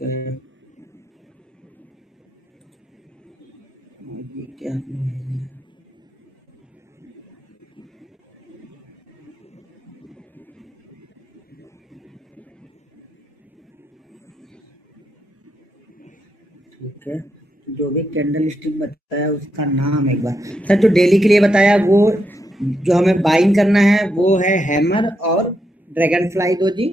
ये क्या है? ठीक है, जो भी कैंडल स्टिक बताया उसका नाम एक बार सर, जो डेली के लिए बताया वो जो हमें बाइंग करना है वो है हैमर और ड्रैगन फ्लाई दो जी,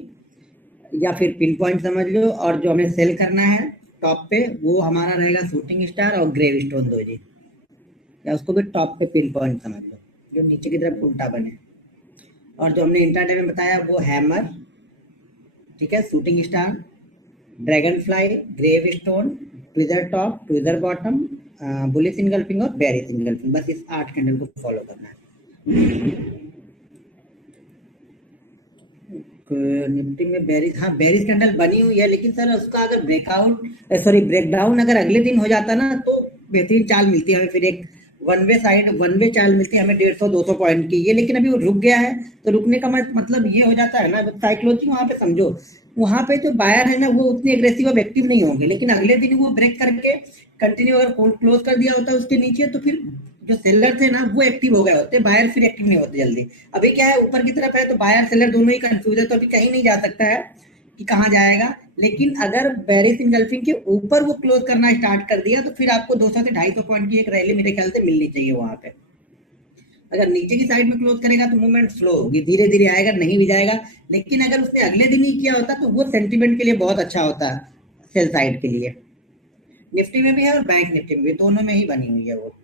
या फिर पिन पॉइंट समझ लो, और जो हमें सेल करना है टॉप पे वो हमारा रहेगा शूटिंग स्टार और ग्रेव स्टोन दो जी, या उसको भी टॉप पे पिन पॉइंट समझ लो जो नीचे की तरफ उल्टा बने। और जो हमने इंट्राडे में बताया वो हैमर, ठीक है, shooting star, dragonfly, gravestone, tweezer top, tweezer bottom, bullish engulfing और बेरिस इनगल्फिंग, बस इस 8 कैंडल को फॉलो करना है। निफ्टी में बेरिस, हाँ बेरिस कैंडल बनी हुई है, लेकिन सर उसका अगर ब्रेकआउट सॉरी ब्रेकडाउन अगर अगले दिन हो जाता ना तो बेहतरीन चाल मिलती है हमें, फिर एक वन वे चाल मिलती है हमें 150-200 पॉइंट की, ये लेकिन अभी वो रुक गया है, तो रुकने का मतलब ये हो जाता है ना साइकोलॉजी वहां पे समझो, वहां पे जो बायर है ना वो उतने एग्रेसिव और एक्टिव नहीं होंगे, लेकिन अगले दिन वो ब्रेक करके कंटिन्यू अगर क्लोज कर दिया होता है उसके नीचे तो फिर जो सेलर थे ना वो एक्टिव हो गए होते, बायर फिर एक्टिव नहीं होते जल्दी। अभी क्या है ऊपर की तरफ है तो बायर सेलर दोनों ही कंफ्यूज है, तो अभी कहीं नहीं जा सकता है कि कहाँ जाएगा, लेकिन अगर बेरिस इनगल्फिंग के ऊपर वो क्लोज करना स्टार्ट कर दिया तो फिर आपको 200 से 250 पॉइंट की एक रैली मेरे ख्याल से मिलनी चाहिए वहां पे। अगर नीचे की साइड में क्लोज करेगा तो मूवमेंट स्लो होगी, धीरे धीरे आएगा, नहीं भी जाएगा, लेकिन अगर उसने अगले दिन ही किया होता तो वो सेंटीमेंट के लिए बहुत अच्छा होता है, सेल साइड के लिए। निफ्टी में भी है और बैंक निफ्टी में भी, दोनों में ही बनी हुई है वो।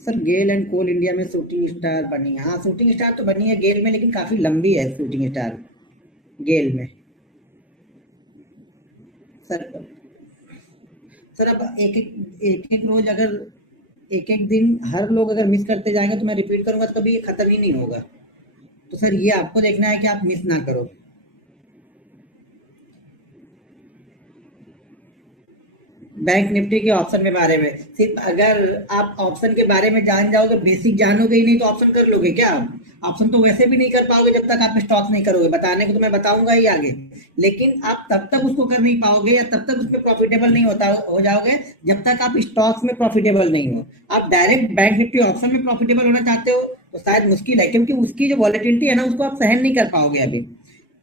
Sir GAIL and coal India में शूटिंग स्टार बनी है, हाँ शूटिंग स्टार तो बनी है गेल में, लेकिन काफी लंबी है शूटिंग स्टार गेल में। सर सर अब एक एक रोज अगर एक एक दिन हर लोग अगर मिस करते जाएंगे तो मैं रिपीट करूंगा तो कभी ये खत्म ही नहीं होगा, तो सर ये आपको देखना है कि आप मिस ना करो। बैंक निफ्टी के ऑप्शन के बारे में सिर्फ अगर आप ऑप्शन के बारे में जान जाओगे, बेसिक जानोगे ही नहीं तो ऑप्शन कर लोगे क्या आप? ऑप्शन तो वैसे भी नहीं कर पाओगे जब तक आप स्टॉक्स नहीं करोगे, बताने को तो मैं बताऊंगा ही आगे, लेकिन आप तब तक उसको कर नहीं पाओगे या तब तक उसमें प्रॉफिटेबल नहीं होता हो जाओगे जब तक आप स्टॉक्स में प्रॉफिटेबल नहीं हो। आप डायरेक्ट बैंक निफ्टी ऑप्शन में प्रॉफिटेबल होना चाहते हो तो शायद मुश्किल है, क्योंकि उसकी जो वॉलेटिलिटी है ना उसको आप सहन नहीं कर पाओगे अभी।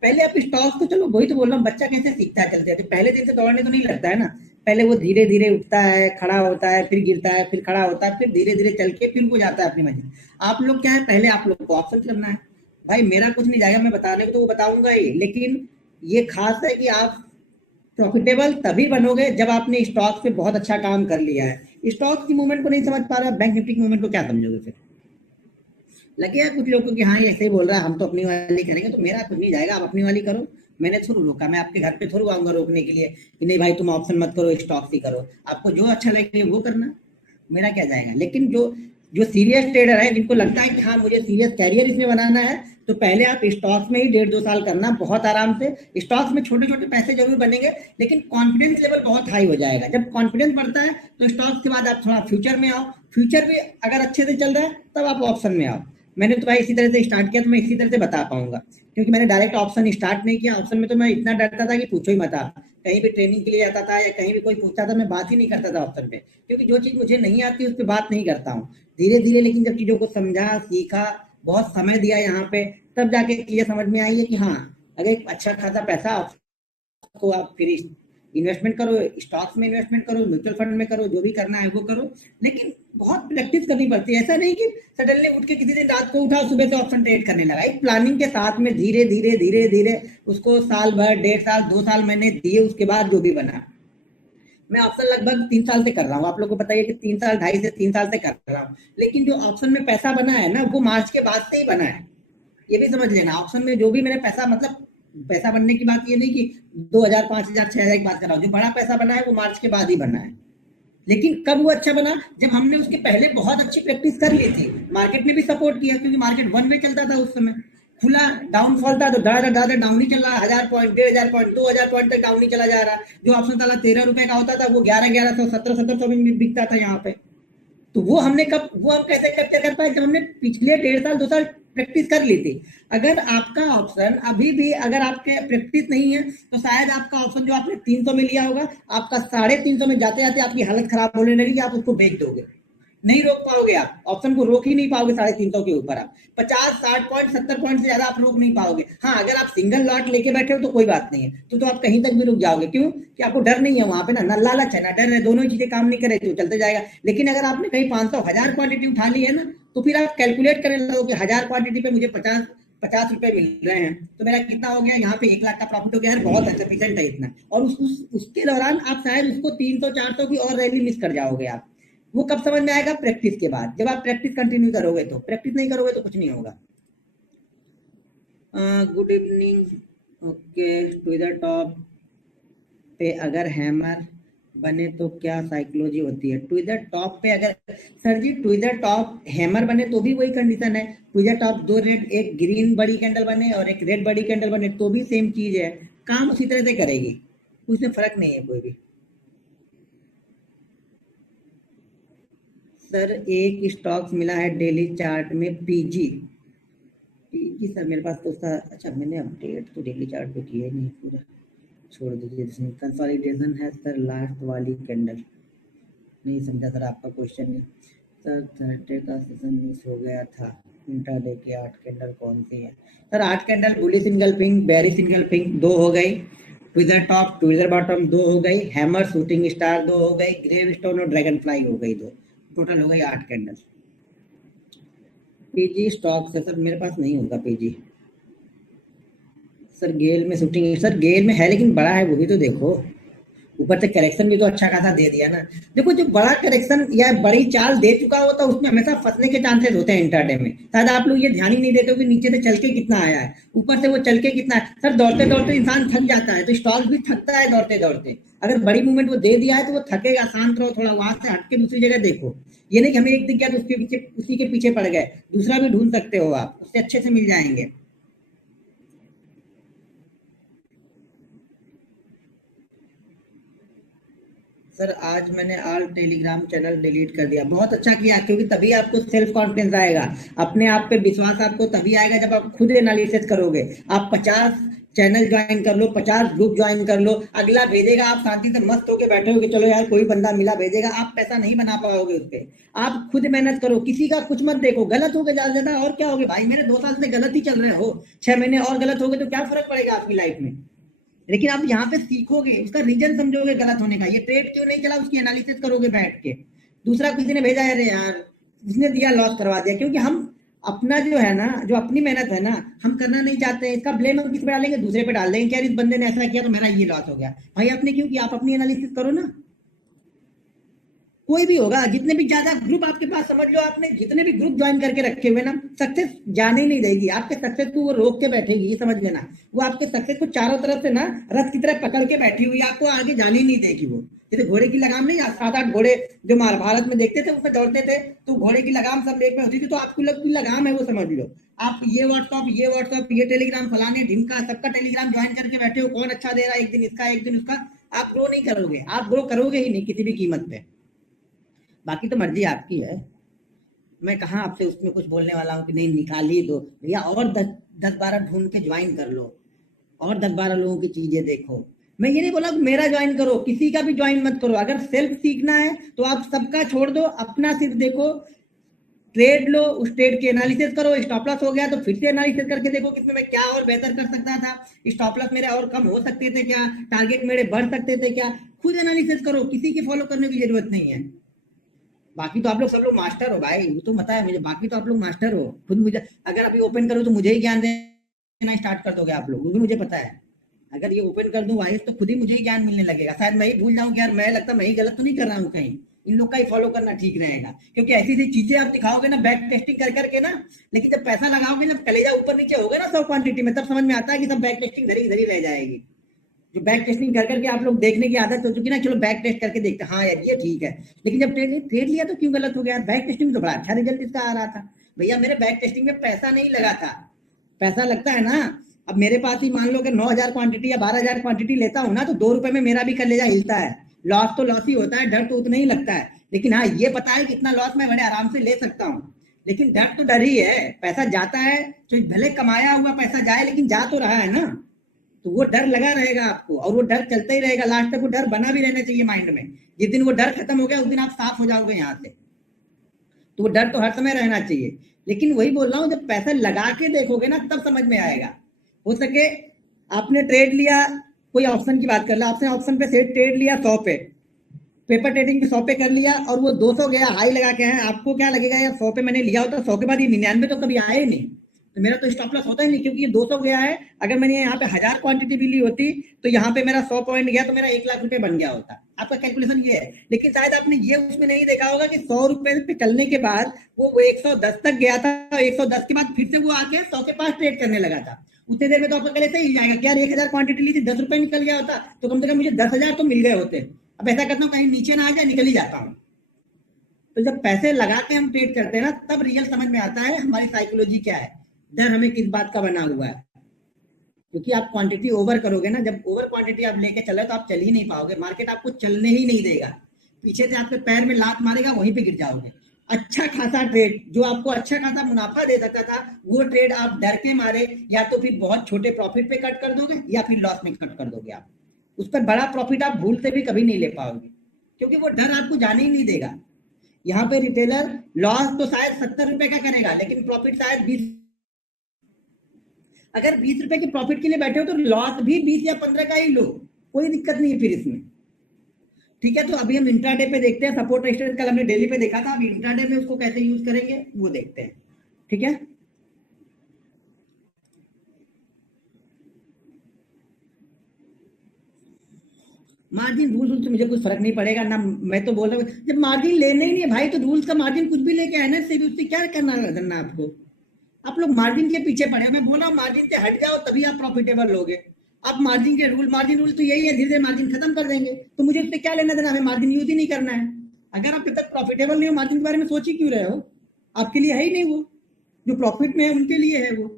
पहले आप स्टॉक्स तो चलो वही तो बोल रहा हूँ, बच्चा कैसे सीखता है चलते हैं, पहले दिन से दौड़ने तो नहीं लगता है ना, पहले वो धीरे धीरे उठता है, खड़ा होता है, फिर गिरता है, फिर खड़ा होता है, फिर धीरे धीरे चल के फिर वो जाता है अपनी मंजिल। आप लोग क्या है, पहले आप लोग को ऑप्शन करना है, भाई मेरा कुछ नहीं जाएगा, मैं बताने को तो वो बताऊंगा ही, लेकिन ये खास है कि आप प्रॉफिटेबल तभी बनोगे जब आपने स्टॉक्स पे बहुत अच्छा काम कर लिया है। स्टॉक्स की मूवमेंट को नहीं समझ पा रहा, बैंक निफ्टी की मूवमेंट को क्या समझोगे फिर? लगे यार कुछ लोगों को कि हाँ ये ऐसे ही बोल रहा है, हम तो अपनी वाली करेंगे, तो मेरा कुछ नहीं जाएगा, आप अपनी वाली करो, मैंने थोड़ा रोका, मैं आपके घर पे थोड़ा आऊंगा रोकने के लिए कि नहीं भाई तुम ऑप्शन मत करो स्टॉक ही करो, आपको जो अच्छा लगे वो करना, मेरा क्या जाएगा। लेकिन जो जो सीरियस ट्रेडर है जिनको लगता है कि हाँ मुझे सीरियस कैरियर इसमें बनाना है, तो पहले आप स्टॉक्स में ही 1.5-2 साल करना बहुत आराम से। स्टॉक्स में छोटे छोटे पैसे जरूर बनेंगे, लेकिन कॉन्फिडेंस लेवल बहुत हाई हो जाएगा, जब कॉन्फिडेंस बढ़ता है तो स्टॉक्स के बाद आप थोड़ा फ्यूचर में आओ, फ्यूचर भी अगर अच्छे से चल रहा है तब आप ऑप्शन में आओ। मैंने तो भाई इसी तरह से स्टार्ट किया तो मैं इसी तरह से बता पाऊंगा, क्योंकि मैंने डायरेक्ट ऑप्शन स्टार्ट नहीं किया, ऑप्शन में तो मैं इतना डरता था कि पूछो ही मत आप, कहीं भी ट्रेनिंग के लिए आता था या कहीं भी कोई पूछता था मैं बात ही नहीं करता था ऑप्शन पे, क्योंकि जो चीज मुझे नहीं आती उस पर बात नहीं करता हूँ। धीरे धीरे लेकिन जब चीजों को समझा सीखा, बहुत समय दिया यहाँ पे, तब जाके चीजें समझ में आई है कि हाँ अगर एक अच्छा खासा पैसा को आप फिर इन्वेस्टमेंट करो, स्टॉक्स में इन्वेस्टमेंट करो, म्यूचुअल फंड में करो, जो भी करना है वो करो, लेकिन बहुत प्रैक्टिस करनी पड़ती है। ऐसा नहीं कि सडनली उठ के किसी दिन रात को उठा सुबह से ऑप्शन ट्रेड करने लगा, एक प्लानिंग के साथ में धीरे धीरे धीरे धीरे उसको साल भर 1.5 साल 2 साल मैंने दिए, उसके बाद जो भी बना। मैं ऑप्शन लगभग 3 साल से कर रहा हूँ, आप लोग को बताइए कि 3 साल 2.5 से 3 साल से कर रहा हूँ, लेकिन जो ऑप्शन में पैसा बना है ना वो मार्च के बाद से ही बना है, ये भी समझ लेना। ऑप्शन में जो भी मैंने पैसा मतलब पैसा बनने की बात ये नहीं कि 2,000 5,000 6,000 की बात कर रहा हूँ, जो बड़ा पैसा बना है वो मार्च के बाद ही बना है। लेकिन कब वो अच्छा बना, जब हमने उसके पहले बहुत अच्छी प्रैक्टिस कर ली थी, मार्केट ने भी सपोर्ट किया, क्योंकि मार्केट वन वे चलता था उस समय, खुला डाउनफॉल था तो दादा डाउन ही चल रहा, 1,000 पॉइंट 1,500 पॉइंट 2,000 पॉइंट तक डाउन ही चला जा रहा। जो ऑप्शन साला 13 रुपए का होता था वो 1100 1700 में बिकता था यहाँ पे। तो वो हमने कब वो हम कैसे कैप्चर कर पाए, जब हमने पिछले 1.5 साल 2 साल प्रैक्टिस कर ली थी। अगर आपका ऑप्शन अभी भी अगर आपके प्रैक्टिस नहीं है तो शायद आपका ऑप्शन जो आपने 300 में लिया होगा, आपका 350 में जाते जाते आपकी हालत खराब होने लगेगी, आप उसको बेच दोगे, नहीं रोक पाओगे, आप ऑप्शन को रोक ही नहीं पाओगे 350 के ऊपर। आप 50 60 पॉइंट 70 पॉइंट से ज्यादा आप रोक नहीं पाओगे। हाँ, अगर आप सिंगल लॉट लेके बैठे हो तो कोई बात नहीं है, तो आप कहीं तक भी रुक जाओगे। क्यों? कि आपको डर नहीं है वहां पे, ना लालच है ना डर है, दोनों ही चीजें काम नहीं करे तो चलते जाएगा। लेकिन अगर आपने कहीं 500 1000 क्वांटिटी उठा ली है ना, तो फिर आप कैलकुलेट करने लगो कि 1000 क्वांटिटी पे मुझे 50 रुपए मिल रहे हैं, तो मेरा कितना हो गया यहाँ पे, 1 लाख का प्रॉफिट हो गया है, बहुत सफिशिएंट है इतना। और उसके दौरान आप शायद उसको 300 400 की और रैली मिस कर जाओगे आप। वो कब समझ में आएगा? प्रैक्टिस के बाद, जब आप प्रैक्टिस कंटिन्यू करोगे। तो प्रैक्टिस नहीं करोगे तो कुछ नहीं होगा। Good evening. Okay, to the top पे अगर हैमर बने तो क्या साइकोलॉजी होती है? टू द टॉप पे अगर, sir ji to the top hammer बने तो भी वही कंडीशन है। टू द टॉप 2 रेड, एक ग्रीन बड़ी कैंडल बने और एक रेड बड़ी कैंडल बने तो भी सेम चीज है, काम उसी तरह से करेगी, उसमें फर्क नहीं है कोई भी। सर एक स्टॉक्स मिला है डेली चार्ट में, पीजी। पीजी सर मेरे पास तो उसका, अच्छा मैंने अपडेट तो डेली चार्ट पे किया नहीं पूरा, छोड़ दीजिए। कंसोलिडेशन है सर, लास्ट वाली कैंडल। नहीं समझा सर आपका क्वेश्चन। नहीं सर, थर्सडे का सेशन मिस हो गया था। इंट्राडे के 8 कैंडल कौन सी है? Sir 8 candle, bullish single pink 2 हो गई, ट्विजर टॉप ट्विजर बॉटम 2 हो गई, हैमर शूटिंग स्टार 2 हो गई, ग्रेव स्टोन और ड्रैगन फ्लाई हो गई 2, टोटल हो गई 8 कैंडल। पीजी स्टॉक से सर मेरे पास नहीं होगा पीजी। सर गेल में शूटिंग, सर गेल में है लेकिन बड़ा है, वो भी तो देखो। ऊपर से करेक्शन भी तो अच्छा खासा दे दिया ना। देखो जो बड़ा करेक्शन या बड़ी चाल दे चुका होता है उसमें हमेशा फंसने के चांसेस होते हैं इंट्राडे में। शायद आप लोग ये ध्यान ही नहीं देते हो कि नीचे से चल के कितना आया है, ऊपर से वो चल के कितना है। सर दौड़ते दौड़ते इंसान थक जाता है, तो स्टॉक भी थकता है दौड़ते दौड़ते। अगर बड़ी मूवमेंट वो दे दिया है तो वो थकेगा, शांत रहो थोड़ा, वहां से हट के दूसरी जगह देखो। ये नहीं कि हमें एक दिख गया तो उसके पीछे, उसी के पीछे पड़ गए, दूसरा भी ढूंढ सकते हो आप, उससे अच्छे से मिल जाएंगे। सर आज मैंने ऑल टेलीग्राम चैनल डिलीट कर दिया। बहुत अच्छा किया, क्योंकि तभी आपको सेल्फ कॉन्फिडेंस आएगा, अपने आप पे विश्वास आपको तभी आएगा जब आप खुद एनालिसिस करोगे। आप 50 चैनल ज्वाइन कर लो, 50 ग्रुप ज्वाइन कर लो, अगला भेजेगा, आप शांति से मस्त होकर बैठे हो कि चलो यार कोई बंदा मिला भेजेगा, आप पैसा नहीं बना पाओगे उस पर। आप खुद मेहनत करो, किसी का कुछ मत देखो, गलत हो गए ज्यादा ज्यादा और क्या हो गया भाई, मेरे 2 साल से गलत ही चल रहे हो, 6 महीने और गलत हो गए तो क्या फर्क पड़ेगा आपकी लाइफ में। लेकिन आप यहाँ पे सीखोगे, उसका रीजन समझोगे गलत होने का, ये ट्रेड क्यों नहीं चला उसकी एनालिसिस करोगे बैठ के। दूसरा किसी ने भेजा है, अरे यार उसने दिया लॉस करवा दिया, क्योंकि हम अपना जो है ना, जो अपनी मेहनत है ना, हम करना नहीं चाहते, इसका ब्लेम हम किस पे डालेंगे? दूसरे पे डाल देंगे, क्या इस बंदे ने ऐसा किया तो मेरा ये लॉस हो गया। भाई आपने क्यों किया? आप अपनी एनालिसिस करो ना। कोई भी होगा, जितने भी ज्यादा ग्रुप आपके पास, समझ लो आपने जितने भी ग्रुप ज्वाइन करके रखे हुए ना, सक्सेस जाने ही नहीं देगी, आपके सक्सेस को वो रोक के बैठेगी, ये समझ लेना। वो आपके सक्सेस को चारों तरफ से ना रथ की तरह पकड़ के बैठी हुई, आपको आगे जाने ही नहीं देगी वो। जैसे घोड़े की लगाम नहीं, 7-8 घोड़े जो महाभारत में देखते थे उसमें दौड़ते थे, तो घोड़े की लगाम सब एक में होती थी, तो आपको लगाम है वो, समझ लो। आप ये व्हाट्सअप ये टेलीग्राम फलाने ढिमका सबका टेलीग्राम ज्वाइन करके बैठे हो, कौन अच्छा दे रहा है, एक दिन इसका एक दिन उसका, आप ग्रो नहीं करोगे, आप ग्रो करोगे ही नहीं किसी भी कीमत पे। बाकी तो मर्जी आपकी है, मैं कहाँ आपसे उसमें कुछ बोलने वाला हूँ कि नहीं निकाल ही दो भैया, और 10-12 ढूंढ के ज्वाइन कर लो, और 10-12 लोगों की चीजें देखो। मैं ये नहीं बोला कि मेरा ज्वाइन करो, किसी का भी ज्वाइन मत करो। अगर सेल्फ सीखना है तो आप सबका छोड़ दो, अपना सिर्फ देखो, ट्रेड लो, उस ट्रेड की एनालिसिस करो, स्टॉप लॉस हो गया तो फिर से एनालिसिस करके देखो कि इसमें मैं क्या और बेहतर कर सकता था, स्टॉप लॉस मेरे और कम हो सकते थे क्या, टारगेट मेरे बढ़ सकते थे क्या। खुद एनालिसिस करो, किसी की फॉलो करने की जरूरत नहीं है। बाकी तो आप लोग सब लोग मास्टर हो भाई, वो तो पता है मुझे, बाकी तो आप लोग मास्टर हो खुद। मुझे अगर अभी ओपन करो तो मुझे ही ज्ञान देना स्टार्ट कर दोगे आप लोग, वो भी मुझे पता है। अगर ये ओपन कर दूं वाइस तो खुद ही मुझे ही ज्ञान मिलने लगेगा, शायद मैं ही भूल जाऊं कि यार मैं लगता मैं ही गलत तो नहीं कर रहा हूँ कहीं, इन लोग का ही फॉलो करना ठीक रहेगा। क्योंकि ऐसी ऐसी चीजें आप दिखाओगे ना बैक टेस्टिंग कर करके ना, लेकिन जब पैसा लगाओगे, जब कलेजा ऊपर नीचे होगा ना 100 क्वांटिटी में, तब समझ में आता है कि सब बैक टेस्टिंग धरी धरी रह जाएगी। जो बैक टेस्टिंग कर करके आप लोग देखने की आदत हो चुकी ना, चलो बैक टेस्ट करके देखते, हाँ यार ये ठीक है, लेकिन जब ट्रेड लिया तो क्यों गलत हो गया? बैक टेस्टिंग तो बड़ा अच्छा रिजल्ट इसका आ रहा था। भैया मेरे बैक टेस्टिंग में पैसा नहीं लगा था, पैसा लगता है ना। अब मेरे पास ही मान लो कि 9,000 क्वांटिटी या 12,000 क्वांटिटी लेता हूँ ना, तो 2 रुपए में मेरा भी कलेजा हिलता है। लॉस तो लॉस ही होता है, डर तो उतना ही लगता है, लेकिन हाँ ये पता है कितना लॉस मैं बड़े आराम से ले सकता हूँ। लेकिन डर तो डर ही है, पैसा जाता है तो भले कमाया हुआ पैसा जाए लेकिन जा तो रहा है ना, तो वो डर लगा रहेगा आपको और वो डर चलता ही रहेगा, लास्ट तक वो डर बना भी रहना चाहिए माइंड में। जिस दिन वो डर खत्म हो गया उस दिन आप साफ हो जाओगे यहाँ से। तो वो डर तो हर समय रहना चाहिए, लेकिन वही बोल रहा हूँ जब पैसा लगा के देखोगे ना तब समझ में आएगा। हो सके आपने ट्रेड लिया, कोई ऑप्शन की बात कर लो, आपने ऑप्शन पे सेट ट्रेड लिया 100 पे, पेपर ट्रेडिंग पे 100 पे कर लिया और वो 200 गया, हाई लगा के है, आपको क्या लगेगा यार 100 पे मैंने लिया होता, 100 के बाद ये 99 तो कभी आए नहीं, तो मेरा तो स्टॉप लॉस होता ही नहीं, क्योंकि ये 200 गया है। अगर मैंने यहाँ पे 1000 क्वांटिटी भी ली होती तो यहाँ पे मेरा 100 पॉइंट गया तो मेरा 1 लाख रुपए बन गया होता। आपका कैलकुलेशन ये है, लेकिन शायद आपने ये उसमें नहीं देखा होगा कि 100 रुपए पे चलने के बाद वो 110 तक गया था, 110 के बाद फिर से वो आके 100 के पास ट्रेड करने लगा था। उतने देर में तो आपका पहले से ही जाएगा कि यार 1000 क्वांटिटी ली थी, 10 रुपए निकल गया होता तो कम से कम मुझे 10,000 तो मिल गए होते। अब ऐसा करता हूँ कहीं नीचे ना आ जाए, निकल ही जाता हूँ। तो जब पैसे लगा के हम ट्रेड करते हैं ना तब रियल समझ में आता है हमारी साइकोलॉजी क्या है, डर हमें किस बात का बना हुआ है। क्योंकि आप क्वांटिटी ओवर करोगे ना, जब ओवर क्वांटिटी आप लेके चले तो आप चल ही नहीं पाओगे, मार्केट आपको चलने ही नहीं देगा, पीछे से आपके पैर में लात मारेगा, वहीं पे गिर जाओगे। अच्छा खासा ट्रेड जो आपको अच्छा खासा मुनाफा दे सकता था वो ट्रेड आप डर के मारे या तो फिर बहुत छोटे प्रॉफिट पे कट कर दोगे या फिर लॉस में कट कर दोगे। आप उस पर बड़ा प्रॉफिट आप भूल से भी कभी नहीं ले पाओगे, क्योंकि वो डर आपको जाने ही नहीं देगा। यहाँ पे रिटेलर लॉस तो शायद 70 रुपए का करेगा लेकिन प्रॉफिट शायद 20। अगर 20 रुपए के प्रॉफिट के लिए बैठे हो तो लॉस भी 20 या 15 का ही लो, कोई दिक्कत नहीं है फिर इसमें। ठीक है, तो अभी हम इंट्राडे पे देखते हैं, सपोर्ट रेजिस्टेंस कल हमने डेली पे देखा था, अभी इंट्राडे में उसको कैसे यूज करेंगे वो देखते हैं। ठीक है, मार्जिन रूल से मुझे कुछ फर्क नहीं पड़ेगा ना, मैं तो बोल रहा हूँ जब मार्जिन लेना ही नहीं है भाई तो रूल्स का मार्जिन कुछ भी लेके आए ना, उससे क्या करना आपको। आप लोग मार्जिन के पीछे पड़े हो, मैं बोल रहा हूँ मार्जिन से हट जाओ तभी आप प्रॉफिटेबल लोगे। आप मार्जिन के रूल, मार्जिन रूल तो यही है, धीरे धीरे मार्जिन खत्म कर देंगे, तो मुझे उससे क्या लेना देना, हमें मार्जिन यूज ही नहीं करना है। अगर आप जब तक प्रॉफिटेबल नहीं हो मार्जिन के बारे में सोच ही क्यों रहे हो, आपके लिए है ही नहीं वो, जो प्रॉफिट में है उनके लिए है वो,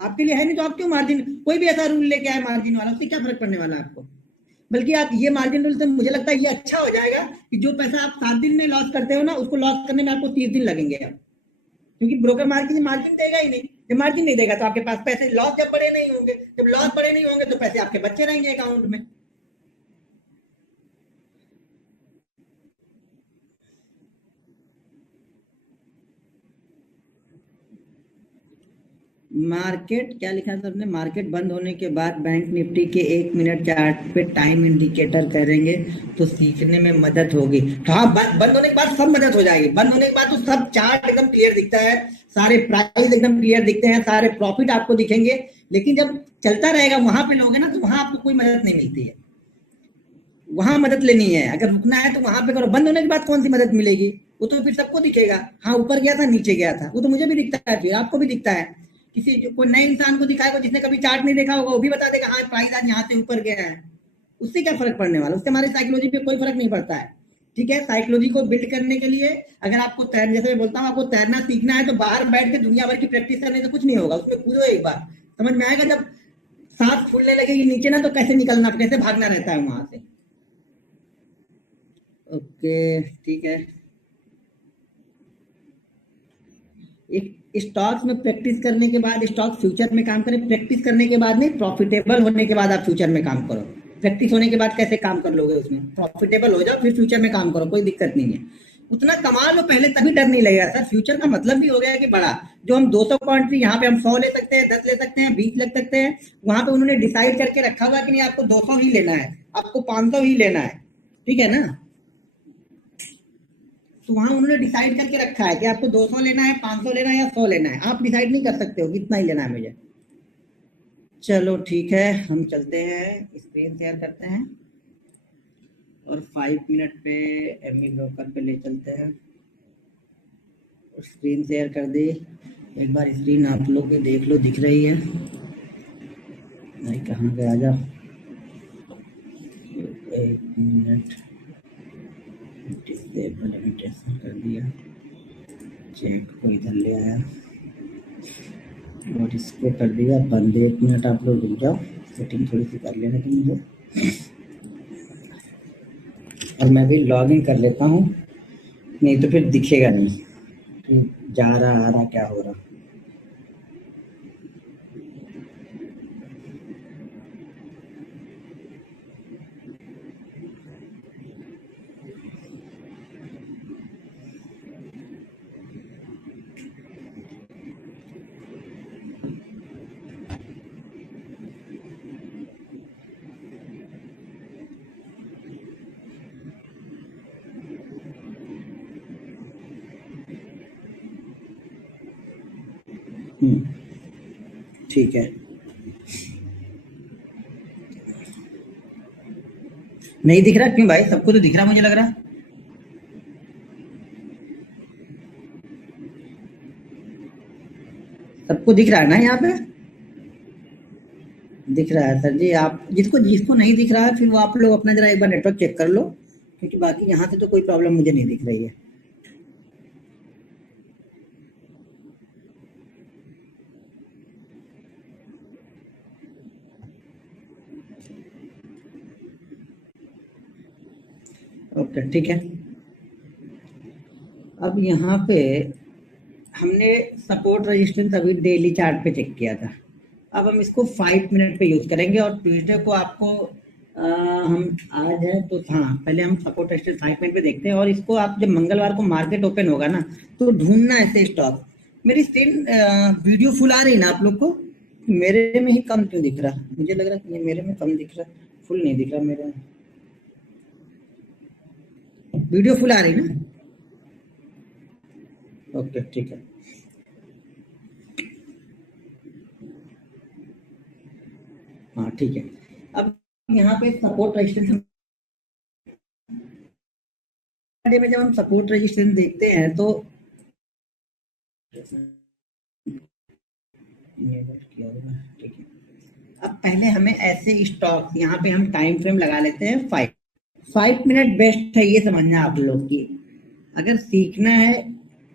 आपके लिए है नहीं, तो आप क्यों मार्जिन, कोई भी ऐसा रूल लेके आए मार्जिन वाला, उससे क्या फर्क पड़ने वाला है आपको। बल्कि आप ये मार्जिन रूल से मुझे लगता है ये अच्छा हो जाएगा कि जो पैसा आप 7 दिन में लॉस करते हो ना उसको लॉस करने में आपको 30 दिन लगेंगे आप, क्योंकि ब्रोकर मार्केट मार्जिन देगा ही नहीं, जब मार्जिन नहीं देगा तो आपके पास पैसे, लॉस जब बड़े नहीं होंगे, जब लॉस बड़े नहीं होंगे तो पैसे आपके बच्चे रहेंगे अकाउंट में। मार्केट क्या लिखा था आपने, मार्केट बंद होने के बाद बैंक निफ्टी के 1 मिनट चार्ट पे टाइम इंडिकेटर करेंगे तो सीखने में मदद होगी। तो हाँ, बंद होने के बाद सब मदद हो जाएगी, बंद होने के बाद तो सब चार्ट एकदम क्लियर दिखता है, सारे प्राइस एकदम क्लियर दिखते हैं, सारे प्रॉफिट आपको दिखेंगे। लेकिन जब चलता रहेगा वहां पे लोगे ना तो वहां आपको कोई मदद नहीं मिलती है, वहां मदद लेनी है, अगर रुकना है तो वहां पे करो। बंद होने के बाद कौन सी मदद मिलेगी, वो तो फिर सबको दिखेगा, हाँ ऊपर गया था नीचे गया था, वो तो मुझे भी दिखता है, फिर आपको भी दिखता है, किसी कोई नए इंसान को दिखाएगा जिसने कभी चार्ट नहीं देखा होगा वो भी बता देगा हाँ प्राइस आज यहाँ से ऊपर गया है, उससे क्या फर्क पड़ने वाला, उससे हमारे साइकोलॉजी पे कोई फर्क नहीं पड़ता है। ठीक है, साइकोलॉजी को बिल्ड करने के लिए अगर आपको तैर, जैसे मैं बोलता हूँ आपको तैरना सीखना है तो बाहर बैठ के दुनिया भर की प्रैक्टिस करने से कुछ नहीं होगा, उसमें कूदो एक बार, समझ में आएगा। जब सांस फूलने लगेगी नीचे ना तो कैसे निकलना, कैसे भागना रहता है वहां से। ओके ठीक है, एक स्टॉक्स में प्रैक्टिस करने के बाद स्टॉक फ्यूचर में काम करें, प्रैक्टिस करने के बाद नहीं, प्रॉफिटेबल होने के बाद आप फ्यूचर में काम करो। प्रैक्टिस होने के बाद कैसे काम कर लोगे, उसमें प्रॉफिटेबल हो जाओ फिर फ्यूचर में काम करो, कोई दिक्कत नहीं है, उतना कमा लो पहले तभी डर नहीं लगेगा। सर फ्यूचर का मतलब भी हो गया कि बड़ा, जो हम 200 क्वांटिटी यहाँ पे हम 100 ले सकते हैं, 10 ले सकते हैं, 20 ले सकते हैं, वहां पे उन्होंने डिसाइड करके रखा हुआ कि नहीं आपको 200 ही लेना है, आपको 500 ही लेना है, ठीक है ना। तो वहां उन्होंने डिसाइड करके रखा है कि आपको 200 लेना है, 500 लेना है या 100 लेना है, आप डिसाइड नहीं कर सकते हो कितना ही लेना है मुझे। चलो ठीक है, हम चलते हैं, स्क्रीन शेयर करते हैं और 5 मिनट पे एमई ब्रोकर पे ले चलते हैं। स्क्रीन शेयर कर दी, एक बार स्क्रीन आप लोग भी देख लो, दिख रही है नहीं, कहाँ गया, आ जाओ, 1 मिनट, डिस्प्ले पर लिमिटेशन कर दिया, चेक को इधर ले आया और इसको कर दिया बंद। 1 मिनट आप लोग रुक जाओ, सेटिंग थोड़ी सी कर लेने की मुझे, और मैं भी लॉग इन कर लेता हूँ, नहीं तो फिर दिखेगा नहीं। जा रहा आ रहा क्या हो रहा। ठीक है। नहीं दिख रहा क्यों भाई? सबको तो दिख रहा मुझे लग रहा। सबको दिख रहा है ना यहाँ पे? दिख रहा है सर जी। आप जिसको जिसको नहीं दिख रहा है फिर वो आप लोग अपना जरा एक बार नेटवर्क चेक कर लो, क्योंकि बाकी यहाँ से तो कोई प्रॉब्लम मुझे नहीं दिख रही है। ओके ठीक है। अब यहाँ पे हमने सपोर्ट रेजिस्टेंस अभी डेली चार्ट पे चेक किया था। अब हम इसको 5 मिनट पे यूज करेंगे और ट्यूसडे को आपको हम आज है तो हाँ पहले हम सपोर्ट रेजिस्टेंस 5 मिनट पे देखते हैं, और इसको आप जब मंगलवार को मार्केट ओपन होगा ना तो ढूंढना ऐसे स्टॉक। मेरी स्क्रीन वीडियो फुल आ रही ना आप लोग को? मेरे में ही कम क्यों दिख रहा? मुझे लग रहा है कि मेरे में कम दिख रहा, फुल नहीं दिख रहा मेरे में। वीडियो फुल आ रही ना? ओके ठीक है। हाँ ठीक है। अब यहाँ पे सपोर्ट रेजिस्टेंस में जब हम सपोर्ट रेजिस्टेंस देखते हैं तो ठीक है। अब पहले हमें ऐसे स्टॉक यहाँ पे हम टाइम फ्रेम लगा लेते हैं 5 मिनट बेस्ट है, ये समझना आप लोग की। अगर सीखना है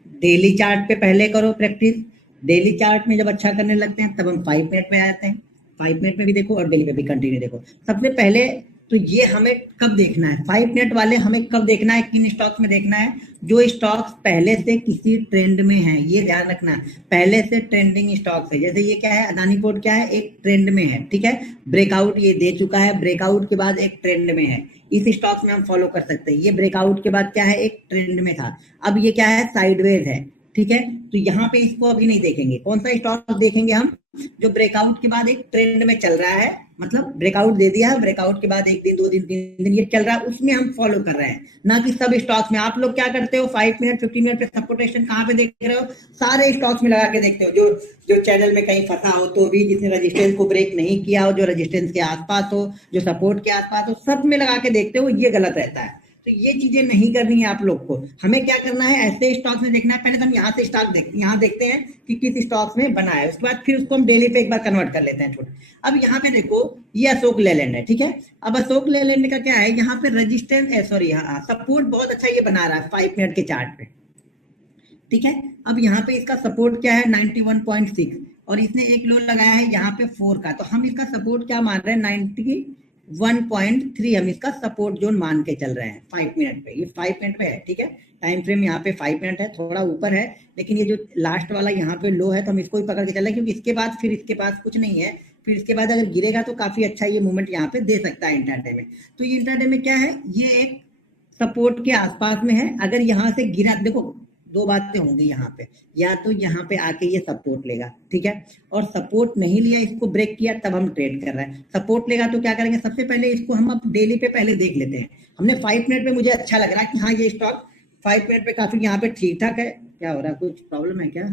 डेली चार्ट पे पहले करो प्रैक्टिस। डेली चार्ट में जब अच्छा करने लगते हैं तब हम 5 मिनट में आ जाते हैं। 5 मिनट में भी देखो और डेली में भी कंटिन्यू देखो। सबसे पहले तो ये हमें कब देखना है, 5 मिनट वाले हमें कब देखना है, किन स्टॉक्स में देखना है? जो स्टॉक्स पहले से किसी ट्रेंड में है, ये ध्यान रखना है। पहले से ट्रेंडिंग स्टॉक्स है, जैसे ये क्या है, अदानी पोर्ट क्या है, एक ट्रेंड में है, ठीक है। ब्रेकआउट ये दे चुका है, ब्रेकआउट के बाद एक ट्रेंड में है, इस स्टॉक्स में हम फॉलो कर सकते हैं। ये ब्रेकआउट के बाद क्या है, एक ट्रेंड में था, अब ये क्या है, साइडवेज है, ठीक है। तो यहाँ पे इसको अभी नहीं देखेंगे। कौन सा स्टॉक देखेंगे हम? जो ब्रेकआउट के बाद एक ट्रेंड में चल रहा है, मतलब ब्रेकआउट दे दिया है, ब्रेकआउट के बाद 1 दिन 2 दिन 3 दिन ये चल रहा है, उसमें हम फॉलो कर रहे हैं, ना कि सब स्टॉक्स में। आप लोग क्या करते हो, 5 मिनट 15 मिनट पे सपोर्टेशन कहाँ पे देख रहे हो? सारे स्टॉक्स में लगा के देखते हो। जो जो चैनल में कहीं फंसा हो तो भी, जिसने रजिस्टेंस को ब्रेक नहीं किया हो, जो रजिस्टेंस के आसपास हो, जो सपोर्ट के आसपास हो, सब में लगा के देखते हो, ये गलत रहता है। तो ये चीजें नहीं करनी है आप लोग को। हमें क्या करना है, ऐसे स्टॉक्स में देखना है। पहले तो हम यहाँ से स्टॉक देखते हैं, यहाँ देखते हैं कि किस स्टॉक्स में बना है, उसके बाद फिर उसको हम डेली पे एक बार कन्वर्ट कर लेते हैं छोटा। अब यहाँ पे देखो, ये अशोक लेलैंड है, ठीक है। अब अशोक लेलैंड का क्या है, यहाँ पे रजिस्टेंस सॉरी हाँ सपोर्ट बहुत अच्छा ये बना रहा है 5 मिनट के चार्ट पे, ठीक है। अब यहाँ पे इसका सपोर्ट क्या है, 91.6, और इसने एक लो लगाया है यहाँ पे 4 का, तो हम इसका सपोर्ट क्या मान रहे हैं, 91.3 हम इसका सपोर्ट जोन मान के चल रहे हैं 5 मिनट पे। ये 5 मिनट पे है, ठीक है। टाइम फ्रेम यहाँ पे 5 मिनट है, थोड़ा ऊपर है, लेकिन ये जो लास्ट वाला यहाँ पे लो है तो हम इसको ही पकड़ के चल रहे हैं, क्योंकि इसके बाद फिर इसके पास कुछ नहीं है। फिर इसके बाद अगर गिरेगा तो काफी अच्छा ये मूवमेंट यहाँ पे दे सकता है इंट्राडे में। तो ये इंट्राडे में क्या है, ये एक सपोर्ट के आसपास में है। अगर यहाँ से गिरा, देखो दो बातें होंगी यहाँ पे, या तो यहाँ पे आके ये सपोर्ट लेगा, ठीक है, और सपोर्ट नहीं लिया, इसको ब्रेक किया, तब हम ट्रेड कर रहे हैं। सपोर्ट लेगा तो क्या करेंगे, सबसे पहले इसको हम अब डेली पे पहले देख लेते हैं। हमने 5 मिनट पे मुझे अच्छा लग रहा है कि हाँ ये स्टॉक 5 मिनट पे काफी यहाँ पे ठीक ठाक है। क्या हो रहा है, कुछ प्रॉब्लम है क्या?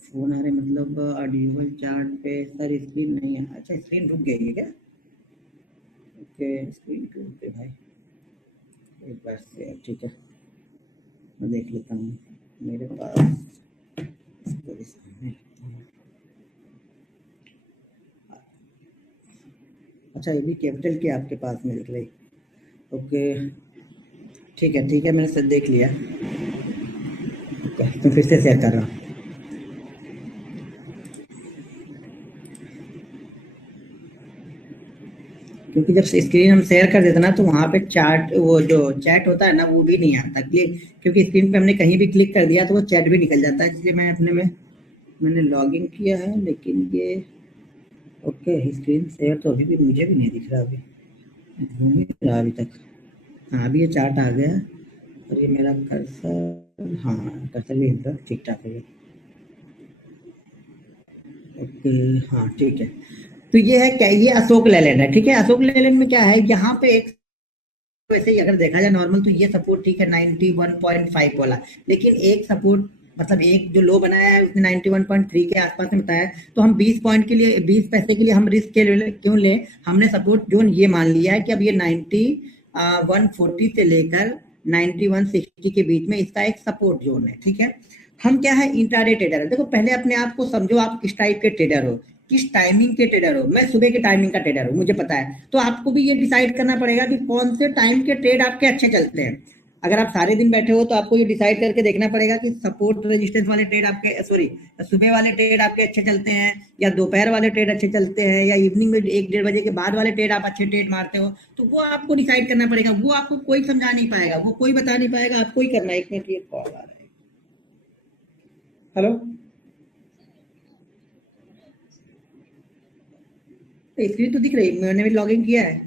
फोन आ रहे मतलब ऑडियो चार्ट पे सर स्क्रीन नहीं है, अच्छा स्क्रीन रुक गई है क्या? ओके स्क्रीन रुक गई भाई, एक बार से ठीक है मैं देख लेता हूँ मेरे पास। अच्छा ये भी कैपिटल की आपके पास में दिख रही, ओके ठीक है मैंने सब देख लिया। तो फिर से शेयर कर रहा हूँ। क्यों क्योंकि जब स्क्रीन हम शेयर कर देते ना तो वहाँ पे चार्ट वो जो चैट होता है ना वो भी नहीं आता क्लिक, क्योंकि स्क्रीन पे हमने कहीं भी क्लिक कर दिया तो वो चैट भी निकल जाता है। इसलिए मैं अपने में मैंने लॉगिन किया है, लेकिन ये ओके स्क्रीन शेयर तो अभी भी मुझे भी नहीं दिख रहा, अभी घूम ही रहा अभी तक। हाँ अभी ये चार्ट आ गया और ये मेरा कर्सर, हाँ कर्सर भी इधर ठीक ठाक है ये। ओके हाँ ठीक है। तो ये है क्या, ये अशोक लेलैंड है, ठीक है। अशोक लेलैंड में क्या है, यहाँ पे एक वैसे ही अगर देखा जाए नॉर्मल तो ये सपोर्ट ठीक है 91.5 वाला, लेकिन एक सपोर्ट मतलब एक जो लो बनाया है उसने 91.3 के आसपास में बताया। तो हम 20 पॉइंट के लिए 20 पैसे के लिए हम रिस्क के लिए क्यों ले, हमने सपोर्ट जोन ये मान लिया है कि अब ये 140 से लेकर 9160 के बीच में इसका एक सपोर्ट जोन है, ठीक है। हम क्या है इंट्राडे ट्रेडर है। देखो पहले अपने आप को समझो आप किस टाइप के ट्रेडर हो, किस टाइमिंग के ट्रेडर हो। मैं सुबह के टाइमिंग का ट्रेडर हूँ मुझे पता है, तो आपको भी ये डिसाइड करना पड़ेगा कि कौन से टाइम के ट्रेड आपके अच्छे चलते हैं। अगर आप सारे दिन बैठे हो तो आपको ये डिसाइड करके देखना पड़ेगा कि सपोर्ट रेजिस्टेंस वाले ट्रेड आपके सॉरी सुबह वाले ट्रेड आपके अच्छे चलते हैं, या दोपहर वाले ट्रेड अच्छे चलते हैं, या इवनिंग में 1-1:30 बजे के बाद वाले ट्रेड आप अच्छे ट्रेड मारते हो। तो वो आपको डिसाइड करना पड़ेगा, वो आपको कोई समझा नहीं पाएगा, वो कोई बता नहीं पाएगा, आपको ही करना है। एक मिनट ये कॉल आ रहा है। हेलो, स्क्रीन तो दिख रही, मैंने भी लॉगिन किया है।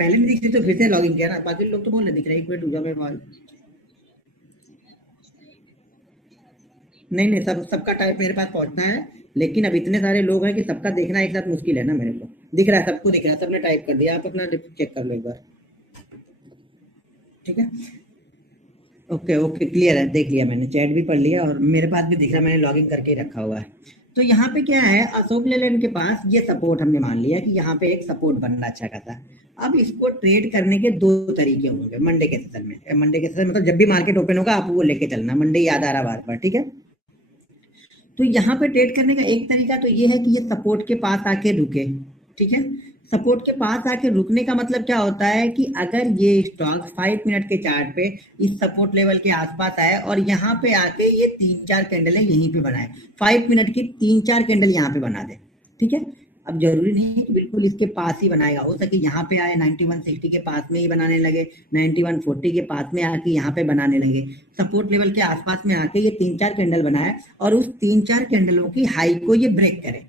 पहले नहीं दिख रही तो फिर से लॉगिन किया ना, बाकी लोग तो बोलने दिख रहे हैं। एक मिनट रुक जाओ मैं मोबाइल, नहीं नहीं सब सबका टाइप मेरे पास पहुंचना है, लेकिन अब इतने सारे लोग हैं कि सबका देखना एक साथ मुश्किल है ना। मेरे को दिख रहा है, सबको दिख रहा है, सबने टाइप कर दिया। आप अपना चेक कर लो एक बार, ठीक है। ओके ओके क्लियर है, देख लिया मैंने, चैट भी पढ़ लिया और मेरे पास भी दिख रहा है, मैंने लॉगिन करके ही रखा हुआ है। तो यहाँ पे क्या है, अशोक लेलैंड के पास ये सपोर्ट हमने मान लिया कि यहाँ पे एक सपोर्ट बनना अच्छा खासा। अब इसको ट्रेड करने के दो तरीके होंगे मंडे के सेशन में। मंडे के सेशन मतलब जब भी मार्केट ओपन होगा आप वो लेके चलना, मंडे याद आ रहा बार बार, ठीक है। तो यहाँ पे ट्रेड करने का एक तरीका तो ये है कि ये सपोर्ट के पास आके रुके, ठीक है। सपोर्ट के पास आके रुकने का मतलब क्या होता है कि अगर ये स्टॉक 5 मिनट के चार्ट पे इस सपोर्ट लेवल के आसपास आए और यहाँ पे आके ये 3-4 कैंडल है यहीं पे बनाए, 5 मिनट की 3-4 कैंडल यहाँ पे बना दे, ठीक है। अब जरूरी नहीं है कि बिल्कुल इसके पास ही बनाएगा, हो सके यहाँ पे आए 9160 के पास में ही बनाने लगे, 9140 के पास में आके यहाँ पे बनाने लगे, सपोर्ट लेवल के आसपास में आके ये 3-4 कैंडल बनाए और उस 3-4 कैंडलों की हाई को ये ब्रेक करे,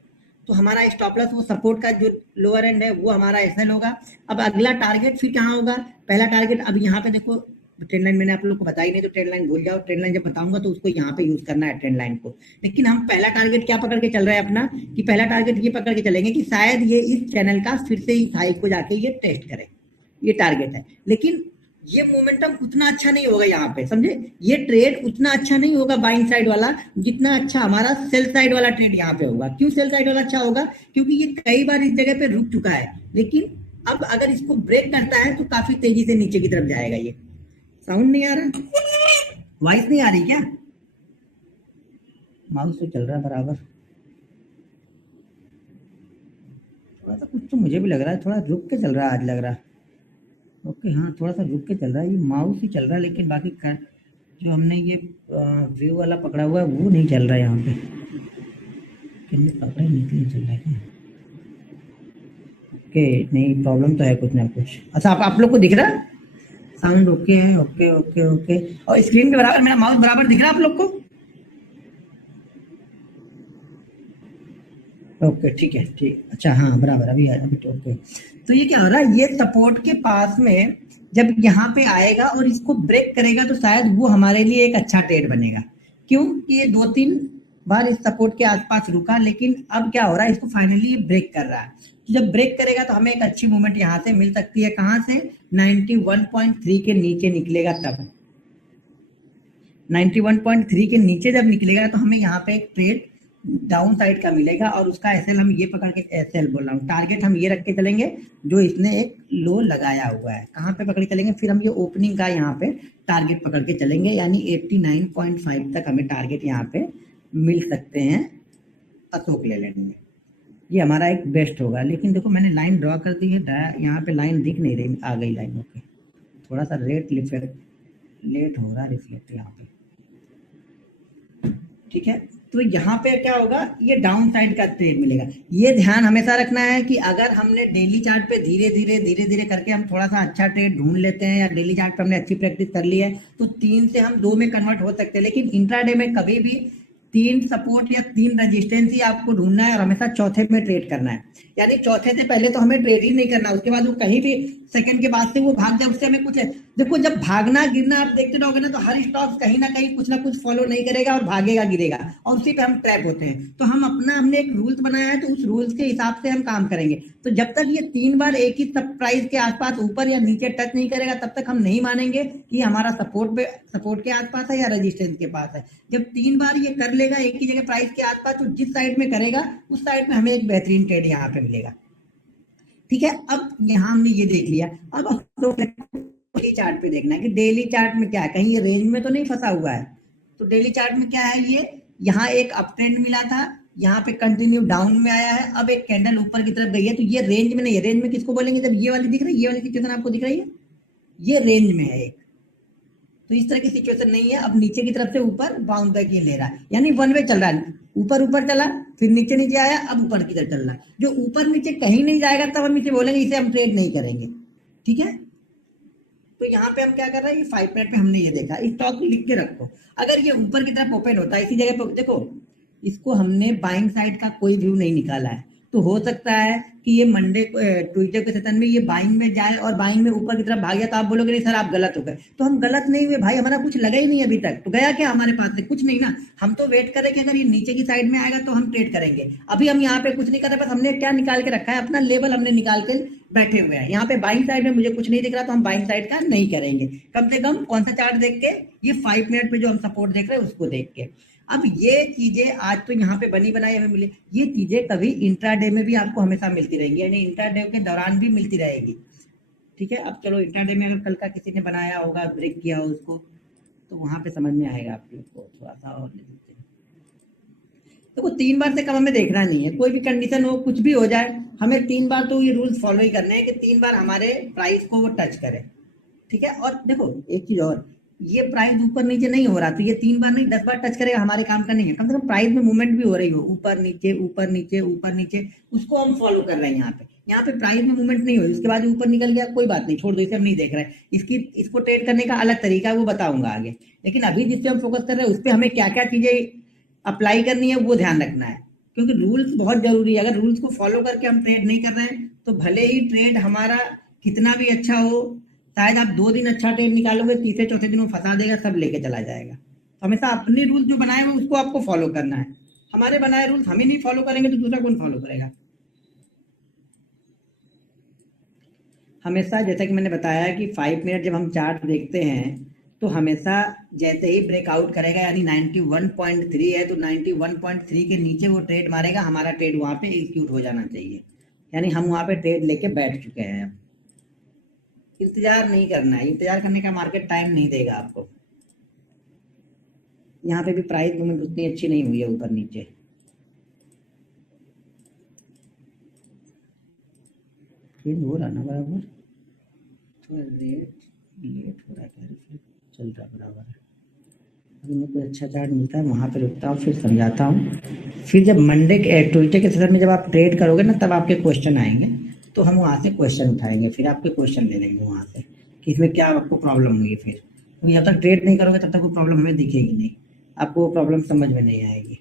तो हमारा स्टॉप लॉस वो सपोर्ट का जो लोअर एंड है वो हमारा एसएल होगा। अब अगला टारगेट फिर कहाँ होगा, पहला टारगेट अब यहाँ पे देखो ट्रेंड लाइन मैंने आप लोग को बताई नहीं, तो ट्रेंड लाइन भूल जाओ, ट्रेंड लाइन जब बताऊंगा तो उसको यहाँ पे यूज करना है ट्रेंड लाइन को। लेकिन हम पहला टारगेट क्या पकड़ के चल रहे हैं अपना, कि पहला टारगेट ये पकड़ के चलेंगे कि शायद ये इस चैनल का फिर से इस हाई को जाके ये टेस्ट करे, ये टारगेट है। लेकिन ये मोमेंटम उतना अच्छा नहीं होगा यहाँ पे, समझे, ये ट्रेड उतना अच्छा नहीं होगा बाइंग साइड वाला जितना अच्छा हमारा सेल साइड वाला ट्रेड यहाँ पे होगा। क्यों सेल साइड वाला अच्छा होगा, क्योंकि ये कई बार इस जगह पे रुक चुका है, लेकिन अब अगर इसको ब्रेक करता है तो काफी तेजी से नीचे की तरफ जाएगा। ये साउंड नहीं आ रहा, वॉइस नहीं आ रही क्या, माउस तो चल रहा है बराबर। थोड़ा सा कुछ तो मुझे भी लग रहा है, थोड़ा रुक के चल रहा है आज लग रहा है। ओके हाँ थोड़ा सा रुक के चल रहा है, ये माउस ही चल रहा है, लेकिन बाकी जो हमने ये व्यू वाला पकड़ा हुआ है वो नहीं चल रहा है यहाँ पे, कितने पकड़ा ही नहीं चल रहा है क्या। ओके नहीं प्रॉब्लम तो है कुछ ना कुछ। अच्छा आप लोग को दिख रहा है, साउंड ओके है, ओके ओके ओके। और स्क्रीन के बराबर मेरा माउस बराबर दिख रहा है आप लोग को, ओके ठीक है ठीक, अच्छा हाँ बराबर अभी अभी तो ओके। तो ये क्या हो रहा है, ये सपोर्ट के पास में जब यहाँ पे आएगा और इसको ब्रेक करेगा तो शायद वो हमारे लिए एक अच्छा ट्रेड बनेगा। क्यों कि ये 2-3 बार इस सपोर्ट के आसपास रुका, लेकिन अब क्या हो रहा है, इसको फाइनली ये ब्रेक कर रहा है। तो जब ब्रेक करेगा तो हमें एक अच्छी मूवमेंट यहाँ से मिल सकती है, कहाँ से, 91.3 के नीचे निकलेगा तब, 91.3 के नीचे जब निकलेगा तो हमें यहाँ पे एक ट्रेड डाउन साइड का मिलेगा और उसका एसएल हम ये पकड़ के, एसएल बोल रहा हूँ, टारगेट हम ये रख के चलेंगे जो इसने एक लो लगाया हुआ है, कहाँ पे पकड़ के चलेंगे, फिर हम ये ओपनिंग का यहाँ पे टारगेट पकड़ के चलेंगे, यानी 89.5 तक हमें टारगेट यहाँ पे मिल सकते हैं अशोक लेलैंड में। ये हमारा एक बेस्ट होगा। लेकिन देखो मैंने लाइन ड्रॉ कर दी है, यहाँ पे लाइन दिख नहीं रही, आ गई लाइन, ओके। थोड़ा सा लेट हो रहा है रिफ्लेक्ट यहाँ पे, ठीक है। तो यहाँ पे क्या होगा, ये डाउन साइड का ट्रेड मिलेगा। ये ध्यान हमेशा रखना है कि अगर हमने डेली चार्ट पे धीरे धीरे करके हम थोड़ा सा अच्छा ट्रेड ढूंढ लेते हैं, या डेली चार्ट पे हमने अच्छी प्रैक्टिस कर ली है, तो 3 से हम 2 में कन्वर्ट हो सकते हैं। लेकिन इंट्राडे में कभी भी 3 सपोर्ट या 3 रेजिस्टेंस ही आपको ढूंढना है, और हमेशा चौथे में ट्रेड करना है। यानी चौथे से पहले तो हमें ट्रेड ही नहीं करना, उसके बाद वो कहीं भी सेकंड के बाद से वो भाग जाए, उससे हमें कुछ है। देखो, जब भागना गिरना आप देखते रहोगे ना, तो हर स्टॉक कहीं ना कहीं कुछ ना कुछ फॉलो नहीं करेगा और भागेगा गिरेगा, और उसी पे हम ट्रैप होते हैं। तो हमने एक रूल्स बनाया है, तो उस रूल्स के हिसाब से हम काम करेंगे। तो जब तक ये 3 बार एक ही प्राइस के आसपास ऊपर या नीचे टच नहीं करेगा, तब तक हम नहीं मानेंगे कि हमारा सपोर्ट के आसपास है या रेजिस्टेंस के पास है। जब 3 बार ये कर लेगा एक ही जगह प्राइस के आसपास, तो जिस साइड में करेगा उस साइड में हमें एक बेहतरीन ट्रेड यहाँ पे मिलेगा। ठीक है, अब यहाँ हमने ये देख लिया। अब तो डेली चार्ट पे देखना है कि डेली चार्ट में क्या है, कहीं ये रेंज में तो नहीं फंसा हुआ है। तो डेली चार्ट में क्या है, ये यहाँ एक अप ट्रेंड मिला था, यहाँ पे कंटिन्यू डाउन में आया है, अब एक कैंडल ऊपर की तरफ गई है, तो ये रेंज में नहीं है। रेंज में किसको बोलेंगे, जब ये वाली दिख रही है, ये वाली सिचुएशन आपको दिख रही है, ये रेंज में है एक। तो इस तरह की सिचुएशन नहीं है। अब नीचे की तरफ से ऊपर बाउंस बैक ये ले रहा है, यानी वन वे चल रहा है। ऊपर चला, फिर नीचे आया, अब ऊपर की तरफ चल रहा है। जो ऊपर नीचे कहीं नहीं जाएगा, तब हम इसे बोलेंगे इसे हम ट्रेड नहीं करेंगे। ठीक है, तो यहाँ पे हम क्या कर रहे हैं, ये 5 मिनट पे हमने ये देखा, स्टॉक लिख के रखो। अगर ये ऊपर की तरफ ओपन होता है इसी जगह पर, देखो इसको हमने बाइंग साइड का कोई व्यू नहीं निकाला है, तो हो सकता है कि ये मंडे ट्यूजडे के सेशन में ये बाइंग में जाए और बाइंग में ऊपर की तरफ भाग गया, तो आप बोलोगे नहीं सर आप गलत हो गए। तो हम गलत नहीं हुए भाई, हमारा कुछ लगा ही नहीं अभी तक, तो गया क्या हमारे पास से, कुछ नहीं ना। हम तो वेट करें कि अगर ये नीचे की साइड में आएगा तो हम ट्रेड करेंगे। अभी हम यहाँ पे कुछ नहीं कर रहे, बस हमने क्या निकाल के रखा है, अपना लेवल हमने निकाल के बैठे हुए हैं। यहाँ पे बाइंग साइड में मुझे कुछ नहीं दिख रहा, तो हम बाइंग साइड का नहीं करेंगे। कम से कम कौन सा चार्ट देख के, ये 5 मिनट पे जो हम सपोर्ट देख रहे हैं उसको देख के। अब ये चीजें आज तो यहाँ पे बनी बनाई हमें मिली, ये चीजें कभी इंट्राडे में भी आपको हमेशा मिलती रहेंगी, यानी इंट्राडे के दौरान भी मिलती रहेगी। ठीक है, अब चलो इंट्राडे में अगर कल का किसी ने बनाया होगा, ब्रेक किया हो उसको, तो वहां पे समझ में आएगा आप लोग को। थोड़ा सा और ले लेते हैं। देखो 3 बार से कम हमें देखना नहीं है, कोई भी कंडीशन हो, कुछ भी हो जाए, हमें 3 बार तो ये रूल्स फॉलो ही करने हैं कि 3 बार हमारे प्राइस को वो टच करे। ठीक है, और देखो एक चीज और, ये प्राइस ऊपर नीचे नहीं हो रहा, तो ये 3 बार नहीं 10 बार टच करेगा, हमारे काम का नहीं है। कम से कम प्राइस में मूवमेंट भी हो रही हो, ऊपर नीचे ऊपर नीचे ऊपर नीचे, उसको हम फॉलो कर रहे हैं। यहाँ पे प्राइस में मूवमेंट नहीं हुई, उसके बाद ऊपर निकल गया, कोई बात नहीं, छोड़ दो, इसे हम नहीं देख रहे हैं। इसको ट्रेड करने का अलग तरीका है, वो बताऊंगा आगे। लेकिन अभी जिससे हम फोकस कर रहे हैं उस पर हमें क्या क्या चीजें अप्लाई करनी है वो ध्यान रखना है, क्योंकि रूल्स बहुत जरूरी है। अगर रूल्स को फॉलो करके हम ट्रेड नहीं कर रहे हैं, तो भले ही ट्रेड हमारा कितना भी अच्छा हो, शायद आप 2 दिन अच्छा ट्रेड निकालोगे, तीसरे चौथे दिन वो फंसा देगा, सब लेके चला जाएगा। तो हमेशा अपने रूल जो बनाए हुए उसको आपको फॉलो करना है। हमारे बनाए रूल्स हम ही नहीं फॉलो करेंगे तो दूसरा कौन फॉलो करेगा। हमेशा जैसा कि मैंने बताया कि 5 मिनट जब हम चार्ट देखते हैं, तो हमेशा जैसे ही ब्रेकआउट करेगा, यानी 91.3 है, तो 91.3 के नीचे वो ट्रेड मारेगा, हमारा ट्रेड वहां पे एग्जीक्यूट हो जाना चाहिए, यानी हम वहां पे ट्रेड लेके बैठ चुके हैं। इंतजार नहीं करना है, इंतजार करने का मार्केट टाइम नहीं देगा आपको। यहाँ पे भी प्राइस मूवमेंट उतनी अच्छी नहीं हुई है, ऊपर नीचे। हो रहा ना बराबर, थोड़ा लेट हो रहा है, चल रहा बराबर है। अभी मेरे को अच्छा चार्ट मिलता है, वहाँ पे रुकता हूँ, फिर समझाता हूँ। फिर जब ट्यूजडे के सेशन में जब आप ट्रेड करोगे ना, तब आपके क्वेश्चन आएंगे, तो हम वहाँ से क्वेश्चन उठाएंगे, फिर आपके क्वेश्चन ले लेंगे वहाँ से कि इसमें क्या आपको प्रॉब्लम हुई। फिर तो जब तक ट्रेड नहीं करोगे तब तक वो प्रॉब्लम हमें दिखेगी नहीं, आपको वो प्रॉब्लम समझ में नहीं आएगी।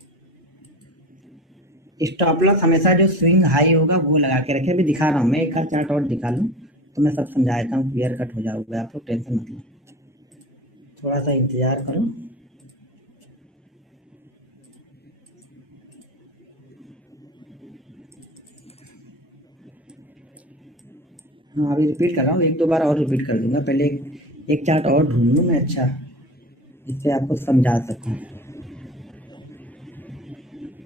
स्टॉप लॉस हमेशा जो स्विंग हाई होगा वो लगा के रखे। अभी दिखा रहा हूँ मैं, एक आध चार्ट और दिखा लूँ तो मैं सब समझा देता हूँ, क्लियर कट हो जाओगे आप लोग, टेंशन मत लो, थोड़ा सा इंतजार करो। हाँ अभी रिपीट कर रहा हूँ, 1-2 बार और रिपीट कर दूंगा। पहले एक चार्ट और ढूंढ लूँ मैं अच्छा, जिससे आपको समझा सकूँ।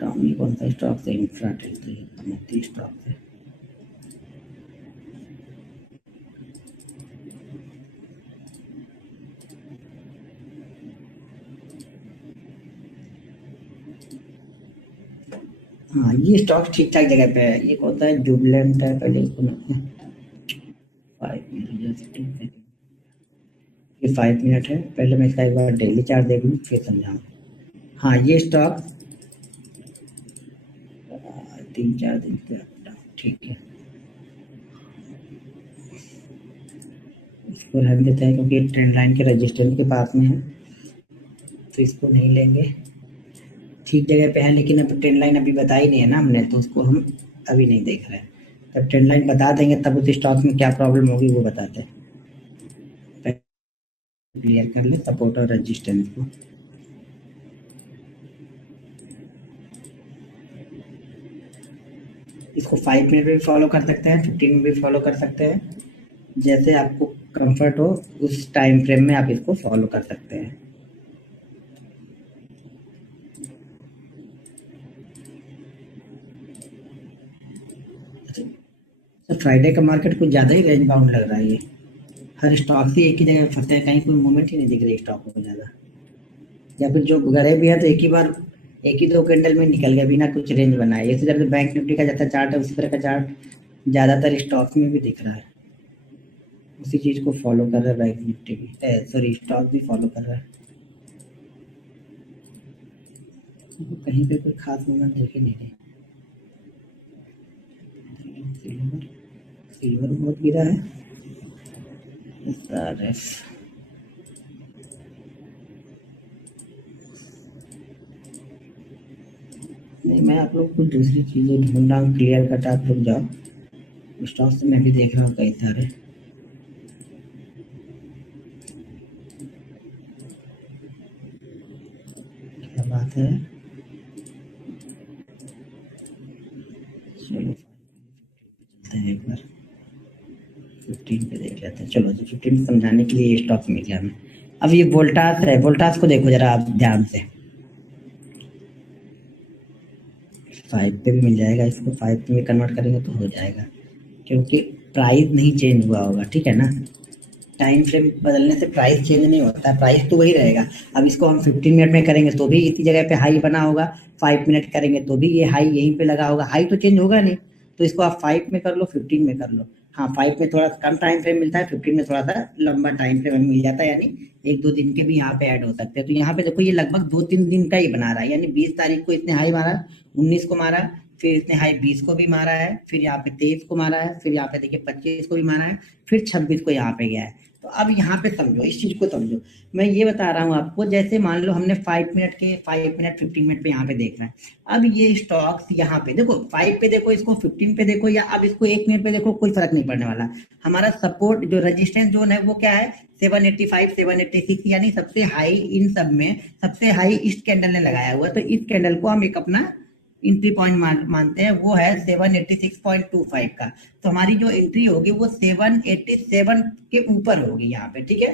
टॉमी कौन सा स्टॉक से, इंफ्राटेक से, स्टॉक से। हाँ ये स्टॉक ठीक ठाक जगह पे है। एक होता है जुबलेंट है, पहले इसको ये 5 मिनट है। पहले मैं इसका एक बार डेली चार्ट देख लूँ फिर समझाऊँ। हाँ ये स्टॉक 3-4 दिन पे अप डाउन, ठीक है, इसको रहने देते हैं क्योंकि ट्रेंड लाइन के रजिस्टेंस के पास में है, तो इसको नहीं लेंगे, ठीक जगह पे है, लेकिन अब ट्रेंड लाइन अभी बताई नहीं है ना हमने, तो उसको हम अभी नहीं देख रहे हैं। जब ट्रेंड लाइन बता देंगे तब उस स्टॉक में क्या प्रॉब्लम होगी वो बताते हैं। क्लियर कर ले सपोर्ट और रेजिस्टेंस को। इसको 5 मिनट में भी फॉलो कर सकते हैं, 15 में भी फॉलो कर सकते हैं, जैसे आपको कंफर्ट हो उस टाइम फ्रेम में आप इसको फॉलो कर सकते हैं। तो फ्राइडे का मार्केट कुछ ज़्यादा ही रेंज बाउंड लग रहा है, ये हर स्टॉक ही एक ही जगह फंसते हैं, कहीं कोई मूवमेंट ही नहीं दिख रही स्टॉक को ज़्यादा, या फिर जो गड़े भी है तो एक ही 2 कैंडल में निकल गया बिना कुछ रेंज बनाए। इसी तरह से बैंक निफ्टी का जैसा चार्ट है उसी तरह का चार्ट ज़्यादातर स्टॉक में भी दिख रहा है, उसी चीज़ को फॉलो कर रहा है बैंक निफ्टी भी, सॉरी स्टॉक भी फॉलो कर रहा है। कहीं पे कोई खास मूवमेंट देख ही नहीं रही। सिल्वर बहुत गिरा है, नहीं, मैं आप लोग को दूसरी चीज़ें ढूंढ रहा हूँ, क्लियर कट आप लोग जाओ। स्टॉक से मैं भी देख रहा हूँ कई सारे, क्या बात है। चलो चलते हैं एक बार 15 पे देख लेते हैं। चलो 15 समझाने के लिए स्टॉक मिल गया हमें। अब ये वोल्टास है, वोल्टास को देखो जरा आप ध्यान से, 5 पे भी मिल जाएगा, इसको 5 पे भी कन्वर्ट करेंगे तो हो जाएगा, क्योंकि प्राइस नहीं चेंज हुआ होगा, ठीक है ना। टाइम फ्रेम बदलने से प्राइस चेंज नहीं होता, प्राइस तो वही रहेगा। अब इसको हम 15 मिनट में करेंगे तो भी इसी जगह पे हाई बना होगा, 5 मिनट करेंगे तो भी ये हाई यहीं पे लगा होगा, हाई तो चेंज होगा नहीं। तो इसको आप 5 में कर लो, 15 में कर लो। हाँ, 5 में थोड़ा कम टाइम फ्रेम मिलता है, 15 में थोड़ा सा लंबा टाइम फ्रेम मिल जाता है, यानी 1-2 दिन के भी यहाँ पे ऐड हो सकते हैं। तो यहाँ पे देखो ये लगभग 2-3 दिन का ही बना रहा है, यानी 20 तारीख को इसने हाई मारा, 19 को मारा, फिर इसने हाई 20 को भी मारा है, फिर यहाँ पे 23 को मारा है, फिर यहाँ पे देखिए 25 को भी मारा है, फिर 26 को यहाँ पे गया है। तो अब यहाँ पे समझो, इस चीज को समझो, मैं ये बता रहा हूँ आपको, जैसे मान लो हमने 5 मिनट के 5 मिनट 15 मिनट पे यहाँ पे देख रहे हैं। अब ये स्टॉक्स यहाँ पे देखो, 5 पे देखो, इसको 15 पे देखो, या अब इसको 1 मिनट पे देखो, कोई फर्क नहीं पड़ने वाला। हमारा सपोर्ट जो रेजिस्टेंस जोन है वो क्या है, 785 786, यानी सबसे हाई इन सब में सबसे हाई इस कैंडल ने लगाया हुआ, तो इस कैंडल को हम एक अपना एंट्री पॉइंट मानते हैं, वो है 786.25 का। तो हमारी जो एंट्री होगी वो 787 के ऊपर होगी यहाँ पे, ठीक है,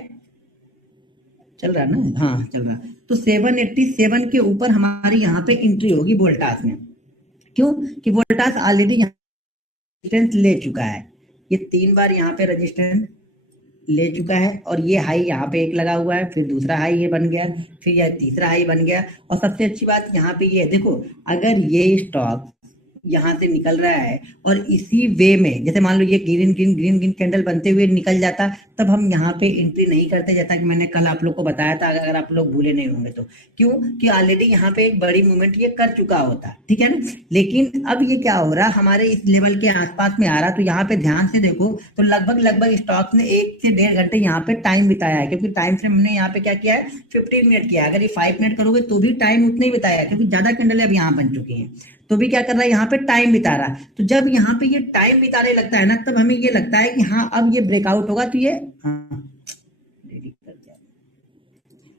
चल रहा है ना, हाँ चल रहा। तो 787 के ऊपर हमारी यहाँ पे एंट्री होगी वोल्टास में। क्यों कि वोल्टास ऑलरेडी यहाँ रेजिस्टेंस ले चुका है, ये 3 बार यहाँ पे रेजिस्टेंस ले चुका है, और ये हाई यहाँ पे एक लगा हुआ है, फिर दूसरा हाई ये बन गया, फिर यह तीसरा हाई बन गया। और सबसे अच्छी बात यहाँ पे ये देखो, अगर ये स्टॉक यहाँ से निकल रहा है और इसी वे में, जैसे मान लो ये ग्रीन कैंडल बनते हुए निकल जाता, तब हम यहाँ पे एंट्री नहीं करते, जैसा कि मैंने कल आप लोग को बताया था, अगर आप लोग भूले नहीं होंगे तो। क्यों कि ऑलरेडी यहाँ पे एक बड़ी मूवमेंट ये कर चुका होता, ठीक है ना। लेकिन अब ये क्या हो रहा, हमारे इस लेवल के आसपास में आ रहा, तो यहाँ पे ध्यान से देखो तो लगभग स्टॉक ने 1 से 1.5 घंटे यहाँ पे टाइम बिताया है, क्योंकि टाइम फ्रेम हमने यहाँ पे क्या किया है, 15 मिनट किया। अगर ये 5 मिनट करोगे तो भी टाइम उतना ही बिताया, क्योंकि ज्यादा कैंडल अब यहाँ बन चुकी है, तो भी क्या कर रहा है, यहाँ पे टाइम बिता रहा है। तो जब यहाँ पे ये टाइम बिताने लगता है ना, तब हमें ये लगता है कि हाँ अब ये ब्रेकआउट होगा, तो ये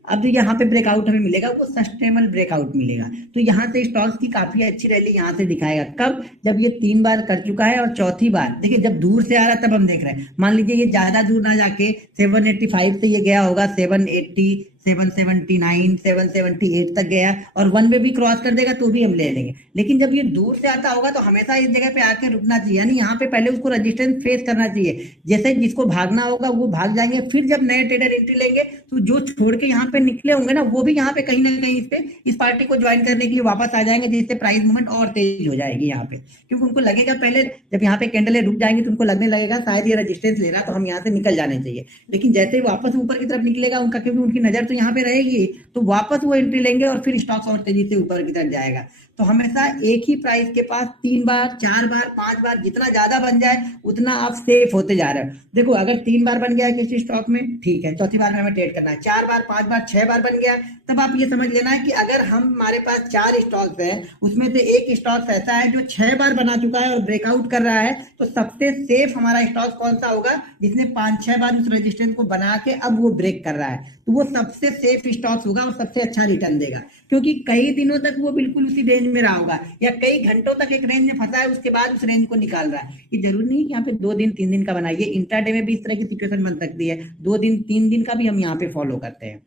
अब जो यहाँ पे ब्रेकआउट हमें मिलेगा वो सस्टेनेबल ब्रेकआउट मिलेगा। तो यहाँ से स्टॉक्स की काफी अच्छी रैली यहाँ से दिखाएगा, कब, जब ये 3 बार कर चुका है, और चौथी बार देखिए जब दूर से आ रहा तब हम देख रहे हैं। मान लीजिए ये ज्यादा दूर ना जाके 785 से ये गया होगा 780, 779, 778 तक गया, और 1 वे भी क्रॉस कर देगा तो भी हम ले लेंगे। लेकिन जब ये दूर से आता होगा तो हमेशा इस जगह पे आके रुकना चाहिए, यानी यहाँ पे पहले उसको रेजिस्टेंस फेस करना चाहिए। जैसे जिसको भागना होगा वो भाग जाएंगे, फिर जब नए ट्रेडर एंट्री लेंगे तो जो छोड़ के यहाँ पे निकले होंगे ना, वो भी यहाँ पे कहीं ना कहीं इस पार्टी को ज्वाइन करने के लिए वापस आ जाएंगे, जिससे प्राइस मूवमेंट और तेज हो जाएगी यहाँ पे। क्योंकि उनको लगेगा, पहले जब यहाँ पे कैंडल रुक जाएंगे तो उनको लगने लगेगा शायद ये रेजिस्टेंस ले रहा, तो हम यहाँ से निकल जाने चाहिए। लेकिन जैसे ही वापस ऊपर की तरफ निकलेगा उनका, क्योंकि उनकी नजर तो यहाँ पे रहेगी, तो वापस वो एंट्री लेंगे और फिर स्टॉक्स और तेजी से ऊपर की तरफ जाएगा। तो हमेशा एक ही प्राइस के पास 3 बार 4 बार 5 बार जितना ज्यादा बन जाए उतना आप सेफ होते जा रहे हो। देखो अगर 3 बार बन गया है किसी स्टॉक में, ठीक है, चौथी बार में हमें ट्रेड करना है। 4 बार 5 बार 6 बार बन गया, तब आप ये समझ लेना है कि अगर हमारे पास 4 स्टॉक्स है, उसमें से एक स्टॉक ऐसा है जो 6 बार बना चुका है और ब्रेकआउट कर रहा है, तो सबसे सेफ हमारा स्टॉक कौन सा होगा? जिसने 5-6 बार उस रेजिस्टेंस को बना के अब वो ब्रेक कर रहा है, तो वो सबसे सेफ स्टॉक्स होगा और सबसे अच्छा रिटर्न देगा। क्योंकि कई दिनों तक वो बिल्कुल उसी रेंज में रहा होगा, या कई घंटों तक एक रेंज में फंसा है, उसके बाद उस रेंज को निकाल रहा है। ये जरूरी नहीं है कि यहाँ पे 2 दिन 3 दिन का बना, ये इंट्राडे में भी इस तरह की सिचुएशन बन सकती है। 2 दिन 3 दिन का भी हम यहाँ पे फॉलो करते हैं,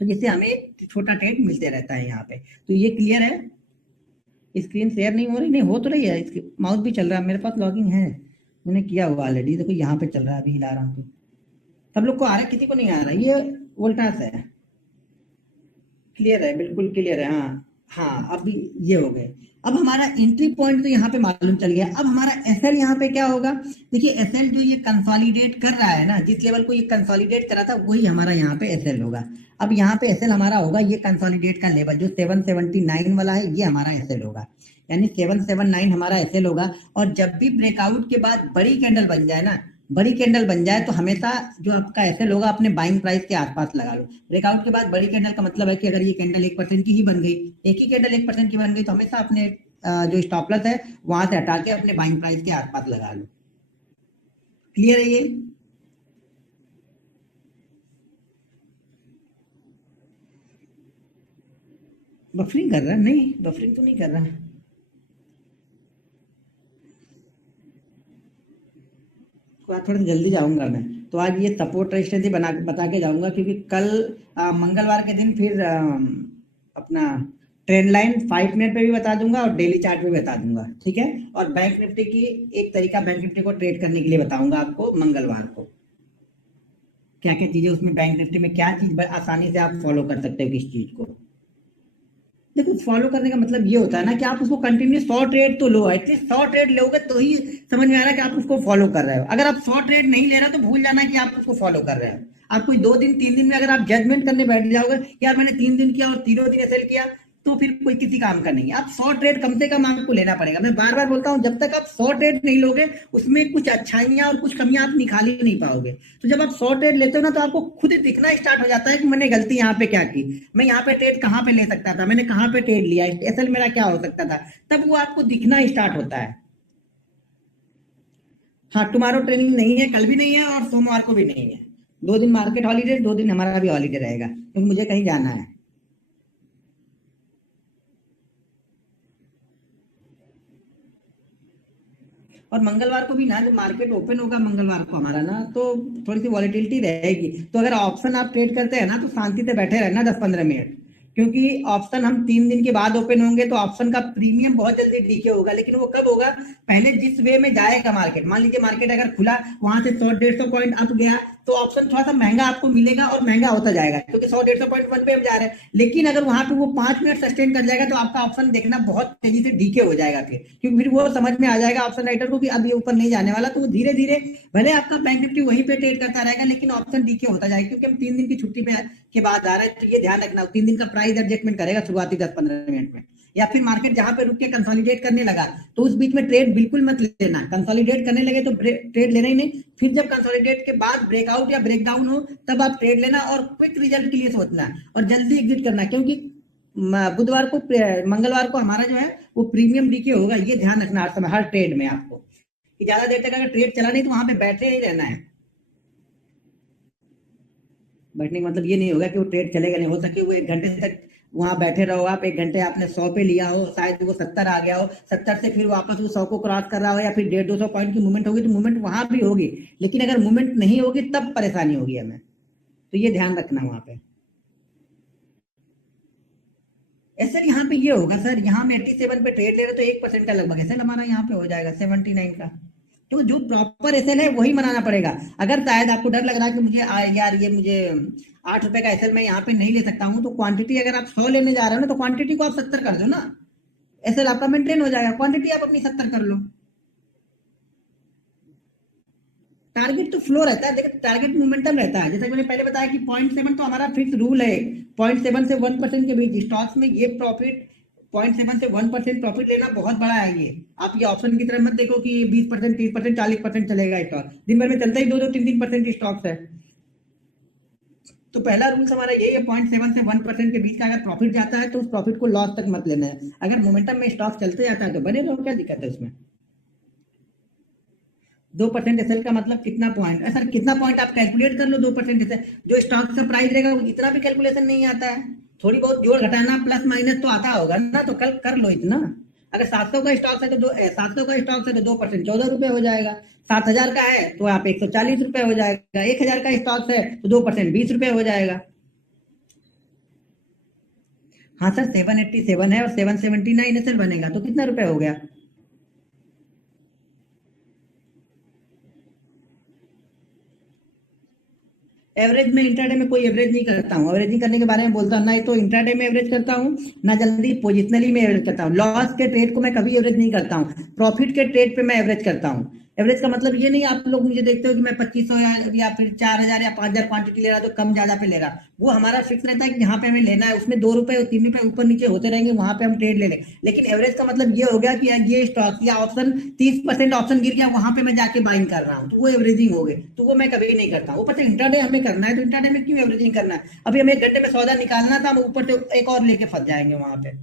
तो जिससे हमें छोटा ट्रेड मिलते रहता है यहाँ पे। तो ये क्लियर है? स्क्रीन शेयर नहीं हो रही? नहीं हो तो रही है, इसकी माउस भी चल रहा है, मेरे पास लॉगिंग है, मैंने किया हुआ ऑलरेडी। देखो यहाँ पे चल रहा है, अभी हिला रहा हूँ तो सब लोग को आ रहा है, किसी को नहीं आ रहा। ये वोल्टास है, क्लियर है, बिल्कुल क्लियर है। हाँ हाँ, अभी ये हो गए। अब हमारा एंट्री पॉइंट तो यहाँ पे मालूम चल गया। अब हमारा एसएल यहाँ पे क्या होगा? देखिए एसएल जो ये कंसोलिडेट कर रहा है ना, जिस लेवल को ये कंसोलिडेट कर रहा था, वही हमारा यहाँ पे एसएल होगा। अब यहाँ पे एसएल हमारा होगा ये कंसोलिडेट का लेवल जो 779 वाला है, ये हमारा एसएल होगा, यानी 779 हमारा एसएल होगा। और जब भी ब्रेकआउट के बाद बड़ी कैंडल बन जाए ना, बड़ी कैंडल बन जाए, तो हमेशा जो आपका एसएल होगा अपने बाइंग प्राइस के आसपास लगा लो। ब्रेकआउट के बाद बड़ी कैंडल का मतलब है कि अगर ये कैंडल 1% की ही बन गई, एक ही कैंडल 1% की बन गई, तो हमेशा अपने जो स्टॉप लॉस है वहां से हटा के अपने बाइंग प्राइस के आसपास लगा लो। क्लियर है ये? बफरिंग कर रहा है? नहीं, बफरिंग तो नहीं कर रहा। तो आज थोड़ा जल्दी जाऊंगा मैं, तो आज ये सपोर्ट रेजिस्टेंस बना बता के जाऊंगा, क्योंकि कल मंगलवार के दिन फिर अपना ट्रेंड लाइन 5 मिनट पे भी बता दूंगा और डेली चार्ट पे भी बता दूंगा, ठीक है। और बैंक निफ्टी की एक तरीका बैंक निफ्टी को ट्रेड करने के लिए बताऊंगा आपको मंगलवार को, क्या क्या चीजें उसमें बैंक निफ्टी में क्या चीज आसानी से आप फॉलो कर सकते हो किस चीज को। देखो फॉलो करने का मतलब ये होता है ना कि आप उसको कंटिन्यू 100 ट्रेड तो लो, एटलीस्ट 100 ट्रेड लोगे तो ही समझ में आ रहा है कि आप उसको फॉलो कर रहे हो। अगर आप 100 ट्रेड नहीं ले रहे तो भूल जाना कि आप उसको फॉलो कर रहे हो। आप कोई 2 दिन 3 दिन में अगर आप जजमेंट करने बैठ जाओगे, यार मैंने 3 दिन किया और तीनों दिन सेल किया, तो फिर कोई किसी काम का नहीं है। आप 100 ट्रेड कम से कम आपको लेना पड़ेगा। मैं बार बार बोलता हूँ, जब तक आप 100 ट्रेड नहीं लोगे उसमें कुछ अच्छाइयां और कुछ कमियां आप निकाल ही नहीं पाओगे। तो जब आप 100 ट्रेड लेते हो ना, तो आपको खुद दिखना स्टार्ट हो जाता है कि मैंने गलती यहाँ पे क्या की, मैं यहाँ पे ट्रेड कहाँ पे ले सकता था, मैंने कहाँ पे ट्रेड लिया, असल मेरा क्या हो सकता था, तब वो आपको दिखना स्टार्ट होता है। हाँ, टुमारो ट्रेनिंग नहीं है, कल भी नहीं है और सोमवार को भी नहीं है। 2 दिन मार्केट हॉलीडे, 2 दिन हमारा भी हॉलीडे रहेगा, क्योंकि मुझे कहीं जाना है। और मंगलवार को भी ना, जब मार्केट ओपन होगा मंगलवार को हमारा ना, तो थोड़ी सी वॉलेटिलिटी रहेगी। तो अगर ऑप्शन आप ट्रेड करते हैं ना, तो शांति से बैठे रहना 10-15 मिनट, क्योंकि ऑप्शन हम 3 दिन के बाद ओपन होंगे, तो ऑप्शन का प्रीमियम बहुत जल्दी डीके होगा। लेकिन वो कब होगा? पहले जिस वे में जाएगा मार्केट, मान लीजिए मार्केट अगर खुला वहां से 100-150 पॉइंट अप गया, तो ऑप्शन थोड़ा सा महंगा आपको मिलेगा और महंगा होता जाएगा, क्योंकि 100-150 पॉइंट वन पे हम जा रहे हैं। लेकिन अगर वहां पे वो 5 मिनट सस्टेन कर जाएगा, तो आपका ऑप्शन देखना बहुत तेजी से डीके हो जाएगा फिर, क्योंकि फिर वो समझ में आ जाएगा ऑप्शन राइटर को कि अब ये ऊपर नहीं जाने वाला। तो वो धीरे धीरे, भले आपका बैंक निफ्टी वहीं पे ट्रेड करता रहेगा, लेकिन ऑप्शन डीके होता जाएगा, क्योंकि हम 3 दिन की छुट्टी पे के बाद आ रहे हैं। तो ये ध्यान रखना, 3 दिन का प्राइस एडजस्टमेंट करेगा शुरुआती 10-15 मिनट में, या फिर मार्केट जहां पे रुक के कंसोलिडेट करने लगा, तो उस बीच में ट्रेड बिल्कुल मत लेना। कंसोलिडेट करने लगे तो ट्रेड लेना ही नहीं। फिर जब कंसोलिडेट के बाद ब्रेकआउट या ब्रेकडाउन हो, तब आप ट्रेड लेना और क्विक रिजल्ट के लिए सोचना और जल्दी एग्जिट करना, क्योंकि बुधवार को मंगलवार को हमारा जो है वो प्रीमियम डीके होगा। ये ध्यान रखना हर समय, हर ट्रेड में आपको, कि ज्यादा देर तक अगर ट्रेड चला नहीं तो वहां पे बैठे ही रहना है। बैठने का मतलब ये नहीं होगा कि वो ट्रेड चलेगा नहीं, हो सके वो 1 घंटे तक वहां बैठे रहो आप। 1 घंटे आपने 100 पे लिया हो, शायद वो 70 आ गया हो, 70 से फिर वापस वो 100 को क्रॉस कर रहा हो, या फिर 150-200 पॉइंट की मूवमेंट होगी, तो मूवमेंट वहां भी होगी। लेकिन अगर मूवमेंट नहीं होगी तब परेशानी होगी हमें, तो ये ध्यान रखना वहां पे। सर यहाँ पे ये होगा सर, यहाँ में 87 पे ट्रेड ले रहे तो 1% का लगभग एसएल हमारा यहाँ पे हो जाएगा 79 का। तो जो प्रॉपर एसएल है वही मनाना पड़ेगा। अगर शायद आपको डर लग रहा है कि मुझे यार ये मुझे 8 रुपए का एसएल मैं यहाँ पे नहीं ले सकता हूँ, तो क्वांटिटी अगर आप 100 लेने जा रहे हो ना, तो क्वांटिटी को आप 70 कर दो ना, एसएल आपका मेंटेन हो जाएगा, क्वांटिटी आप अपनी 70 कर लो। टारगेट तो फ्लो रहता है, देखिए टारगेट मोमेंटम रहता है। जैसे मैंने पहले बताया कि 0.7 तो हमारा फिक्स रूल है, 0.7 से 1% के बीच स्टॉक्स में ये प्रॉफिट 0.7 से 1% प्रॉफिट लेना बहुत बड़ा है ये। आप ये ऑप्शन की तरफ मत देखो कि 20%, 30%, 40% चलेगा स्टॉक। दिन भर में चलता ही 2-2, 3-3% स्टॉक्स है। तो पहला रूल हमारा यही है, 0.7 से 1% के बीच का अगर प्रॉफिट जाता है तो उस प्रॉफिट को लॉस तक मत लेना है। अगर मोमेंटम में स्टॉक चलते जाता है तो बने रहो, क्या दिक्कत है उसमें। 2% एसएल का मतलब कितना पॉइंट है सर, कितना पॉइंट आप कैलकुलेट कर लो। 2% एसएल जो स्टॉक का प्राइस रहेगा वो इतना भी कैलकुलेशन नहीं आता है। थोड़ी बहुत जोड़ घटाना प्लस माइनस तो आता होगा ना, तो कल कर लो इतना। अगर 700 का स्टॉक है तो 700 का स्टॉक है तो 2% 14 रुपए हो जाएगा। 7,000 का है तो आप 140 रुपए हो जाएगा। 1,000 का स्टॉक है तो 2% 20 रुपए हो जाएगा। हाँ सर 787 है और 779 एसएल बनेगा तो कितना रुपए हो गया। एवरेज में इंट्राडे में कोई एवरेज नहीं करता हूँ। एवरेजिंग करने के बारे में बोलता हूँ ना, ही तो इंट्राडे में एवरेज करता हूँ ना जल्दी पोजिशनली में एवरेज करता हूँ। लॉस के ट्रेड को मैं कभी एवरेज नहीं करता हूँ, प्रॉफिट के ट्रेड पे मैं एवरेज करता हूँ। एवरेज का मतलब ये नहीं आप लोग मुझे देखते हो कि मैं 2500 या फिर 4,000 या 5,000 क्वांटिटी ले रहा तो कम ज्यादा पे ले रहा। वो हमारा फिक्स रहता है कि यहाँ पे हमें लेना है, उसमें 2 रुपए और 3 रुपए ऊपर नीचे होते रहेंगे, वहां पे हम ट्रेड ले लें। लेकिन एवरेज का मतलब ये हो गया कि ये स्टॉक या ऑप्शन 30% ऑप्शन गिर गया, वहां पे मैं जाके बाइंग कर रहा हूँ, तो वो एवरेजिंग हो गई। तो वो मैं कभी नहीं करता। वो पता है इंट्राडे हमें करना है तो इंट्राडे में क्यों एवरेजिंग करना है। अभी हमें 1 घंटे में सौदा निकालना था, हम ऊपर से एक और लेके फंस जाएंगे वहां पे।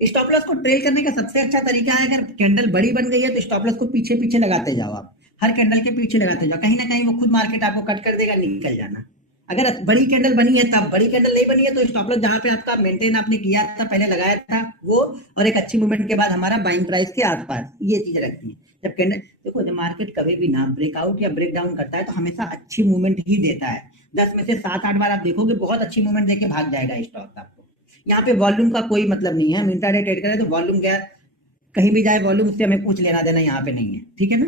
स्टॉप लॉस को ट्रेल करने का सबसे अच्छा तरीका है, अगर कैंडल बड़ी बन गई है तो स्टॉप लॉस को पीछे पीछे लगाते जाओ। आप हर कैंडल के पीछे लगाते जाओ, कहीं ना कहीं वो खुद मार्केट आपको कट कर देगा, निकल जाना। अगर बड़ी कैंडल बनी है तब, बड़ी कैंडल नहीं बनी है तो स्टॉप लॉस जहां पे आपका मेंटेन आपने किया था, पहले लगाया था वो, और एक अच्छी मूवमेंट के बाद हमारा बाइंग प्राइस के आसपास, ये चीज रखती है। जब कैंडल देखो, जब मार्केट कभी भी ना ब्रेकआउट या ब्रेक डाउन करता है तो हमेशा अच्छी मूवमेंट ही देता है। 10 में से 7-8 बार आप देखोगे बहुत अच्छी मूवमेंट देके भाग जाएगा स्टॉक आपको। यहाँ पे वॉल्यूम का कोई मतलब नहीं है। हम इंट्राडे ट्रेड करें तो वॉल्यूम क्या, कहीं भी जाए वॉल्यूम से हमें कुछ लेना देना यहाँ पे नहीं है, ठीक है ना।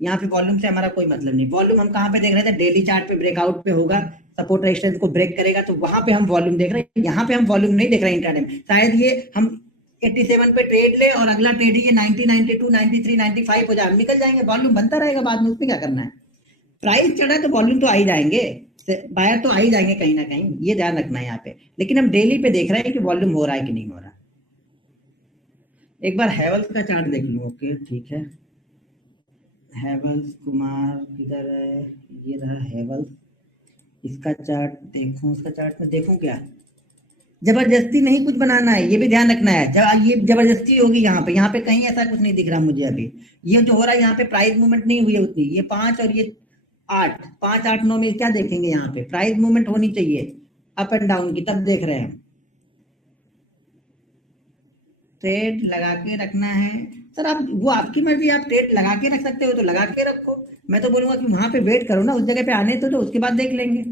यहाँ पे वॉल्यूम से हमारा कोई मतलब नहीं। वॉल्यूम हम कहाँ पे देख रहे थे, डेली चार्ट पे ब्रेकआउट पे होगा, सपोर्ट रेजिस्टेंस को ब्रेक करेगा तो वहां पे हम वॉल्यूम देख रहे हैं। यहाँ पे हम वॉल्यूम नहीं देख रहे हैं इंट्राडे में। शायद ये हम 87 पे ट्रेड ले और अगला ट्रेड ये 90, 92, 93, 95 हो जाए, हम निकल जाएंगे, वॉल्यूम बनता रहेगा बाद में, उसमें क्या करना है। प्राइस चढ़ा तो वॉल्यूम तो आ ही जाएंगे, बायर तो आ ही जाएंगे कहीं ना कहीं, ये ध्यान रखना है यहाँ पे। लेकिन हम डेली पे देख रहे हैं कि वॉल्यूम हो रहा है कि नहीं हो रहा। एक बार हैवल्स का चार्ट देख लूं। ओके ठीक है, हैवल्स कुमार किधर है, ये रहा हैवल्स। इसका चार्ट देखूं, इसका चार्ट में देखूं क्या। जबरदस्ती नहीं कुछ बनाना है, ये भी ध्यान रखना है। जब ये जबरदस्ती होगी यहाँ पे कहीं ऐसा कुछ नहीं दिख रहा मुझे अभी। ये जो हो रहा है यहाँ पे प्राइस मूवमेंट नहीं हुई है उतनी, ये 5 और ये 8, 5, 8, 9 में क्या देखेंगे, यहाँ पे प्राइस मूवमेंट होनी चाहिए अप एंड डाउन की, तब देख रहे हैं। ट्रेड लगा के रखना है सर, आप वो आपकी मर्जी, आप ट्रेड लगा के रख सकते हो तो लगा के रखो। मैं तो बोलूंगा कि वहां पे वेट करो ना, उस जगह पे आने तो उसके बाद देख लेंगे।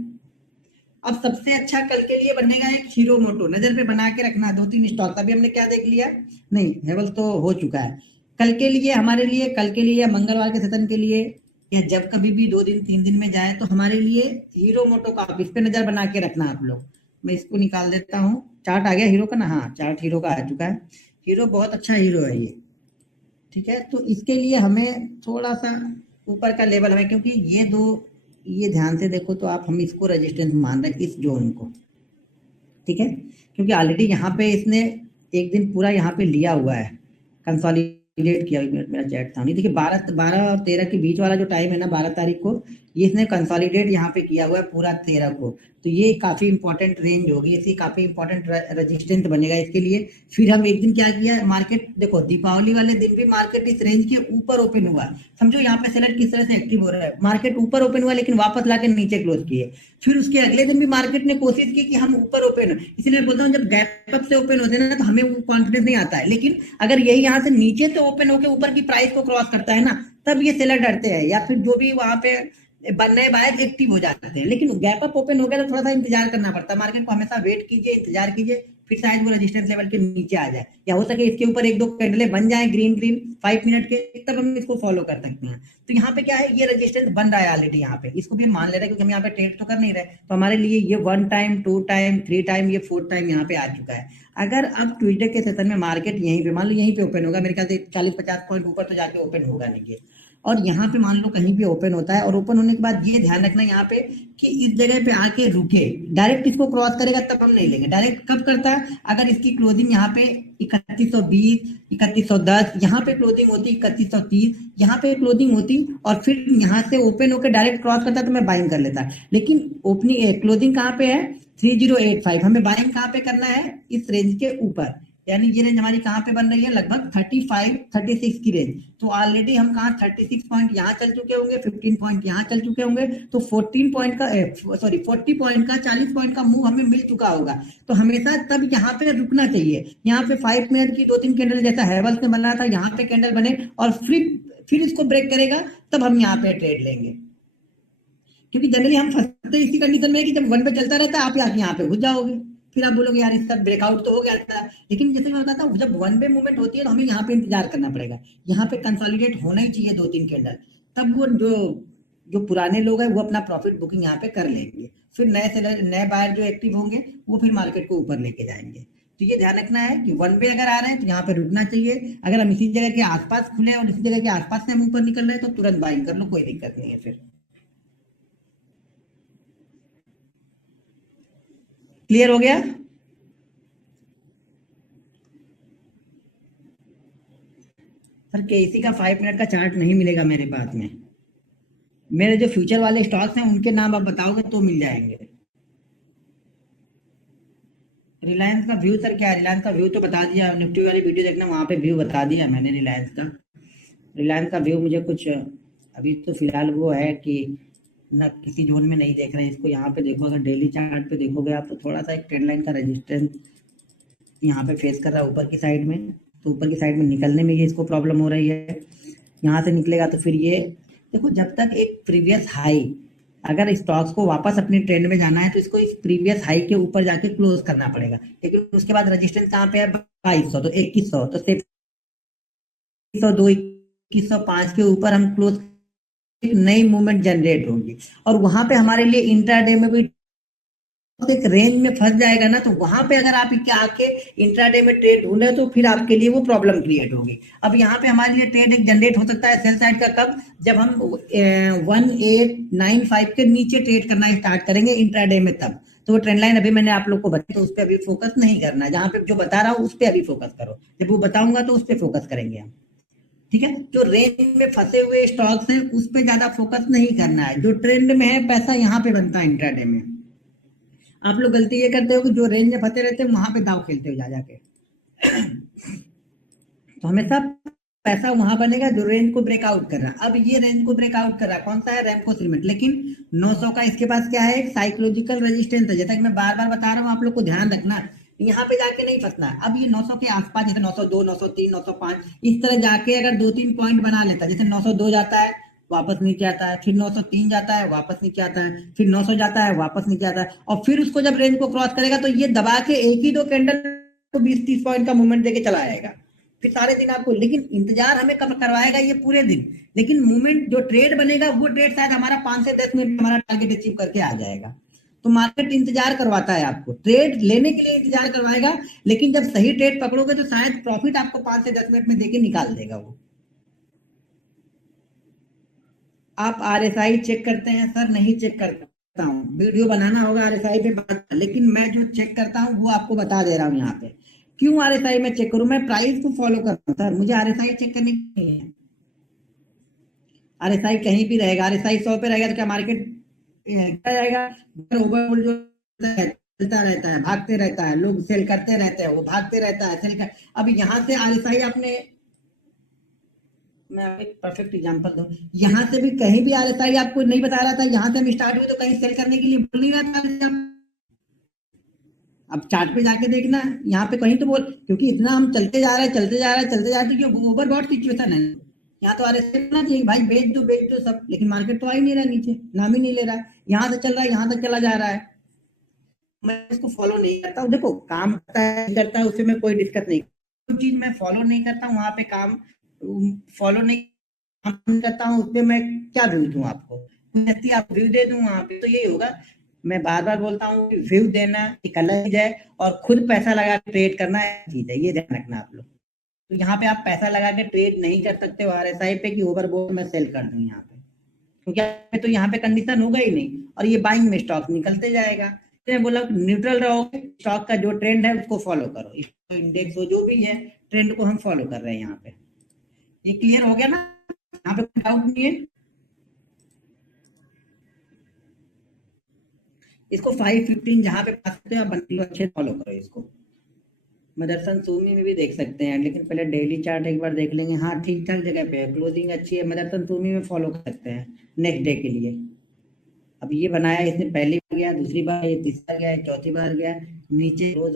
अब सबसे अच्छा कल के लिए बनेगा एक हीरो मोटो, नजर पे बना के रखना। 2-3 स्टॉक अभी हमने क्या देख लिया, नहीं हेवल्स तो हो चुका है। कल के लिए हमारे लिए, कल के लिए मंगलवार के सेशन के लिए, या जब कभी भी 2 दिन 3 दिन में जाए तो हमारे लिए हीरो मोटो का इस पे नजर बना के रखना आप लोग। मैं इसको निकाल देता हूँ। चार्ट आ गया हीरो का ना, हाँ चार्ट हीरो का आ चुका है। हीरो बहुत अच्छा हीरो है ये, ठीक है। तो इसके लिए हमें थोड़ा सा ऊपर का लेवल हमें, क्योंकि ये दो, ये ध्यान से देखो तो आप, हम इसको रेजिस्टेंस मान रहे हैं इस जोन को, ठीक है। क्योंकि ऑलरेडी यहाँ पे इसने एक दिन पूरा यहाँ पे लिया हुआ है, कंसोलिडेट किया। मेरा चैट था नहीं, देखिए 12 और 13 के बीच वाला जो टाइम है ना, 12 तारीख को, ये इसने कंसोलिडेट यहाँ पे किया हुआ है पूरा 13 को। तो ये काफी इंपॉर्टेंट रेंज होगी, इसकी काफी इंपॉर्टेंट रेजिस्टेंस बनेगा इसके लिए। फिर हम एक दिन क्या किया, मार्केट देखो दीपावली वाले दिन भी मार्केट इस रेंज के ऊपर ओपन हुआ। समझो यहाँ पे सेलर किस तरह से एक्टिव हो रहा है, मार्केट ऊपर ओपन हुआ लेकिन वापस लाके नीचे क्लोज किए। फिर उसके अगले दिन भी मार्केट ने कोशिश की कि हम ऊपर ओपन हो, इसलिए बोलता हूँ जब गैप अप से ओपन होते हैं ना तो हमें वो कॉन्फिडेंस नहीं आता है। लेकिन अगर यही यहाँ से नीचे से ओपन होकर ऊपर की प्राइस को क्रॉस करता है ना, तब ये सेलर डरते हैं, या फिर जो भी वहां पे नए बायर एक्टिव हो जाते हैं। लेकिन गैप अप ओपन हो गया तो थोड़ा सा इंतजार करना पड़ता है मार्केट को, हमेशा वेट कीजिए, इंतजार कीजिए, फिर शायद वो रेजिस्टेंस लेवल के नीचे आ जाए, या हो सके इसके ऊपर 1-2 कैंडले बन जाए ग्रीन ग्रीन 5 मिनट के, तब हम इसको फॉलो कर सकते हैं। तो यहाँ पे क्या है, ये रेजिस्टेंस बन रहा है ऑलरेडी, यहाँ पे इसको भी हम मान ले रहे हैं क्योंकि हम यहाँ पे ट्रेड तो कर नहीं रहे। तो हमारे लिए ये 1 टाइम, 2 टाइम, 3 टाइम, ये 4 टाइम यहाँ पे आ चुका है। अगर अब ट्यूजडे के सेशन में मार्केट यहीं पे, मान लो यहीं पे ओपन होगा, मेरे ख्याल से 40-50 पॉइंट ऊपर तो जाके ओपन होगा नहीं, और यहाँ पे मान लो कहीं भी ओपन होता है, और ओपन होने के बाद ये ध्यान रखना यहाँ पे कि इस जगह पे आके रुके, डायरेक्ट इसको क्रॉस करेगा तब हम नहीं लेंगे। डायरेक्ट कब करता है, अगर इसकी क्लोजिंग यहाँ पे 3120, 3110, यहाँ पे क्लोजिंग होती 3130, यहाँ पे क्लोजिंग होती, और फिर यहाँ से ओपन होकर डायरेक्ट क्रॉस करता तो मैं बाइंग कर लेता। लेकिन ओपनिंग क्लोजिंग कहाँ पे है, 3085, हमें बाइंग कहाँ पे करना है, इस रेंज के ऊपर, यानी ये रेंज हमारी कहाँ पे बन रही है, लगभग 35 36 की रेंज। तो ऑलरेडी हम कहाँ 36 पॉइंट यहाँ चल चुके होंगे, 15 पॉइंट यहाँ चल चुके होंगे, तो 14 पॉइंट का 40 पॉइंट का 40 पॉइंट का मूव हमें मिल चुका होगा। तो हमेशा तब यहाँ पे रुकना चाहिए। यहाँ पे 5 मिनट की 2-3 कैंडल जैसा हैवल्स ने बना था, यहाँ पे कैंडल बने और फिर इसको ब्रेक करेगा, तब हम यहाँ पे ट्रेड लेंगे। क्योंकि जनरली हम फंसते इसी कंडीशन में कि जब वन पे चलता रहता है, आप यहाँ पे घुस जाओगे, फिर आप बोलोगे यार इसका ब्रेकआउट तो हो गया था। लेकिन जैसे मैं बताता हूँ, जब वन वे मूवमेंट होती है तो हमें यहाँ पे इंतजार करना पड़ेगा, यहाँ पे कंसोलिडेट होना ही चाहिए 2-3 कैंडल, तब वो जो पुराने लोग हैं वो अपना प्रॉफिट बुकिंग यहाँ पे कर लेंगे, फिर नए बायर जो एक्टिव होंगे वो फिर मार्केट को ऊपर लेके जाएंगे। तो ये ध्यान रखना है कि वन वे अगर आ रहे हैं तो यहाँ पे रुकना चाहिए। अगर हम इसी जगह के आसपास खुले और इसी जगह के आसपास से हम ऊपर निकल रहे हैं तो तुरंत बाइंग कर लो, कोई दिक्कत नहीं है। फिर क्लियर हो गया? सर केसी का 5 मिनट का चार्ट नहीं मिलेगा मेरे पास में, मेरे जो फ्यूचर वाले स्टॉक्स हैं उनके नाम आप बताओगे तो मिल जाएंगे। रिलायंस का व्यू सर क्या है, रिलायंस का व्यू तो बता दिया, निफ्टी वाली वीडियो देखना, वहां पे व्यू बता दिया मैंने रिलायंस का व्यू मुझे कुछ अभी तो फिलहाल वो है कि ना किसी जोन में नहीं देख रहे हैं इसको। यहाँ पे देखो, अगर डेली चार्ट पे देखोगे आप तो थोड़ा सा एक ट्रेंड लाइन का रेजिस्टेंस यहाँ पे फेस कर रहा है ऊपर की साइड में, तो ऊपर की साइड में निकलने में ये इसको प्रॉब्लम हो रही है। यहाँ से निकलेगा तो फिर ये देखो, जब तक एक प्रीवियस हाई, अगर स्टॉक्स को वापस अपने ट्रेंड में जाना है तो इसको इस प्रीवियस हाई के ऊपर जाके क्लोज करना पड़ेगा। लेकिन उसके बाद रेजिस्टेंस कहाँ पे है, 2200, तो 2100, तो 2102, 2105 के ऊपर हम क्लोज, एक नई मूवमेंट जनरेट होगी, और वहां पे हमारे लिए इंट्राडे में भी एक रेंज में फंस जाएगा ना, तो वहां पे अगर आप आके इंट्राडे में ट्रेड ढूंढे तो फिर आपके लिए वो प्रॉब्लम क्रिएट होगी। अब यहाँ पे हमारे लिए ट्रेड एक जनरेट हो सकता है सेल साइड का, कब, जब हम 1895 के नीचे ट्रेड करना स्टार्ट करेंगे इंट्राडे में, तब तो वो ट्रेंड लाइन अभी मैंने आप लोग को बताया, तो उस पर अभी फोकस नहीं करना है। जहां पे जो बता रहा हूँ उस पर अभी फोकस करो, जब वो बताऊंगा तो उस पर फोकस करेंगे हम। ठीक है, जो रेंज में फंसे हुए स्टॉक्स हैं उस पर ज्यादा फोकस नहीं करना है, जो ट्रेंड में है पैसा यहाँ पे बनता है इंट्राडे में। आप लोग गलती ये करते हो कि जो रेंज में फंसे रहते हैं वहां पे दाव खेलते हो जा जाके, तो हमेशा पैसा वहां बनेगा जो रेंज को ब्रेकआउट कर रहा है। अब ये रेंज को ब्रेकआउट कर रहा है, कौन सा है, रैमको सीमेंट, लेकिन 900 का इसके पास क्या है, एक साइकोलॉजिकल रेजिस्टेंस है। जैसा कि मैं बार बार बता रहा हूँ, आप लोग को ध्यान रखना, यहाँ पे जाके नहीं फंसना है। अब ये 900 के आसपास, जैसे 902, 903, 905, इस तरह जाके अगर 2-3 पॉइंट बना लेता है, जैसे 902 जाता है वापस नीचे आता है, फिर 903 जाता है वापस नीचे आता है, फिर 900 जाता है वापस नीचे आता है, और फिर उसको जब रेंज को क्रॉस करेगा तो ये दबा के एक ही दो कैंडल को 20-30 पॉइंट का मूवमेंट देके चला जाएगा, फिर सारे दिन आपको। लेकिन इंतजार हमें कब करवाएगा, ये पूरे दिन। लेकिन मूवमेंट जो ट्रेड बनेगा वो ट्रेड शायद हमारा 5 से 10 मिनट में हमारा टारगेट अचीव करके आ जाएगा। तो मार्केट इंतजार करवाता है आपको, ट्रेड लेने के लिए इंतजार करवाएगा, लेकिन जब सही ट्रेड पकड़ोगे तो शायद प्रॉफिट आपको 5 से 10 मिनट में देके निकाल देगा वो। आप आरएसआई चेक करते हैं सर? नहीं चेक करता हूँ, वीडियो बनाना होगा आरएसआई पे बात, लेकिन मैं जो चेक करता हूँ वो आपको बता दे रहा हूँ यहाँ पे। क्यों आरएसआई में चेक करूँ, मैं प्राइस को फॉलो करता हूँ सर, मुझे आरएसआई चेक करने की नहीं है। आरएसआई कहीं भी रहेगा, आरएसआई 100 पे रहेगा तो क्या मार्केट क्या जाएगा, ओवरऑल जो चलता रहता है, भागते रहता है, लोग सेल करते रहते हैं, वो भागते रहता है, सेल कर। अब यहाँ से आरएसआई आपने, मैं एक परफेक्ट एग्जांपल दूं, यहाँ से भी कहीं भी आरएसआई आपको नहीं बता रहा था, यहाँ से हम स्टार्ट हुए तो कहीं सेल करने के लिए बोल नहीं रहा था। अब चार्ट पे जाके देखना, यहाँ पे कहीं तो बोल, क्योंकि इतना हम चलते जा रहे हैं चलते जा रहे हैं चलते जा रहे हैं, तो ओवरबॉट सिचुएशन है। यहाँ तो आरएसआई ना चाहिए भाई, बेच दो सब, लेकिन मार्केट तो आ ही नहीं रहा, नीचे नाम ही नहीं ले रहा है, यहाँ से चल रहा है यहाँ तक चला जा रहा है। मैं इसको फॉलो नहीं करता हूँ, देखो काम करता है उससे मैं कोई दिक्कत नहीं, कोई चीज मैं फॉलो नहीं करता हूँ वहां पे काम फॉलो नहीं करता हूँ, उसपे मैं क्या व्यू दूं आपको, आप व्यू दे दूं वहां पे तो यही होगा। मैं बार बार बोलता हूँ कि व्यू देना एक अलग चीज है और खुद पैसा लगा ट्रेड करना एक चीज है, ये ध्यान रखना आप लोग। तो यहाँ पे आप पैसा लगा के ट्रेड नहीं कर सकते हो RSI पे कि ओवरबोट मैं सेल कर दूं यहाँ पे, क्योंकि तो यहाँ पे कंडीशन होगा ही नहीं और ये बाइंग में स्टॉक निकलते जाएगा। तो मैं बोला न्यूट्रल रहोगे, स्टॉक का जो ट्रेंड है उसको फॉलो करो, इंडेक्स हो जो भी है ट्रेंड को हम फॉलो कर रहे हैं यहाँ पे। ये क्लियर हो गया ना, यहाँ पे कोई डाउट नहीं है। इसको 515 जहाँ पे पास करते हैं आप अच्छे फॉलो करो इसको। मदरसन सूमी में भी देख सकते हैं, लेकिन पहले डेली चार्ट एक बार देख लेंगे। हाँ ठीक ठाक जगह पे है, क्लोजिंग अच्छी है, मदरसन सूमी में फॉलो कर सकते हैं नेक्स्ट डे के लिए। अब ये बनाया इसने पहली बार गया, दूसरी बार, ये तीसरा गया, चौथी बार गया नीचे, रोज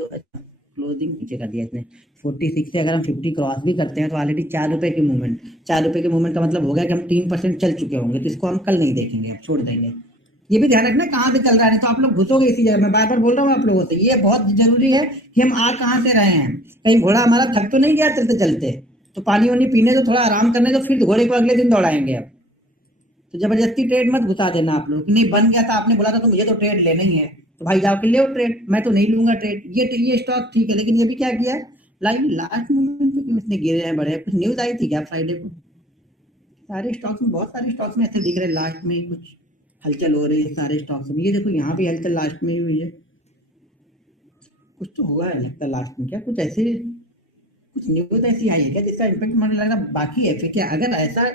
क्लोजिंग नीचे कर दिया इसने 46 से। अगर हम 50 क्रॉस भी करते हैं तो ऑलरेडी 4 रुपए की मूवमेंट, 4 रुपए के मूवमेंट का मतलब हो गया कि हम 3% चल चुके होंगे, तो इसको हम कल नहीं देखेंगे, अब छोड़ देंगे। ये भी ध्यान रखना कहाँ से चल रहा है, तो आप लोग घुसोगे इसी जगह। मैं बार बार बोल रहा हूँ आप लोगों से, ये बहुत जरूरी है कि हम आ कहाँ से रहे हैं, कहीं घोड़ा हमारा थक तो नहीं गया चलते चलते, तो पानी वानी पीने तो थोड़ा आराम करने तो फिर घोड़े को अगले दिन दौड़ाएंगे। अब तो जबरदस्ती ट्रेड मत घुसा देना आप लोग, नहीं बन गया था आपने बोला था तो मुझे तो ट्रेड लेना ही है, तो भाई जाओ के ले ट्रेड, मैं तो नहीं लूंगा ट्रेड। ये स्टॉक ठीक है, लेकिन ये भी क्या किया है, लास्ट मोमेंट पे क्यों इसने गिरे हैं बड़े। कुछ न्यूज आई थी क्या फ्राइडे को? सारे स्टॉक्स में, बहुत सारे स्टॉक्स में ऐसे दिख रहे लास्ट में कुछ हलचल हो रही है सारे स्टॉक्स में। ये देखो यहाँ भी हलचल लास्ट में हुई है, कुछ तो हुआ है लगता है लास्ट में, क्या कुछ ऐसे कुछ न्यूज ऐसी आई है क्या जिसका इम्पैक्ट मुझे लग रहा बाकी है। फिर क्या अगर ऐसा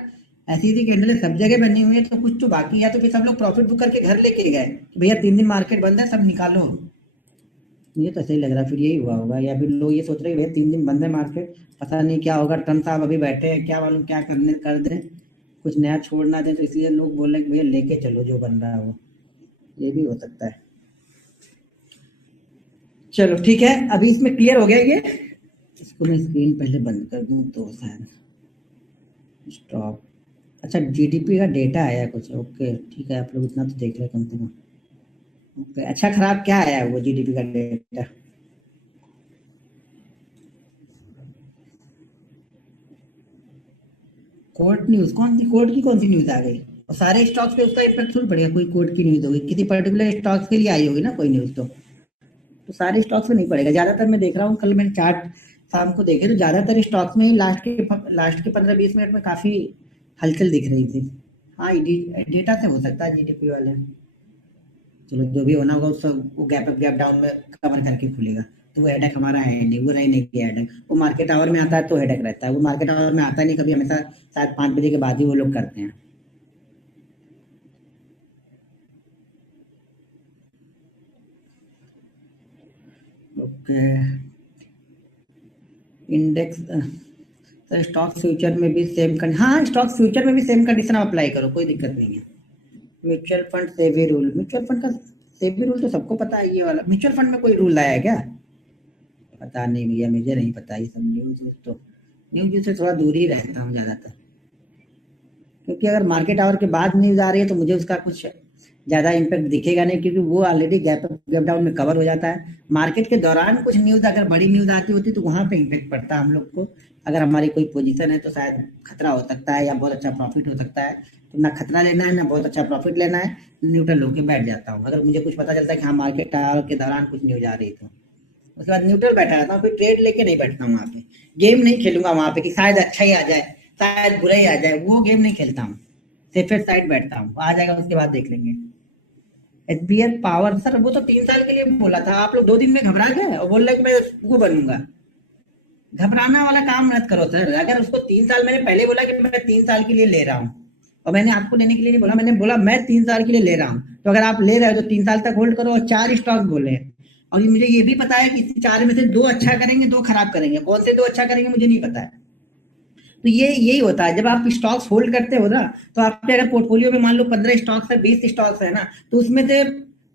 ऐसी कैंडल सब जगह बनी हुई है तो कुछ तो बाकी है, तो फिर सब लोग प्रॉफिट बुक करके घर लेके गए कि भैया 3 दिन मार्केट बंद है सब निकालो। मुझे तो सही लग रहा है फिर यही हुआ होगा, या फिर लोग ये सोच रहे हैं भैया 3 दिन बंद है मार्केट, पता नहीं क्या होगा, ट्रम्प साहब अभी बैठे हैं, क्या मालूम क्या करने कर दें, कुछ नया छोड़ ना दें, तो इसलिए लोग बोल रहे हैं भैया लेके चलो जो बन रहा है वो, ये भी हो सकता है। चलो ठीक है, अभी इसमें क्लियर हो गया ये। इसको मैं स्क्रीन पहले बंद कर दूं तो शायद स्टॉप। अच्छा जीडीपी का डेटा आया कुछ, ओके ठीक है, आप लोग इतना तो देख रहे कम से कम। ओके अच्छा खराब क्या आया वो जीडीपी का डेटा? कोर्ट न्यूज, कौन सी कोर्ट की कौन सी न्यूज आ गई? और सारे स्टॉक्स पे उसका इफेक्ट थोड़ी पड़ेगा, कोई कोर्ट की न्यूज होगी, किसी पर्टिकुलर स्टॉक्स के लिए आई होगी ना कोई न्यूज, तो सारे स्टॉक्स में नहीं पड़ेगा। ज्यादातर मैं देख रहा हूँ, कल मैंने चार्ट शाम को देखे तो ज्यादातर स्टॉक्स में लास्ट के 15-20 मिनट में काफी हलचल दिख रही थी। हाँ डेटा से हो सकता है जीडीपी वाले, चलो जो भी होना होगा उसका वो गैप डाउन में कवर करके खुलेगा, तो वो हेडेक हमारा है नहीं, वो नहीं किया हेडेक, वो मार्केट आवर में आता है तो हेडेक रहता है, वो मार्केट आवर में आता नहीं कभी, हमेशा शायद 5 बजे के बाद ही वो लोग करते हैं। ओके इंडेक्स स्टॉक फ्यूचर में भी सेम हाँ स्टॉक फ्यूचर में भी सेम कंडीशन अप्लाई करो, कोई दिक्कत नहीं है। Mutual fund SEBI rule, mutual fund का सेबी रूल तो सबको पता है, ये वाला म्यूचुअल फंड में कोई रूल आया है क्या? पता नहीं भैया, मुझे नहीं पता, ये सब न्यूज से थोड़ा दूर ही रहता हूँ ज्यादातर, क्योंकि अगर मार्केट आवर के बाद न्यूज आ रही है तो मुझे उसका कुछ ज्यादा इम्पैक्ट दिखेगा नहीं, क्योंकि वो ऑलरेडी गैप डाउन में कवर हो जाता है। मार्केट के दौरान कुछ न्यूज अगर बड़ी न्यूज आती होती तो वहां पे इम्पैक्ट पड़ता है हम लोग को, अगर हमारी कोई पोजीशन है तो शायद खतरा हो सकता है या बहुत अच्छा प्रॉफिट हो सकता है, तो ना खतरा लेना है ना बहुत अच्छा प्रॉफिट लेना है, न्यूट्रल होकर बैठ जाता हूँ। अगर मुझे कुछ पता चलता है कि हाँ मार्केट के दौरान कुछ न्यूज आ रही तो उसके बाद न्यूट्रल बैठा रहता हूँ, फिर ट्रेड लेके नहीं बैठता हूँ वहाँ पे, गेम नहीं खेलूंगा वहां पे कि शायद अच्छा ही आ जाए शायद बुरा ही आ जाए, वो गेम नहीं खेलता हूँ, सेफर साइड बैठता हूँ, आ जाएगा उसके बाद देख लेंगे। एचबीएल पावर सर वो तो 3 साल के लिए बोला था, आप लोग 2 दिन में घबरा गए और बोल रहे कि मैं वो बनूंगा। घबराना वाला काम मत करो सर, अगर उसको 3 साल मैंने पहले बोला कि मैं 3 साल के लिए ले रहा हूँ, और मैंने आपको लेने के लिए नहीं बोला, मैंने बोला मैं 3 साल के लिए ले रहा हूँ, तो अगर आप ले रहे हो तो 3 साल तक होल्ड करो, और 4 स्टॉक बोले, और मुझे ये भी पता है कि 4 में से 2 अच्छा करेंगे 2 खराब करेंगे, कौन से 2 अच्छा करेंगे मुझे नहीं पता है। तो ये यही होता है जब आप स्टॉक्स होल्ड करते हो ना, तो आपके अगर पोर्टफोलियो में मान लो 15 स्टॉक्स है 20 स्टॉक्स है ना, तो उसमें से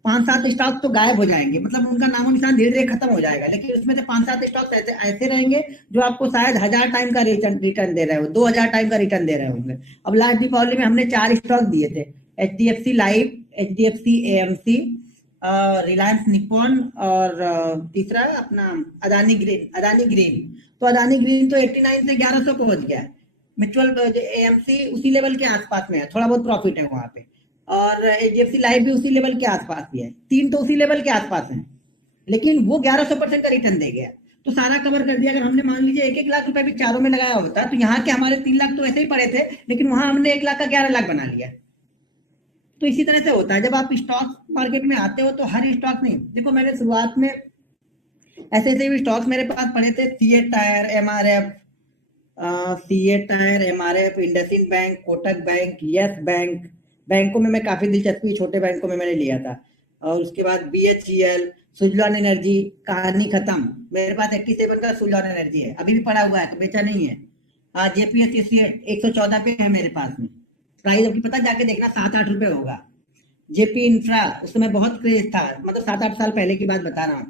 5-7 स्टॉक्स तो गायब हो जाएंगे, मतलब उनका नामो निशान धीरे धीरे खत्म हो जाएगा, लेकिन उसमें से 5-7 स्टॉक्स ऐसे ऐसे रहेंगे जो आपको शायद 1000 टाइम का रिटर्न दे रहे हो, 2000 टाइम का रिटर्न दे रहे होंगे। अब लास्ट दीपावली में हमने 4 स्टॉक दिए थे, HDFC life, HDFC AMC, Reliance Nippon, और तीसरा अपना अदानी ग्रीन। तो अदानी ग्रीन तो 89 से 1100 पहुंच गया है, म्यूचुअल AMC उसी लेवल के आसपास में है, थोड़ा बहुत प्रॉफिट है वहां पे, और HDFC लाइफ भी उसी लेवल के आसपास ही है, 3 तो उसी लेवल के आसपास हैं, लेकिन वो 1100% का रिटर्न दे गया। तो सारा कवर कर दिया। अगर हमने मान लीजिए 1-1 लाख रुपए भी चारों में लगाया होता तो यहाँ के हमारे 3 लाख तो ऐसे ही पड़े थे, लेकिन वहां हमने 1 लाख का 11 लाख बना लिया। तो इसी तरह से होता है जब आप स्टॉक मार्केट में आते हो, तो हर स्टॉक नहीं। देखो मैंने शुरुआत में ऐसे ऐसे भी स्टॉक्स मेरे पास पड़े थे, CEAT tyre, MRF, IndusInd bank, Kotak bank, yes bank. बैंकों में मैं काफी दिलचस्पी, छोटे बैंकों में मैंने लिया था। और उसके बाद बीएचईएल, सुजलॉन एनर्जी, कहानी खत्म। मेरे पास 87 का सुजलॉन एनर्जी है, अभी भी पड़ा हुआ है, तो बेचा नहीं है। जेपीएससी 114 पे है मेरे पास में, प्राइस अभी पता जाके देखना 7-8 रुपए होगा। जेपी इंफ्रा उस समय बहुत क्रेज था, मतलब 7-8 साल पहले की बात बता रहा हूँ।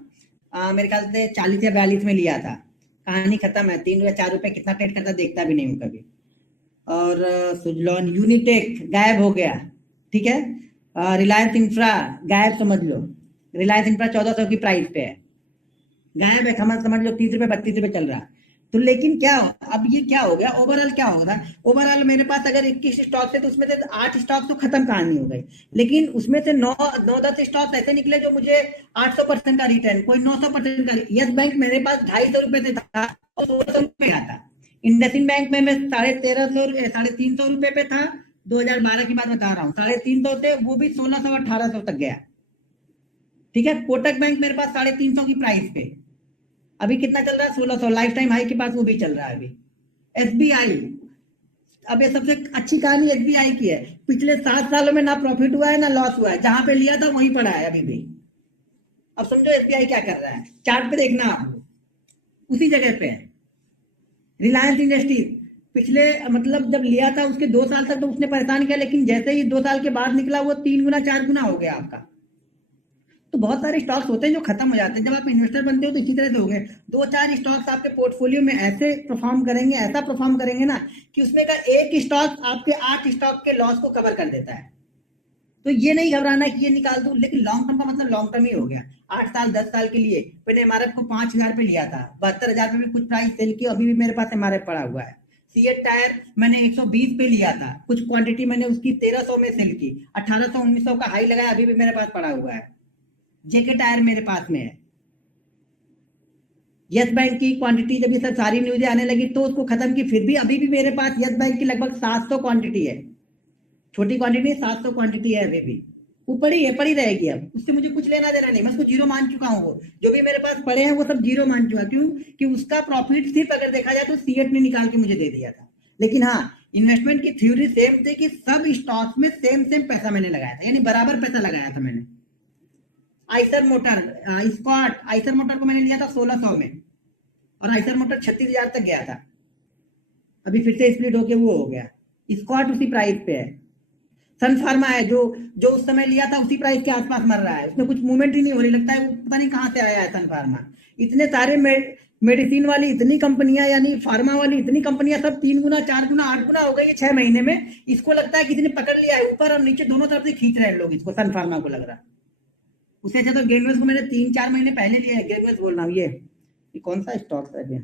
मेरे ख्याल से 40 या 42 में लिया था। कहानी खत्म है, 3 या 4 रुपए कितना ट्रेड करता देखता भी नहीं हूँ कभी। और सुजलॉन, यूनिटेक गायब हो गया, ठीक है। रिलायंस इंफ्रा गायब, समझ लो। रिलायंस इंफ्रा 1400 की प्राइस पे है, गायब है, समझ लो 30 रुपए 32 रुपए चल रहा है। तो लेकिन क्या, अब ये क्या हो गया, ओवरऑल क्या होगा, ओवरऑल मेरे पास अगर 21 स्टॉक थे तो उसमें से 8 स्टॉक तो खत्म कहानी हो गई, लेकिन उसमें से 9-10 स्टॉक ऐसे निकले जो मुझे 800% का रिटर्न, कोई 900% का। यस बैंक मेरे पास 250 रुपए से था और 1600 रुपए का था। इंडसइंड बैंक में मैं 350 रुपए पे था, 2012 की बात बता रहा हूँ। 350 थे, वो भी 1600-1800 तक गया, ठीक है। कोटक बैंक मेरे पास 350 की प्राइस पे, अभी कितना चल रहा है, 1600, लाइफ टाइम हाई के पास वो भी चल रहा है अभी। एसबीआई, अब ये सबसे अच्छी कहानी एसबीआई की है, पिछले 7 सालों में ना प्रॉफिट हुआ है ना लॉस हुआ है, जहां पे लिया था वहीं पड़ा है अभी भी। अब समझो एसबीआई क्या कर रहा है, चार्ट पे देखना आप, उसी जगह पे है। रिलायंस इंडस्ट्रीज, पिछले मतलब जब लिया था उसके 2 साल तक तो उसने परेशान किया, लेकिन जैसे ही 2 साल के बाद निकला वो 3 गुना 4 गुना हो गया आपका। तो बहुत सारे स्टॉक्स होते हैं जो खत्म हो जाते हैं, जब आप इन्वेस्टर बनते हो तो इसी तरह से हो गए। 2-4 स्टॉक्स आपके पोर्टफोलियो में ऐसे परफॉर्म करेंगे, ऐसा परफॉर्म करेंगे ना कि उसमें का एक स्टॉक आपके 8 स्टॉक के लॉस को कवर कर देता है। तो ये नहीं घबराना कि ये निकाल दूं, लेकिन लॉन्ग टर्म का मतलब लॉन्ग टर्म ही हो गया। 8 साल 10 साल के लिए मैंने एमआरएफ को 5000 पे लिया था, 72,000 पे भी कुछ प्राइस सेल किया, अभी भी मेरे पास एमआरएफ पड़ा हुआ है। सीएट टायर मैंने 120 पे लिया था, कुछ क्वांटिटी मैंने उसकी 1300 में सेल की, 1800-1900 का हाई लगाया, अभी भी मेरे पास पड़ा हुआ है। जेके टायर मेरे पास में है। यस बैंक की क्वांटिटी जब ये सब सारी न्यूज़ें आने लगी तो उसको खत्म की, फिर भी अभी भी मेरे पास यस बैंक की लगभग 700 क्वांटिटी है, छोटी क्वांटिटी 700 क्वांटिटी है, अभी भी ऊपर ही है, पड़ी रहेगी। अब उससे मुझे कुछ लेना देना नहीं, मैं उसको जीरो मान चुका हूँ। वो जो भी मेरे पास पड़े हैं वो सब जीरो मान चुका, क्यों कि उसका प्रॉफिट सिर्फ अगर देखा जाए तो सीएट ने निकाल के मुझे दे दिया था। लेकिन हाँ, इन्वेस्टमेंट की थ्योरी सेम थी कि सब स्टॉक्स में सेम पैसा मैंने लगाया था, यानी बराबर पैसा लगाया था मैंने। आइसर मोटर, स्कॉट आइसर मोटर को मैंने लिया था 1600 में, और आइसर मोटर 36,000 तक गया था, अभी फिर से स्प्लिट होके वो हो गया। स्कॉट उसी प्राइस पे है। सन फार्मा है जो जो उस समय लिया था उसी प्राइस के आसपास मर रहा है, उसमें कुछ मूवमेंट ही नहीं हो रही, लगता है वो पता नहीं कहां से आया है सन फार्मा। इतने सारे मेडिसिन वाली इतनी कंपनियां, यानी फार्मा वाली इतनी कंपनियां, सब 3 गुना 4 गुना 8 गुना हो गई है 6 महीने में। इसको लगता है किसी ने पकड़ लिया है, ऊपर और नीचे दोनों तरफ से खींच रहे हैं लोग इसको, सन फार्मा को लग रहा है। उससे अच्छा तो ग्रेनुअल्स को मैंने 3-4 महीने पहले लिया है, ग्रेनुअल्स बोल रहा हूँ। ये कौन सा स्टॉक है,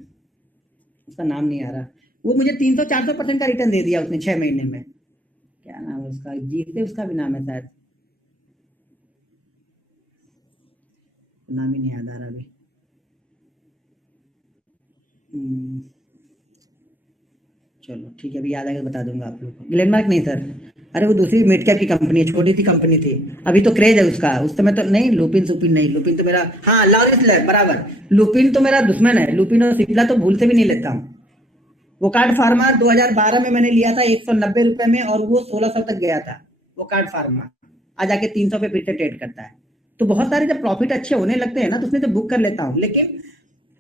उसका नाम नहीं आ रहा, वो मुझे 300-400% का रिटर्न दे दिया उसने 6 महीने में। क्या नाम है उसका, जी से उसका भी नाम है शायद, नाम ही नहीं याद आ रहा अभी। चलो ठीक है, अभी याद आएगा बता दूंगा आप लोग को। ग्लेनमार्क नहीं सर, अरे वो दूसरी मिड कैप की कंपनी है, छोटी सी कंपनी थी, अभी तो क्रेज है उसका, उस समय तो नहीं। लुपिन सुपिन नहीं, लुपिन तो मेरा, हाँ लॉरेंस लैब बराबर, लुपिन तो मेरा दुश्मन है, लुपिन और सिप्ला तो भूल से भी नहीं लेता हूँ। वो कार्ड फार्मा 2012 में मैंने लिया था 190 रुपए में, और वो 1600 तक गया था। वो कार्ड फार्मा आज आके 300 पे फिर से ट्रेड करता है। तो बहुत सारे जब प्रॉफिट अच्छे होने लगते हैं ना तो उसमें तो बुक कर लेता हूँ, लेकिन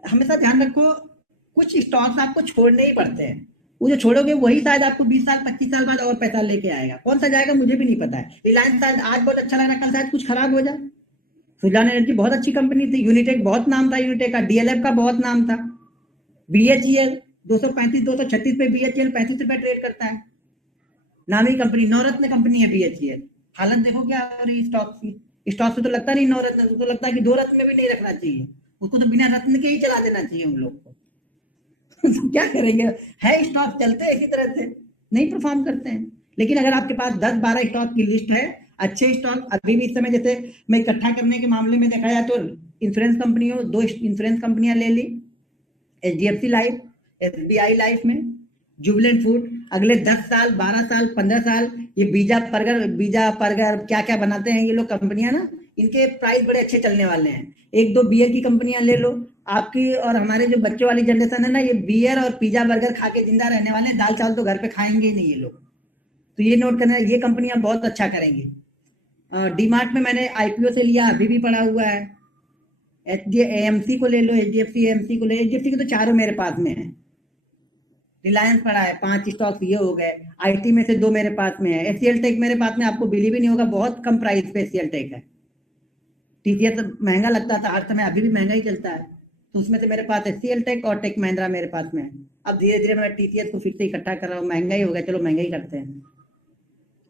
हमेशा ध्यान रखो कुछ स्टॉक्स आपको छोड़ने ही पड़ते हैं, वो जो छोड़ोगे वही शायद आपको 20 साल 25 साल बाद और पैसा लेके आएगा, कौन सा जाएगा मुझे भी नहीं पता है। रिलायंस शायद आज बहुत अच्छा लग रहा है, कल शायद कुछ खराब हो जाए। सुजलॉन एनर्जी बहुत अच्छी कंपनी थी, यूनिटेक बहुत नाम था यूनिटेक का, डीएलएफ का बहुत नाम था, बीएचईएल 235-236 पे बीएचईएल 35 रुपए ट्रेड करता है, नामी कंपनी, नवरत्न कंपनी है बीएचईएल। हालत देखो क्या हो रही स्टॉक की, स्टॉक से तो लगता नहीं नवरत्न, तो लगता है कि 2 रत्न में भी नहीं रखना चाहिए, उसको तो बिना रत्न के ही चला देना चाहिए उन लोग को। तो क्या करेंगे, है स्टॉक चलते हैं इसी तरह से, नहीं परफॉर्म करते हैं। लेकिन अगर आपके पास 10-12 स्टॉक की लिस्ट है, अच्छे स्टॉक अभी भी इस समय, जैसे मैं इकट्ठा करने के मामले में देखा जाए तो इंश्योरेंस कंपनी हो, 2 इंश्योरेंस कंपनियां ले ली, HDFC लाइफ, SBI लाइफ में, जुबिलेंट फूड, अगले 10 साल 12 साल 15 साल ये बीजा परगर क्या क्या बनाते हैं ये लोग कंपनियां ना, इनके प्राइस बड़े अच्छे चलने वाले हैं। एक दो बियर की कंपनियां ले लो, आपकी और हमारे जो बच्चों वाली जनरेशन है ना, ये बियर और पिज्जा बर्गर खा के जिंदा रहने वाले हैं, दाल चावल तो घर पे खाएंगे ही नहीं ये लोग। तो ये नोट करना, ये कंपनियां बहुत अच्छा करेंगी। डीमार्ट में मैंने IPO से लिया, अभी भी पड़ा हुआ है। AMC को ले लो, HDFC AMC को ले, HDFC के तो चारों मेरे पास में है। रिलायंस पड़ा है, 5 स्टॉक्स ये हो गए। IT में से 2 मेरे पास में है। HCL टेक मेरे पास में, आपको बिलीव ही नहीं होगा, बहुत कम प्राइस पे HCL टेक है। TCS महंगा लगता था हर समय, अभी भी महंगा ही चलता है। तो उसमें से मेरे पास HCL टेक और टेक महिंद्रा मेरे पास में है। अब धीरे धीरे मैं TCS को फिर से इकट्ठा कर रहा हूँ, महंगा ही हो गया, चलो महंगा ही करते हैं।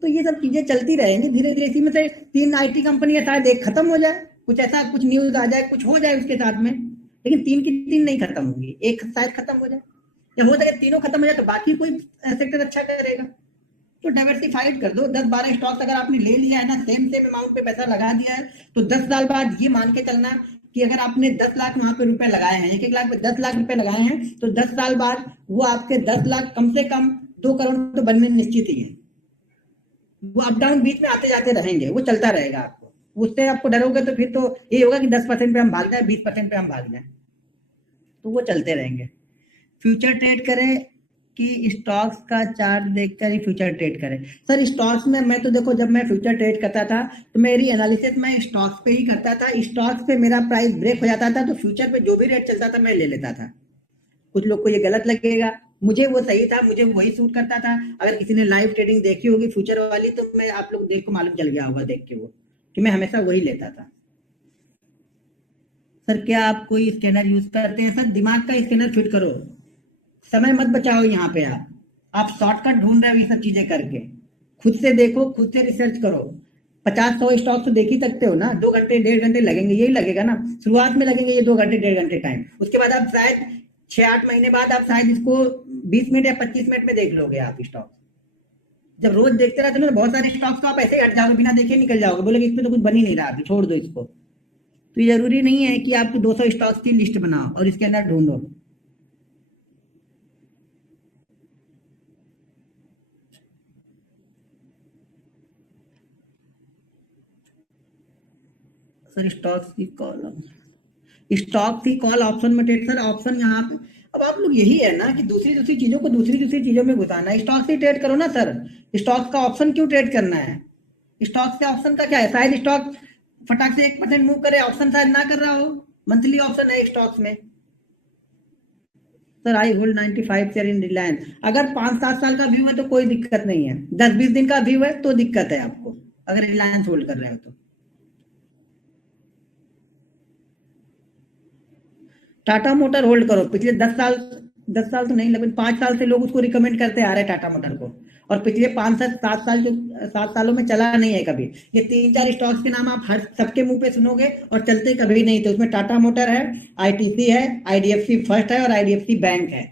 तो ये सब चीजें चलती रहेंगी धीरे धीरे। इसी में से 3 IT कंपनी शायद एक खत्म हो जाए, कुछ ऐसा कुछ न्यूज आ जाए, कुछ हो जाए उसके साथ में, लेकिन 3 की 3 नहीं खत्म होगी, एक शायद खत्म हो जाए, या हो जाए तीनों खत्म हो जाए तो बाकी कोई सेक्टर अच्छा करेगा। तो डाइवर्सिफाइड कर दो। 10-12 स्टॉक्स अगर आपने ले लिया है ना, सेम अमाउंट पे पैसा लगा दिया है, तो 10 साल बाद ये मान के चलना कि अगर आपने 10 लाख वहां पे रुपए लगाए हैं, 1-1 लाख पे 10 लाख रुपए लगाए हैं, तो 10 साल बाद वो आपके 10 लाख कम से कम 2 करोड़ तो बनने निश्चित ही है। वो अप डाउन बीच में आते जाते रहेंगे, वो चलता रहेगा। आपको उससे आपको डरोगे तो फिर तो ये होगा कि 10% पे हम भाग जाए, 20% पे हम भाग जाए, तो वो चलते रहेंगे। फ्यूचर ट्रेड करें कि स्टॉक्स का चार्ट देखकर ही फ्यूचर ट्रेड करें? सर स्टॉक्स में मैं तो देखो, जब मैं फ्यूचर ट्रेड करता था तो मेरी एनालिसिस मैं स्टॉक्स पे ही करता था। स्टॉक्स पे मेरा प्राइस ब्रेक हो जाता था तो फ्यूचर पे जो भी रेट चलता था मैं ले लेता था। कुछ लोग को ये गलत लगेगा, मुझे वो सही था, मुझे वही सूट करता था। अगर किसी ने लाइव ट्रेडिंग देखी होगी फ्यूचर वाली, तो मैं आप लोग देख को मालूम चल गया होगा देख के वो, कि मैं हमेशा वही लेता था। सर क्या आप कोई स्कैनर यूज करते हैं? सर दिमाग का स्कैनर फिट करो, समय मत बचाओ। यहाँ पे आप शॉर्टकट ढूंढ रहे हो ये सब चीजें करके। खुद से देखो, खुद से रिसर्च करो। 50-100 स्टॉक तो देख ही सकते हो ना। 2 घंटे 1.5 घंटे लगेंगे, यही लगेगा ना शुरुआत में, लगेंगे ये 2 घंटे 1.5 घंटे टाइम। उसके बाद आप शायद 6-8 महीने बाद आप शायद इसको 20 मिनट या 25 मिनट में देख लोगे आप स्टॉक। जब रोज देखते रहते ना, बहुत सारे स्टॉक्स तो आप ऐसे ही हट जाओगे, बिना देखे निकल जाओगे, बोलोगे इसमें तो कुछ बन ही नहीं रहा, अभी छोड़ दो इसको। तो ये जरूरी नहीं है कि आप 200 स्टॉक्स की लिस्ट बनाओ और इसके अंदर ढूंढो। सर स्टॉक्स की कॉल ऑप्शन में ट्रेड। सर ऑप्शन यहाँ पे, अब आप लोग यही है ना कि दूसरी चीजों को दूसरी चीजों में घुसाना है। स्टॉक से ट्रेड करो ना सर, स्टॉक का ऑप्शन क्यों ट्रेड करना है? स्टॉक के ऑप्शन का क्या है? शायद स्टॉक फटाक से 1% मूव करे, ऑप्शन शायद ना कर रहा हो। मंथली ऑप्शन है स्टॉक्स में। Sir I hold 95 share in Reliance. अगर 5-7 साल का व्यू है तो कोई दिक्कत नहीं है, 10-20 दिन का व्यू है तो दिक्कत है आपको, अगर रिलायंस होल्ड कर रहे हो तो। टाटा मोटर होल्ड करो। पिछले 10 साल तो नहीं, लेकिन 5 साल से लोग उसको रिकमेंड करते आ रहे हैं टाटा मोटर को, और पिछले 7 सालों में चला नहीं है कभी। ये 3-4 स्टॉक्स के नाम आप हर सबके मुंह पे सुनोगे और चलते कभी नहीं थे। उसमें टाटा मोटर है, ITC है, IDFC फर्स्ट है और IDFC बैंक है।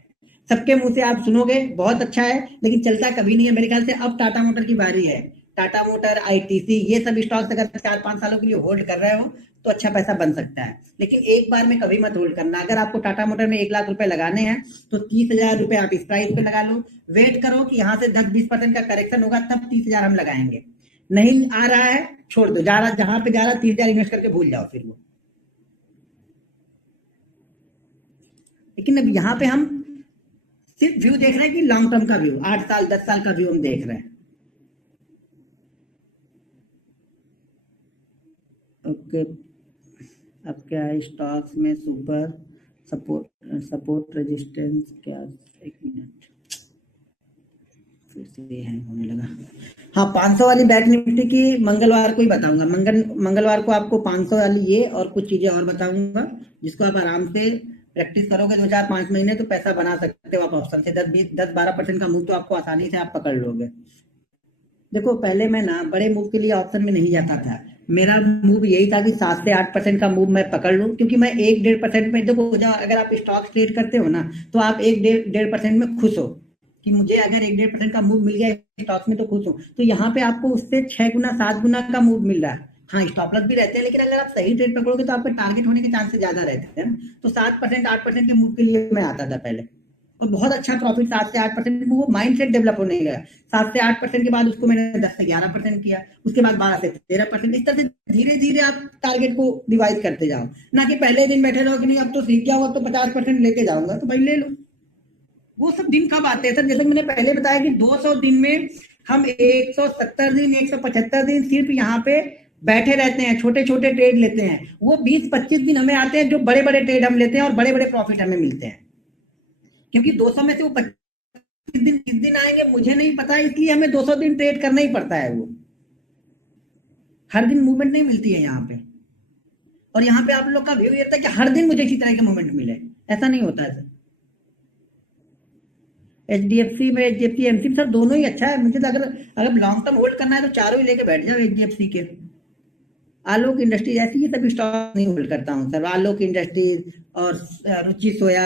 सबके मुंह से आप सुनोगे बहुत अच्छा है, लेकिन चलता कभी नहीं है। मेरे ख्याल से अब टाटा मोटर की बारी है। टाटा मोटर, ITC, ये सब स्टॉक्स अगर 4-5 सालों के लिए होल्ड कर रहे हो तो अच्छा पैसा बन सकता है, लेकिन एक बार में कभी मत होल्ड करना। अगर आपको टाटा मोटर में 1 लाख रुपए लगाने हैं तो 30,000 रुपए आप इस प्राइस पे लगा लो। वेट करो कि यहाँ से 10-20% का करेक्शन होगा, तब 30,000 हम लगाएंगे। नहीं आ रहा है छोड़ दो, जहां पे जा रहा 30,000 इन्वेस्ट करके भूल जाओ फिर वो। लेकिन अब यहाँ पे हम सिर्फ व्यू देख रहे हैं कि लॉन्ग टर्म का व्यू, 8 साल 10 साल का व्यू हम देख रहे हैं। ओके, अब क्या है स्टॉक्स में सुपर सपोर्ट रेजिस्टेंस क्या? 1 मिनट, फिर से हैंग होने लगा। हाँ 500 वाली बैंक निफ्टी की मंगलवार को ही बताऊंगा। मंगलवार को आपको 500 वाली ये और कुछ चीजें और बताऊंगा, जिसको आप आराम से प्रैक्टिस करोगे 2-4-5 महीने तो पैसा बना सकते हो आप ऑप्शन से। 10-12% का मूव तो आपको आसानी से आप पकड़ लोगे। देखो पहले मैं ना बड़े मूव के लिए ऑप्शन में नहीं जाता था। मेरा मूव यही था कि 7 से 8% का मूव मैं पकड़ लूं, क्योंकि मैं 1-1.5% में, देखो अगर आप स्टॉक ट्रेड करते हो ना तो आप 1-1.5% में खुश हो कि मुझे अगर 1-1.5% का मूव मिल गया स्टॉक में तो खुश हो। तो यहाँ पे आपको उससे 6 गुना 7 गुना का मूव मिल रहा है। हाँ स्टॉप लॉस भी रहते हैं, लेकिन अगर आप सही ट्रेड पकड़ोगे तो आपका टारगेट होने के चांसेस ज्यादा रहते हैं। तो 7% 8% के मूव के लिए मैं आता था पहले, और बहुत अच्छा प्रॉफिट 7 से 8% वो माइंड सेट डेवलप होने गया। 7 से 8% के बाद उसको मैंने 10 से 11% किया, उसके बाद 12 से 13%। इस तरह से धीरे धीरे आप टारगेट को डिवाइड करते जाओ, ना कि पहले दिन बैठे रहो कि नहीं अब तो सीख गया हो तो 50% लेके जाऊंगा, तो भाई ले लो। वो सब दिन कब आते हैं सर? जैसे मैंने पहले बताया कि 200 दिन में हम 170 दिन 175 दिन सिर्फ यहाँ पे बैठे रहते हैं, छोटे छोटे ट्रेड लेते हैं। वो 20-25 दिन हमें आते हैं जो बड़े बड़े ट्रेड हम लेते हैं और बड़े बड़े प्रॉफिट हमें मिलते हैं। क्योंकि 200 में से वो 25 दिन किस दिन आएंगे मुझे नहीं पता, इसलिए हमें 200 दिन ट्रेड करना ही पड़ता है। वो हर दिन मूवमेंट नहीं मिलती है यहाँ पे, और यहाँ पे आप लोग का व्यू ये था कि हर दिन मुझे इसी तरह के मूवमेंट मिले, ऐसा नहीं होता है सर। HDFC में HDFC एमसी सर दोनों ही अच्छा है। मुझे तो अगर लॉन्ग टर्म होल्ड करना है तो चारों ही लेके बैठ जाओ HDFC के। आलोक इंडस्ट्रीज ऐसी ये सब स्टॉक नहीं होल्ड करता हूँ सर। आलोक इंडस्ट्रीज और रुचि सोया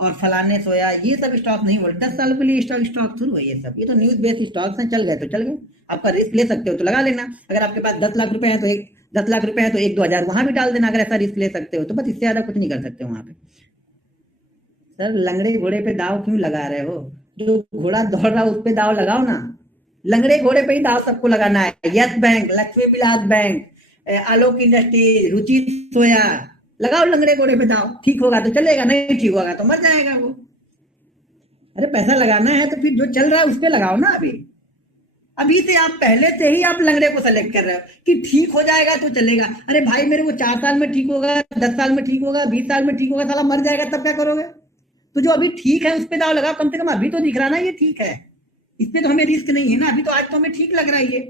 और फलाने सोया ये सब स्टॉक नहीं होल्ड। 10 साल के लिए स्टॉक शुरू है ये सब। ये तो न्यूज बेस्ड स्टॉक्स हैं, चल गए तो चल गए। आपका रिस्क ले सकते हो तो लगा लेना। अगर आपके पास 10 लाख रुपए है तो 10 लाख रुपए है तो 1-2 हजार वहां भी डाल देना, अगर ऐसा रिस्क ले सकते हो तो। बस इससे ज्यादा कुछ नहीं कर सकते वहां पे सर। लंगड़े घोड़े पे दाव क्यों लगा रहे हो? जो घोड़ा दौड़ रहा है उस पे दाव लगाओ ना। लंगड़े घोड़े पे ही दाव सबको लगाना है। Yes bank, Lakshmi Vilas bank, आलोक इंडस्ट्री, रुचि सोया, लगाओ लंगड़े घोड़े पे दाव। ठीक होगा तो चलेगा, नहीं ठीक होगा तो मर जाएगा वो। अरे पैसा लगाना है तो फिर जो चल रहा है उस पे लगाओ ना। अभी से आप पहले से ही आप लंगड़े को सेलेक्ट कर रहे हो कि ठीक हो जाएगा तो चलेगा। अरे भाई मेरे को 4 साल में ठीक होगा, 10 साल में ठीक होगा, 20 साल में ठीक होगा, साला मर जाएगा तब क्या करोगे? तो जो अभी ठीक है उस पे दाव लगाओ। कम से कम अभी तो दिख रहा ना ये ठीक है, इस पे तो हमें रिस्क नहीं है ना। अभी तो आज तो हमें ठीक लग रहा है ये,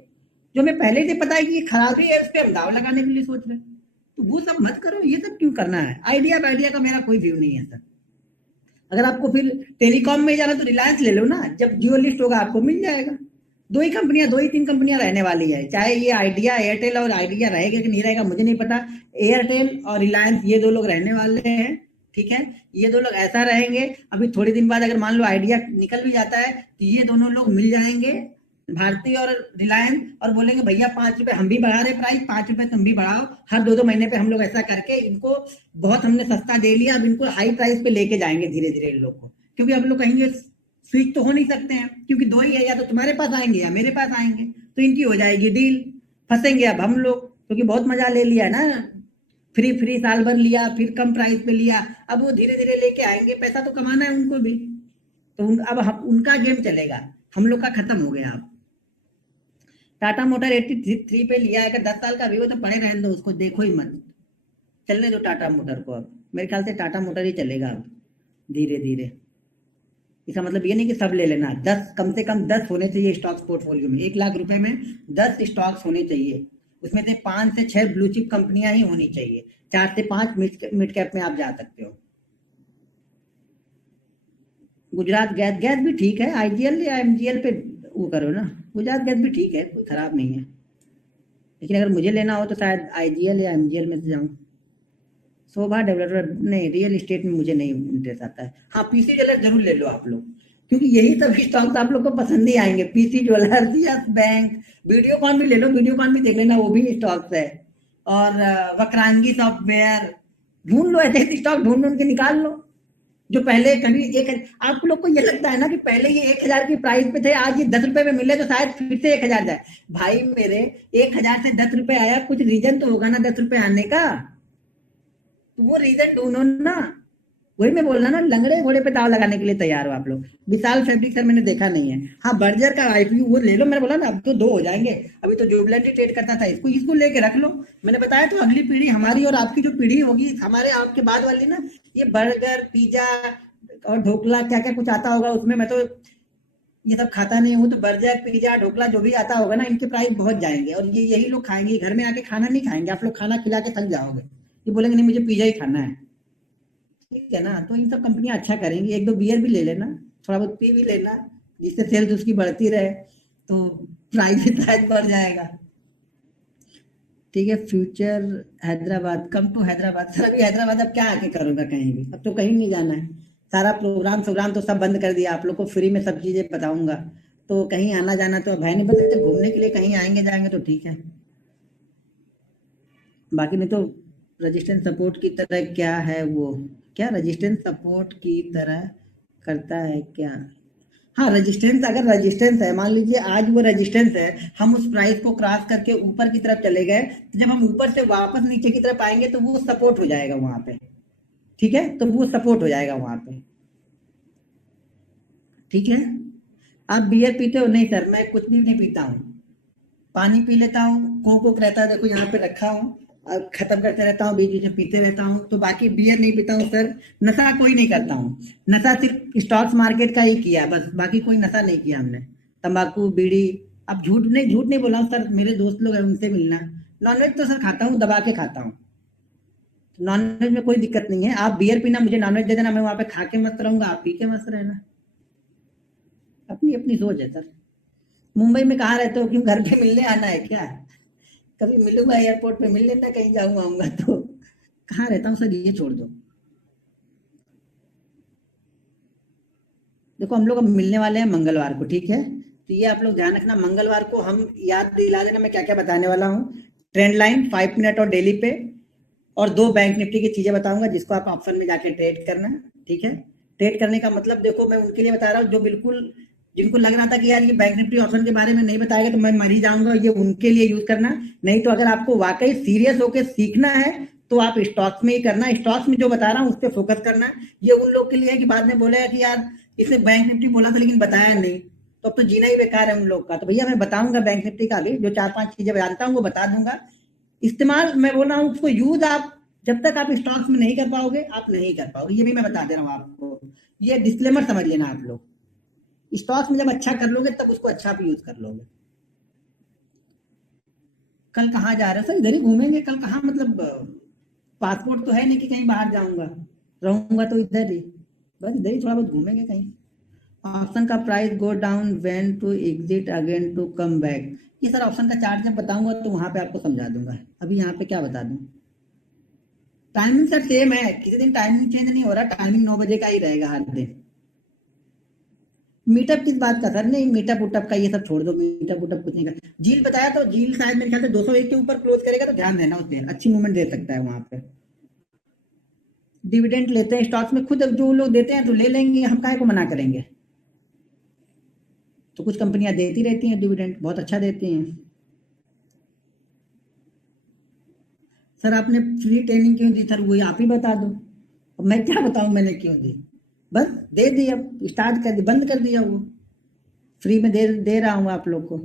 जो हमें पहले से पता है कि ये खराबी है उस पे हम दाव लगाने के लिए सोच रहे हैं। तो वो सब मत करो, ये सब क्यों करना है? आइडिया का मेरा कोई व्यू नहीं है सर। अगर आपको फिर टेलीकॉम में जाना तो रिलायंस ले लो ना, जब जियो लिस्ट होगा आपको मिल जाएगा। 2 ही 3 कंपनियां रहने वाली है, चाहे ये आइडिया एयरटेल और आइडिया रहेगा कि नहीं रहेगा मुझे नहीं पता। एयरटेल और रिलायंस ये 2 लोग रहने वाले हैं, ठीक है। ये 2 लोग ऐसा रहेंगे। अभी थोड़े दिन बाद अगर मान लो आइडिया निकल भी जाता है तो ये दोनों लोग मिल जाएंगे, भारती और रिलायंस, और बोलेंगे भैया 5 रुपए हम भी बढ़ा रहे प्राइस, 5 रुपए तुम भी बढ़ाओ। हर 2-2 महीने पे हम लोग ऐसा करके इनको बहुत हमने सस्ता दे लिया, अब इनको हाई प्राइस पे लेके जाएंगे धीरे धीरे इन लोग को। क्योंकि अब लोग कहेंगे स्विच तो हो नहीं सकते हैं, क्योंकि 2 ही है, या तो तुम्हारे पास आएंगे या मेरे पास आएंगे, तो इनकी हो जाएगी डील। फंसेंगे अब हम लोग, क्योंकि बहुत मजा ले लिया ना, फ्री साल भर लिया, फिर कम प्राइस पे लिया। अब वो धीरे धीरे लेके आएंगे, पैसा तो कमाना है उनको भी। तो अब उनका गेम चलेगा, हम लोग का खत्म हो गया। अब टाटा मोटर 83 पे लिया है, अगर 10 साल का व्यू तो पड़े रहने दो उसको, देखो ही मत, चलने दो टाटा मोटर को। अब मेरे ख्याल से टाटा मोटर ही चलेगा अब धीरे धीरे। इसका मतलब ये नहीं कि सब ले लेना, 10 कम से कम 10 होने चाहिए स्टॉक्स पोर्टफोलियो में। 1 लाख रुपए में 10 स्टॉक्स होने चाहिए, उसमें से 5 से 6 ब्लू चिप कंपनियां ही होनी चाहिए। 4 से 5 मिड कैप में आप जा सकते हो। गुजरात गैस, गैस भी ठीक है, IGL या MGL पे वो करो ना। गुजरात गैस भी ठीक है, कोई खराब नहीं है, लेकिन अगर मुझे लेना हो तो शायद IGL या MGL में से जाऊँ। शोभा डेवलपर नहीं, रियल एस्टेट में मुझे नहीं इंटरेस्ट आता है। हाँ पीसी ज्वेलर्स जरूर ले लो आप लोग, क्योंकि यही सब स्टॉक्स आप लोग को पसंद ही आएंगे। PC jewellers, yes bank, Videocon भी ले लो, वीडियोकॉन भी देख लेना, वो भी स्टॉक्स है। और वक्रांगी सॉफ्टवेयर, ढूंढ लो ऐसे स्टॉक, ढूंढ के निकाल लो जो पहले कभी आप लोग को ये लगता है ना कि पहले ये 1000 की प्राइस पे थे, आज ये 10 रुपए में मिले तो शायद फिर से 1000 जाए। भाई मेरे 1000 से 10 रुपए आया, कुछ रीजन तो होगा ना 10 रुपए आने का, तो वो रीजन ढूंढो ना। वही मैं बोल रहा ना, लंगड़े घोड़े पे दाव लगाने के लिए तैयार हो आप लोग। विशाल फैब्रिक सर मैंने देखा नहीं है। हाँ बर्जर का IPO वो ले लो, मैंने बोला ना अब तो 2 हो जाएंगे। अभी तो जुबलेंट ट्रेड करता था, इसको लेके रख लो। मैंने बताया तो अगली पीढ़ी हमारी और आपकी जो पीढ़ी होगी, हमारे आपके बाद वाली ना, ये बर्गर पिज्जा और ढोकला क्या क्या कुछ आता होगा उसमें, मैं तो ये सब खाता नहीं हूँ। तो बर्गर पिज्जा ढोकला जो भी आता होगा ना, इनके प्राइस बहुत जाएंगे, और ये यही लोग खाएंगे। घर में आके खाना नहीं खाएंगे, आप लोग खाना खिला के थक जाओगे। ये बोलेंगे नहीं मुझे पिज्जा ही खाना है, ठीक है ना। तो इन सब कंपनियां अच्छा करेंगी। 1-2 बियर भी ले लेना, थोड़ा बहुत पी भी लेना, जिससे सेल्स उसकी बढ़ती रहे, तो प्राइस भी शायद बढ़ जाएगा। ठीक है। Future Hyderabad, come to Hyderabad. Sir अभी हैदराबाद अब क्या आके करूंगा कहीं भी, अब तो कहीं नहीं जाना है। सारा प्रोग्राम तो सब बंद कर दिया। आप लोग को फ्री में सब चीजें बताऊंगा, तो कहीं आना जाना तो भाई नहीं, बस घूमने के लिए कहीं आएंगे जाएंगे तो ठीक है। बाकी नहीं तो रेजिस्टेंस सपोर्ट की तरह क्या है वो, क्या रेजिस्टेंस सपोर्ट की तरह करता है क्या? हाँ, रेजिस्टेंस, अगर रेजिस्टेंस है, मान लीजिए आज वो रेजिस्टेंस है, हम उस प्राइस को क्रॉस करके ऊपर की तरफ चले गए, तो जब हम ऊपर से वापस नीचे की तरफ आएंगे तो वो सपोर्ट हो जाएगा वहां पे। ठीक है, तो वो सपोर्ट हो जाएगा वहां पे। ठीक है। आप बियर पीते हो? नहीं सर, मैं कुछ भी नहीं पीता हूँ। पानी पी लेता हूँ, कोक वोक रहता है, देखो यहाँ पे रखा हूँ, अब खत्म करते रहता हूँ, बीच बीच में पीते रहता हूँ, तो बाकी बियर नहीं पीता हूँ सर। नशा कोई नहीं करता हूँ। नशा सिर्फ स्टॉक्स मार्केट का ही किया बस, बाकी कोई नशा नहीं किया हमने। तंबाकू, बीड़ी। अब झूठ नहीं बोला हूँ सर, मेरे दोस्त लोग हैं उनसे मिलना। नॉनवेज तो सर खाता हूँ, दबा के खाता हूँ। नॉनवेज में कोई दिक्कत नहीं है, आप बियर पीना, मुझे नॉनवेज दे देना, मैं वहां पे खा के मस्त रहूंगा, आप पी के मस्त रहना। अपनी अपनी सोच है सर। मुंबई में कहाँ रहते हो, क्यों घर पे मिलने आना है क्या? कभी मिलूंगा एयरपोर्ट पे, मिल लेना, कहीं जाऊंगा आऊंगा तो। कहाँ रहता हूँ सर, ये छोड़ दो। देखो हम लोग अब मिलने वाले हैं मंगलवार को, ठीक है, तो ये आप लोग ध्यान रखना, मंगलवार को हम, याद दिला देना मैं क्या क्या बताने वाला हूँ। ट्रेंड लाइन 5 मिनट और डेली पे, और 2 बैंक निफ्टी की चीजें बताऊंगा जिसको आप ऑप्शन में जाके ट्रेड करना। ठीक है। ट्रेड करने का मतलब देखो, मैं उनके लिए बता रहा हूँ जो बिल्कुल, जिनको लग रहा था कि यार ये बैंक निफ्टी ऑप्शन के बारे में नहीं बताएगा तो मैं मर ही जाऊंगा, ये उनके लिए यूज करना। नहीं तो अगर आपको वाकई सीरियस होकर सीखना है तो आप स्टॉक्स में ही करना, स्टॉक्स में जो बता रहा हूँ उस पर फोकस करना। ये उन लोग के लिए है कि बाद में बोले कि यार इसने बैंक निफ्टी बोला था लेकिन बताया नहीं, तो अब तो जीना ही बेकार है उन लोग का। तो भैया मैं बताऊंगा बैंक निफ्टी का भी, जो 4-5 चीजें जानता हूँ वो बता दूंगा। इस्तेमाल मैं बोल रहा हूँ, उसको यूज आप जब तक आप स्टॉक्स में नहीं कर पाओगे आप नहीं कर पाओगे, ये भी मैं बता दे रहा हूँ आपको। ये डिस्क्लेमर समझ लेना आप लोग। स्टॉक्स में जब अच्छा कर लोगे तब उसको अच्छा भी यूज कर लोगे। कल कहाँ जा रहे हो सर? इधर ही घूमेंगे कल, कहाँ मतलब पासपोर्ट तो है नहीं कि कहीं बाहर जाऊंगा, रहूंगा तो इधर ही, बस इधर ही थोड़ा बहुत घूमेंगे कहीं। ऑप्शन का price go down when to exit again to come back. ये सर ऑप्शन का चार्ट जब बताऊंगा तो वहां पे आपको समझा दूंगा, अभी यहाँ पे क्या बता दूं। टाइमिंग सर सेम है, किसी दिन टाइमिंग चेंज नहीं हो रहा, टाइमिंग 9 बजे का ही रहेगा हर दिन। मीटअप किस बात का सर? नहीं, मीटअप उटअप का ये सब छोड़ दो, मीटअप उटअप कुछ नहीं कर। झील बताया तो झील शायद मेरे ख्याल से 201 के ऊपर क्लोज करेगा, तो ध्यान देना, उस पर अच्छी मूवमेंट दे सकता है वहां पे। डिविडेंड लेते हैं स्टॉक्स में, खुद जो लोग देते हैं तो ले लेंगे, हम काहे को मना करेंगे। तो कुछ कंपनियां देती रहती हैं डिविडेंड, बहुत अच्छा देती हैं। सर आपने फ्री ट्रेनिंग क्यों दी सर, वही आप ही बता दो, अब मैं क्या बताऊं मैंने क्यों दी। बस दे दी, अब स्टार्ट कर दी, बंद कर दिया वो। फ्री में दे दे रहा हूँ आप लोग को।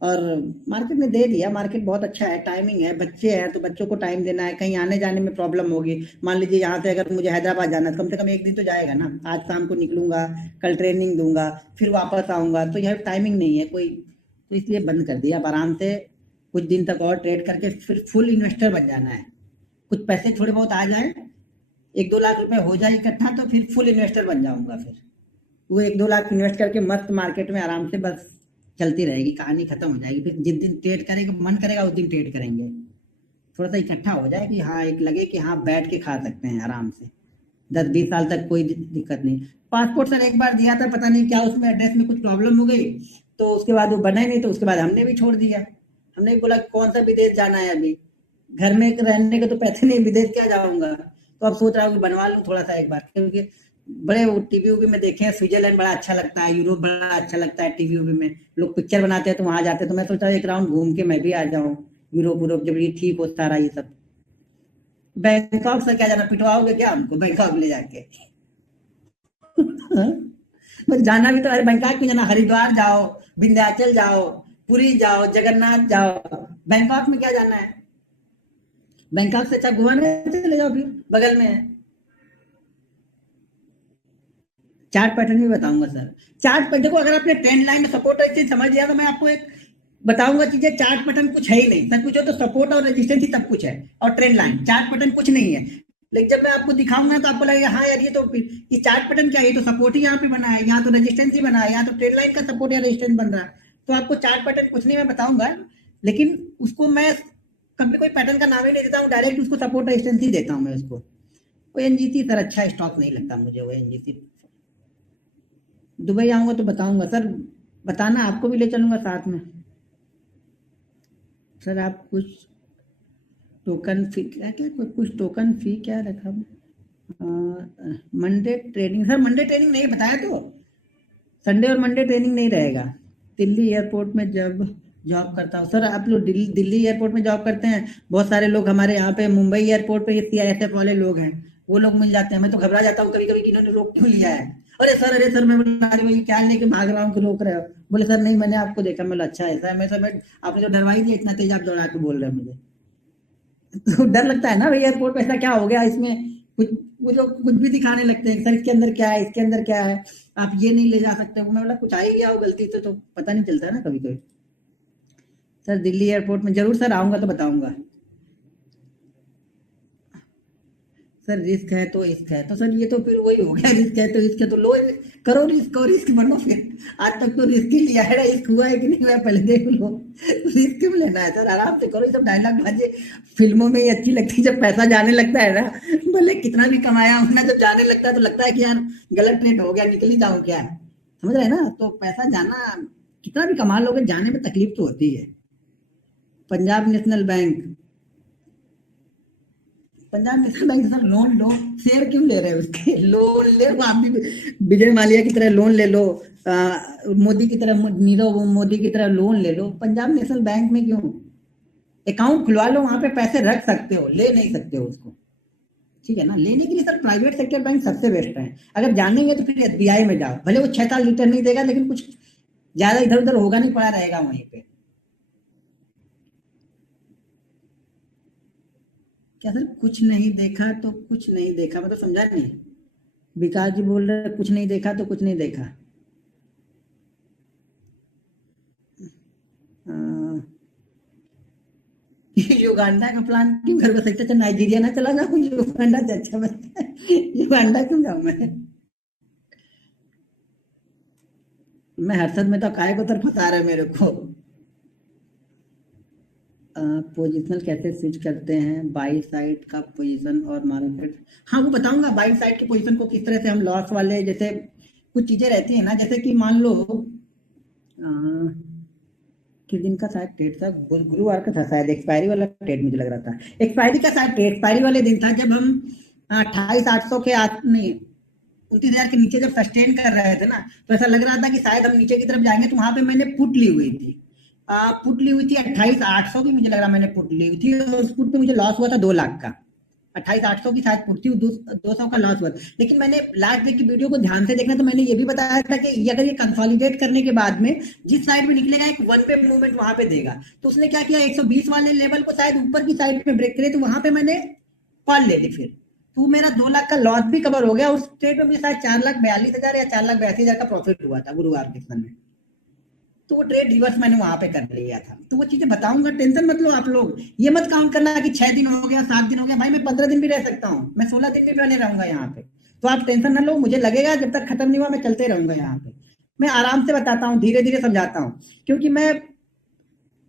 और मार्केट में दे दिया, मार्केट बहुत अच्छा है, टाइमिंग है, बच्चे हैं तो बच्चों को टाइम देना है, कहीं आने जाने में प्रॉब्लम होगी, मान लीजिए यहाँ से अगर मुझे हैदराबाद जाना है तो कम से कम एक दिन तो जाएगा ना, आज शाम को निकलूंगा, कल ट्रेनिंग दूंगा, फिर वापस आऊंगा, तो यह टाइमिंग नहीं है कोई, तो इसलिए बंद कर दिया। अब आराम से कुछ दिन तक और ट्रेड करके फिर फुल इन्वेस्टर बन जाना है। कुछ पैसे थोड़े बहुत आ जाए, 1-2 लाख रुपए हो जाए इकट्ठा, तो फिर फुल इन्वेस्टर बन जाऊंगा। फिर वो 1-2 लाख इन्वेस्ट करके मस्त मार्केट में आराम से बस चलती रहेगी, कहानी खत्म हो जाएगी, फिर जिस दिन ट्रेड करेंगे मन करेगा उस दिन ट्रेड करेंगे। थोड़ा सा इकट्ठा हो जाए कि हाँ, एक लगे कि हाँ बैठ के खा सकते हैं आराम से, 10-20 साल तक कोई दिक्कत नहीं। पासपोर्ट सर एक बार दिया था, पता नहीं क्या उसमें एड्रेस में कुछ प्रॉब्लम हो गई, तो उसके बाद वो बना ही नहीं, तो उसके बाद हमने भी छोड़ दिया। हमने भी बोला कौन सा विदेश जाना है अभी, घर में रहने के तो पैसे नहीं, विदेश क्या जाऊंगा, तो अब सोच रहा हूँ कि बनवा लूँ थोड़ा सा एक बार, क्योंकि बड़े टीवी वी में देखे हैं, स्विट्जरलैंड बड़ा अच्छा लगता है, यूरोप बड़ा अच्छा लगता है, टीवी वी में लोग पिक्चर बनाते हैं तो वहां जाते हैं, तो मैं सोचा एक राउंड घूम के मैं भी आ जाऊं, यूरोप यूरोप जब ये ठीक हो सारा ये सब। बैंकॉक से क्या जाना, पिटवाओगे क्या हमको बैंकॉक ले जाके? बस जाना भी तो, अरे बैंकॉक क्यों जाना, हरिद्वार जाओ, विंध्याचल जाओ, पुरी जाओ, जगन्नाथ जाओ, बैंकॉक में क्या जाना है? बैंकॉक से अच्छा गोवा में चले जाओ, फिर बगल में है। चार्ट पैटर्न भी बताऊंगा सर। चार्ट पर देखो, अगर आपने ट्रेंड लाइन में सपोर्ट और समझ लिया तो मैं आपको एक बताऊंगा चीजें। चार्ट पैटर्न कुछ है ही नहीं, सब कुछ हो तो सपोर्ट और रेजिस्टेंस ही सब कुछ है, और ट्रेंड लाइन, चार्ट पैटर्न कुछ नहीं है। लेकिन जब मैं आपको दिखाऊंगा तो आपको लगेगा हाँ यार, ये चार्ट पैटर्न क्या है, ये तो सपोर्ट ही यहाँ पे बना है, यहाँ तो रेजिस्टेंस ही बना है, यहाँ तो ट्रेंड लाइन का सपोर्ट या रेजिस्टेंस बन रहा है। तो आपको चार्ट पैटर्न कुछ नहीं मैं बताऊंगा, लेकिन उसको मैं कभी कोई पैटर्न का नाम ही नहीं देता हूँ, डायरेक्ट उसको सपोर्ट रेजिस्टेंस ही देता हूँ मैं उसको। वो एनजीसी सर अच्छा स्टॉक नहीं लगता मुझे, वो एनजीसी। दुबई आऊंगा तो बताऊंगा सर, बताना, आपको भी ले चलूंगा साथ में। सर आप कुछ टोकन फी क्या क्या कुछ टोकन फी क्या रखा Monday training? Sir Monday training नहीं बताया तो, संडे और मंडे ट्रेनिंग नहीं रहेगा। दिल्ली एयरपोर्ट में जब जॉब करता हूँ सर, आप लोग दिल्ली एयरपोर्ट में जॉब करते हैं, बहुत सारे लोग हमारे यहाँ पे मुंबई एयरपोर्ट पे CISF वाले लोग हैं, वो लोग मिल जाते हैं। मैं तो घबरा जाता हूँ कभी कभी कि इन्होंने रोक क्यों लिया है। अरे सर, मैं बोला अरे भाई क्या लेके भाग रहा हूँ कि रोक रहे हो? बोले सर नहीं मैंने आपको देखा। मैं बोला अच्छा ऐसा है। मैं सर मैं आपने जो डरवाई दिया, इतना तेज आप दौड़ा के बोल रहे हैं मुझे। तो डर लगता है ना भाई, एयरपोर्ट पे ऐसा क्या हो गया इसमें, कुछ वो जो कुछ भी दिखाने लगते हैं, सर इसके अंदर क्या है, इसके अंदर क्या है, आप ये नहीं ले जा सकते। मैं बोला कुछ आ ही गया हो गलती से, तो पता नहीं चलता है ना कभी कभी। सर दिल्ली एयरपोर्ट में जरूर सर आऊंगा तो बताऊंगा। सर रिस्क है तो इश्क है, तो सर ये तो फिर वही हो गया, रिस्क है तो इश्क है, तो लो करो रिस्क और रिस्क बनो फिर। आज तक तो रिस्क ही लिया है, रिस्क हुआ है कि नहीं हुआ है पहले देख लो। रिस्क क्यों लेना है सर, आराम से करो। ये सब डायलॉग बाजे फिल्मों में ही अच्छी लगती है, जब पैसा जाने लगता है ना, भले कितना भी कमाया हो ना, जब जाने लगता है तो लगता है कि यार गलत रेट हो गया, निकल ही जाऊं क्या, समझ रहे हैं ना। तो पैसा जाना कितना भी कमा लोगे, जाने में तकलीफ तो होती है। पंजाब नेशनल बैंक, पंजाब नेशनल बैंक सर लोन लो, शेयर क्यों ले रहे हो उसके, लोन ले लो आप भी, विजय माल्या की तरह लोन ले लो, मोदी की तरह, नीरव मोदी की तरह लोन ले लो। पंजाब नेशनल बैंक में क्यों, अकाउंट खुलवा लो, वहां पे पैसे रख सकते हो, ले नहीं सकते हो उसको, ठीक है ना। लेने के लिए सर प्राइवेट सेक्टर बैंक सबसे बेस्ट है। अगर जानेंगे तो फिर SBI में जाओ, भले वो 6 साल रिटर्न नहीं देगा, लेकिन कुछ ज्यादा इधर उधर होगा नहीं, पड़ा रहेगा वहीं पे। क्या सर कुछ नहीं देखा तो कुछ नहीं देखा, मतलब समझा नहीं। विकास जी बोल रहे कुछ नहीं देखा तो कुछ नहीं देखा। अ, युगांडा का प्लान क्यों घर में सकते, नाइजीरिया ना चला जाऊं, युगांडा से अच्छा बनता है। युगांडा क्यों जाऊं मैं हर्षद में तो काय को तरफ फंसा रहे मेरे को। पोजिशनल कैसे स्विच करते हैं, बाई साइड का पोजीशन और मार्केट? हाँ वो बताऊंगा, बाई साइड की पोजीशन को किस तरह से हम लॉस वाले, जैसे कुछ चीजें रहती है ना, जैसे कि मान लो किस दिन का शायद ट्रेड था, गुरुवार का था शायद, एक्सपायरी वाला ट्रेड मुझे लग रहा था, एक्सपायरी का शायद ट्रेड, एक्सपायरी वाले दिन था जब हम 28,800 के नहीं 29,000 के नीचे जब सस्टेन कर रहे थे ना, तो ऐसा लग रहा था कि शायद हम नीचे की तरफ जाएंगे, तो वहां पे मैंने पुट ली हुई थी, पुट ली हुई थी 28,800 की, मुझे लग रहा मैंने पुट ली हुई थी, और उस पुट पे मुझे लॉस हुआ था 2 लाख का। 28,800 की शायद पुट थी, 200 का लॉस हुआ था। लेकिन मैंने लास्ट डे की वीडियो को ध्यान से देखना, तो मैंने ये भी बताया था कि अगर ये कंसोलिडेट करने के बाद में जिस साइड में निकलेगा, एक वन पे मूवमेंट वहां पे देगा, तो उसने क्या किया, 120 वाले लेवल को शायद ऊपर की साइड में ब्रेक करे, तो वहां पे मैंने कॉल ले ली। फिर तो मेरा 2 लाख का लॉस भी कवर हो गया, उस ट्रेड में मुझे शायद 4,42,000 या 4,82,000 का प्रॉफिट हुआ था गुरुवार के समय। तो वो ट्रेड रिवर्स मैंने वहां पे कर लिया था। तो वो चीजें बताऊंगा, टेंशन मत लो आप लोग। ये मत काउंट करना कि 6 दिन हो गया, 7 दिन हो गया, भाई मैं 15 दिन भी रह सकता हूँ, मैं 16 दिन भी बने रहूंगा यहाँ पे। तो आप टेंशन ना लो, मुझे लगेगा जब तक खत्म नहीं हुआ मैं चलते रहूंगा यहाँ पे। मैं आराम से बताता हूँ, धीरे धीरे समझाता हूँ, क्योंकि मैं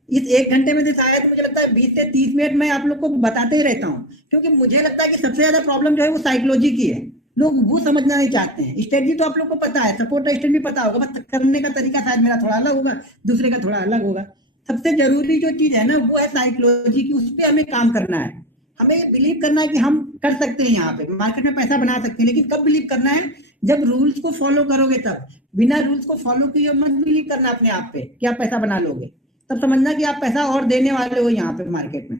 इस 1 घंटे में से शायद मुझे लगता है 20 से 30 मिनट मैं आप लोग को बताते ही रहता हूँ, क्योंकि मुझे लगता है कि सबसे ज्यादा प्रॉब्लम जो है वो साइकोलॉजी की है। लोग वो समझना नहीं चाहते हैं। स्ट्रेटजी तो आप लोग को पता है, सपोर्ट स्ट्रेटजी पता होगा, बस करने का तरीका शायद मेरा थोड़ा अलग होगा, दूसरे का थोड़ा अलग होगा। सबसे जरूरी जो चीज है ना, वो है साइकोलॉजी की, उस पर हमें काम करना है। हमें ये बिलीव करना है कि हम कर सकते हैं, यहाँ पे मार्केट में पैसा बना सकते हैं, लेकिन कब बिलीव करना है, जब रूल्स को फॉलो करोगे तब। बिना रूल्स को फॉलो किए मत बिलीव करना अपने आप पे कि आप पैसा बना लोगे, तब समझना कि आप पैसा और देने वाले हो यहाँ पे मार्केट में।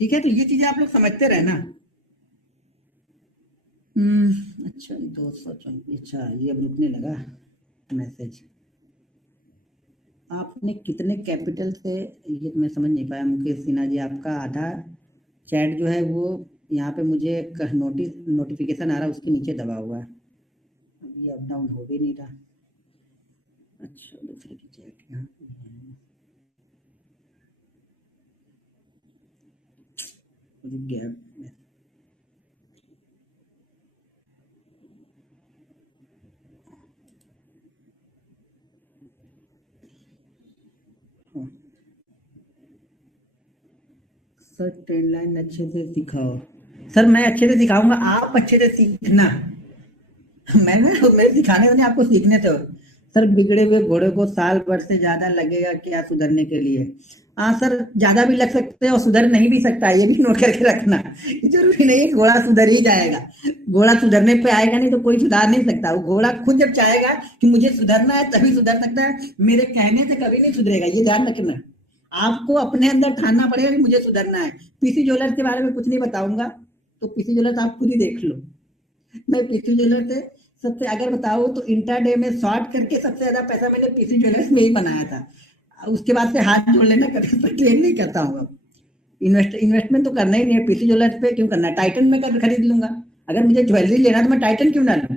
ठीक है, तो ये चीजें आप लोग समझते रहना। अच्छा 224, अच्छा ये अब रुकने लगा मैसेज। आपने कितने कैपिटल से, ये तो मैं समझ नहीं पाया मुकेश सिन्हा जी, आपका आधा चैट जो है वो यहाँ पे मुझे नोटिफिकेशन आ रहा है, उसके नीचे दबा हुआ है, ये अप डाउन हो भी नहीं रहा। अच्छा दूसरे की चैट यहाँ पे है, रुक गया। हाँ। सर ट्रेंड लाइन अच्छे से सिखाओ। सर मैं अच्छे से सिखाऊंगा, आप अच्छे से सीखना। मैं सिखाने वाले आपको सीखने से हो। सर बिगड़े हुए घोड़े को साल भर से ज्यादा लगेगा क्या सुधरने के लिए? हाँ सर, ज्यादा भी लग सकते हैं और सुधर नहीं भी सकता है, ये भी नोट करके रखना। जरूरी नहीं है घोड़ा सुधर ही जाएगा। घोड़ा सुधरने पे आएगा नहीं तो कोई सुधार नहीं सकता। वो घोड़ा खुद जब चाहेगा कि मुझे सुधरना है तभी सुधर सकता है, मेरे कहने से कभी नहीं सुधरेगा, ये ध्यान रखना। आपको अपने अंदर ठानना पड़ेगा कि मुझे सुधरना है। पीसी ज्वेलर्स के बारे में कुछ नहीं बताऊंगा, तो पीसी ज्वेलर्स आप खुद ही देख लो। मैं पीसी ज्वेलर्स से सबसे अगर बताऊं तो इंटरडे में शॉर्ट करके सबसे ज्यादा पैसा मैंने पीसी ज्वेलर्स में ही बनाया था। उसके बाद से हाथ जोड़ लेना, कभी क्लेम नहीं करता हूँ। इन्वेस्टमेंट तो करना ही नहीं है, पीसी ज्वेलर्स पे क्यों करना है, टाइटन में कर खरीद लूंगा। अगर मुझे ज्वेलरी लेना तो मैं टाइटन क्यों ना लूं।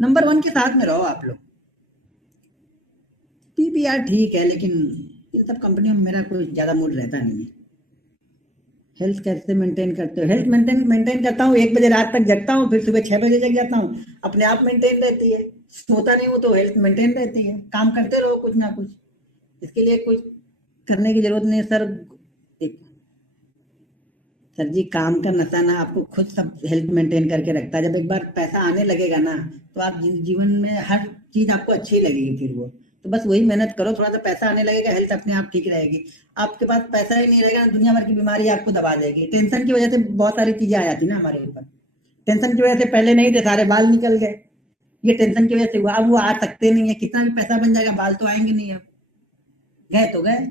नंबर 1 के साथ में रहो आप लोग। पीपीआर ठीक है, लेकिन इन सब कंपनियों में मेरा कोई ज्यादा मूड रहता नहीं है। हेल्थ कैसे मेंटेन करते हो? हेल्थ मेंटेन करता हूँ, 1 बजे रात तक जगता हूँ, फिर सुबह 6 बजे जग जाता हूँ। अपने आप मेंटेन रहती है, सोता नहीं हूँ तो हेल्थ मेंटेन रहती है। काम करते रहो कुछ ना कुछ, इसके लिए कुछ करने की जरूरत नहीं है सर। सर जी, काम का नशा ना आपको खुद सब हेल्थ मेंटेन करके रखता है। जब एक बार पैसा आने लगेगा ना, तो आप जीवन में हर चीज आपको अच्छी लगेगी। फिर वो तो बस वही मेहनत करो, थोड़ा सा पैसा आने लगेगा, हेल्थ अपने आप ठीक रहेगी। आपके पास पैसा ही नहीं रहेगा, दुनिया भर की बीमारी आपको दबा देगी। टेंशन की वजह से बहुत सारी चीजें आ जाती ना हमारे ऊपर। टेंशन की वजह से पहले नहीं थे, सारे बाल निकल गए, ये टेंशन की वजह से हुआ। अब वो आ सकते नहीं है, कितना भी पैसा बन जाएगा, बाल तो आएंगे नहीं। अब गए तो गए।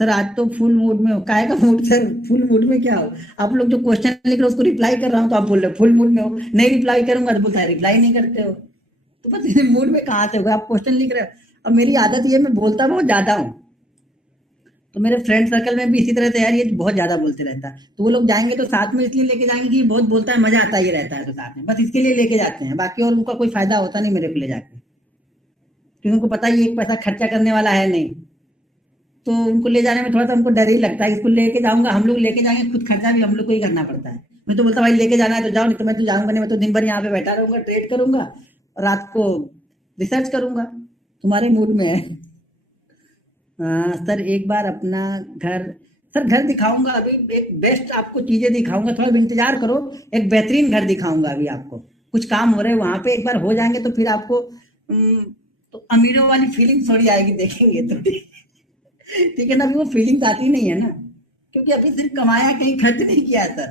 सर आज तो फुल मूड में हो। काहे का मूड सर? फुल मूड में क्या हो? आप लोग जो क्वेश्चन लिख रहे हो उसको रिप्लाई कर रहा हूँ तो आप बोल रहे हो फुल मूड में हो। नहीं रिप्लाई करूंगा तो बोलता है रिप्लाई नहीं करते हो। तो बस इस मूड में कहाँ से होगा? आप क्वेश्चन लिख रहे हो। अब मेरी आदत ये, मैं बोलता बहुत ज्यादा हूँ, तो मेरे फ्रेंड सर्कल में भी इसी तरह से यार ये बहुत ज्यादा बोलते रहता है, तो वो लोग जाएंगे तो साथ में इसलिए लेके जाएंगे कि बहुत बोलता है, मजा आता ही रहता है, तो साथ में बस इसके लिए लेके जाते हैं। बाकी और उनका कोई फायदा होता नहीं मेरे को ले जाके, क्योंकि उनको पता ही एक पैसा खर्चा करने वाला है नहीं। तो उनको ले जाने में थोड़ा सा उनको डर ही लगता है। इसको लेके जाऊंगा, हम लोग लेके जाएंगे, खुद खर्चा भी हम लोग को ही करना पड़ता है। मैं तो बोलता भाई लेके जाना है तो जाओ, नहीं तो मैं तो जाऊंगा नहीं। मैं तो दिन भर यहाँ पे बैठा रहूंगा, ट्रेड करूंगा और रात को रिसर्च करूंगा। तुम्हारे मूड में है। सर एक बार अपना घर, सर घर दिखाऊंगा अभी। एक बेस्ट आपको चीजें दिखाऊंगा, थोड़ा इंतजार करो। एक बेहतरीन घर दिखाऊंगा अभी आपको। कुछ काम हो रहे हैं वहां पे, एक बार हो जाएंगे तो फिर आपको तो अमीरों वाली फीलिंग थोड़ी आएगी, देखेंगे तो। ठीक है ना? अभी वो फीलिंग्स आती नहीं है ना, क्योंकि अभी सिर्फ कमाया, कहीं खर्च नहीं किया सर।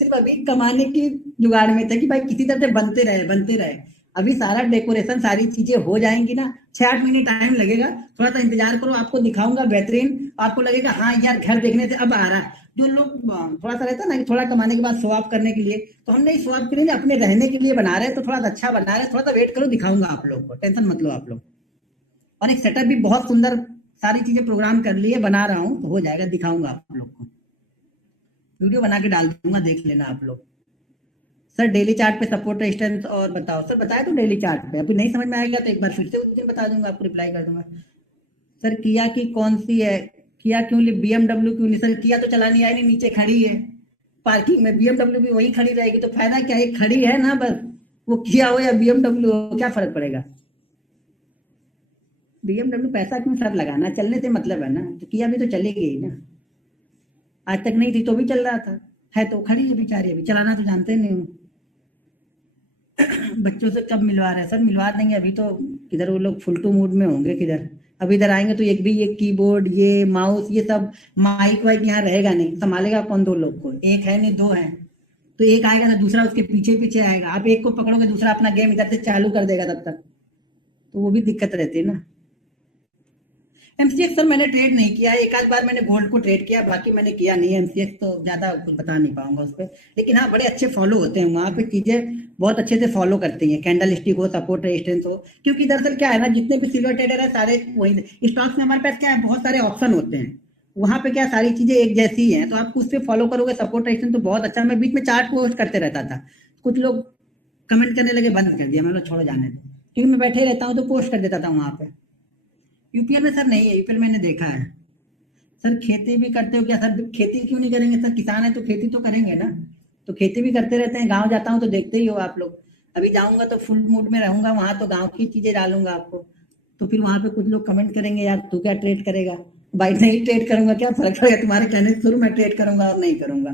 सिर्फ अभी कमाने की जुगाड़ में था कि भाई किसी तरह से बनते रहे बनते रहे। अभी सारा डेकोरेशन, सारी चीजें हो जाएंगी ना, 6-8 महीने टाइम लगेगा। थोड़ा सा इंतजार करो, आपको दिखाऊंगा बेहतरीन। आपको लगेगा हाँ यार घर देखने से अब आ रहा है। जो लोग थोड़ा सा रहता है ना कि थोड़ा कमाने के बाद शो ऑफ करने के लिए, तो हम नहीं शो ऑफ के लिए, अपने रहने के लिए बना रहे हैं, तो थोड़ा अच्छा बना रहे हैं। थोड़ा सा वेट करो, दिखाऊंगा आप लोग को, टेंशन मत लो आप लोग। और एक सेटअप भी बहुत सुंदर, सारी चीजें प्रोग्राम कर लिए, बना रहा हूँ, तो हो जाएगा, दिखाऊंगा आप लोग को। वीडियो बना के डाल दूंगा, देख लेना आप लोग। सर डेली चार्ट पे सपोर्ट रेजिस्टेंस और बताओ। सर बताया तो डेली चार्ट पे, अभी नहीं समझ में आएगा तो एक बार फिर से उस दिन बता दूंगा, आपको रिप्लाई कर दूंगा। सर किया की कौन सी है? किया क्यों ली, बीएमडब्ल्यू क्यों नहीं? सर किया तो चलानी आई नहीं, नीचे खड़ी है पार्किंग में। बीएमडब्ल्यू भी वहीं खड़ी रहेगी, तो फायदा क्या है? खड़ी है ना बस। वो किया हो या बीएमडब्ल्यू हो, क्या फर्क पड़ेगा? बीएमडब्ल्यू पैसा क्यों सर लगाना, चलने से मतलब है ना, तो किया भी तो चलेगी ही ना। आज तक नहीं थी तो भी चल रहा था, है तो खड़ी है बेचारी, अभी चलाना तो जानते नहीं हूँ। बच्चों से कब मिलवा रहे हैं? सर मिलवा देंगे, अभी तो किधर वो लोग फुलटू मूड में होंगे किधर। अब इधर आएंगे तो एक भी ये कीबोर्ड, ये माउस, ये सब माइक वाइक यहाँ रहेगा नहीं, संभालेगा कौन? 2 लोग को, एक है नहीं 2 है। तो एक आएगा ना, दूसरा उसके पीछे पीछे आएगा। आप एक को पकड़ोगे, दूसरा अपना गेम इधर से चालू कर देगा तब तक, तो वो भी दिक्कत रहती है ना। एमसीएक्स सर मैंने ट्रेड नहीं किया है, एक आध बार मैंने गोल्ड को ट्रेड किया, बाकी मैंने किया नहीं है। एमसीएक्स तो ज्यादा कुछ बता नहीं पाऊंगा उस पर, लेकिन हाँ बड़े अच्छे फॉलो होते हैं वहां पे, चीजें बहुत अच्छे से फॉलो करती हैं। कैंडल स्टिक हो, सपोर्ट रेजिस्टेंस हो, क्योंकि दरअसल क्या है ना, जितने भी सिल्वर ट्रेडर है सारे वही स्टॉक्स में। हमारे पास क्या है, बहुत सारे ऑप्शन होते हैं, वहां पे क्या सारी चीजें एक जैसी है, तो आप उससे फॉलो करोगे सपोर्ट रेजिस्टेंस तो बहुत अच्छा। मैं बीच में चार्ट पोस्ट करते रहता था, कुछ लोग कमेंट करने लगे, बंद कर दिया। मैं छोड़ो जाने दो, क्योंकि मैं बैठे रहता हूँ तो पोस्ट कर देता था वहां पे। यूपीएल में सर नहीं है, यूपीएल मैंने देखा है। सर खेती भी करते हो क्या? सर खेती क्यों नहीं करेंगे सर, किसान है तो खेती तो करेंगे ना। तो खेती भी करते रहते हैं, गांव जाता हूँ तो देखते ही हो आप लोग। अभी जाऊंगा तो फुल मूड में रहूंगा वहां, तो गांव की चीजें डालूंगा आपको। तो फिर वहां पे कुछ लोग कमेंट करेंगे, यार तू क्या ट्रेड करेगा? भाई नहीं ट्रेड करूंगा, क्या फर्क पड़ेगा? तुम्हारे कहने से शुरू मैं ट्रेड करूंगा और नहीं करूंगा।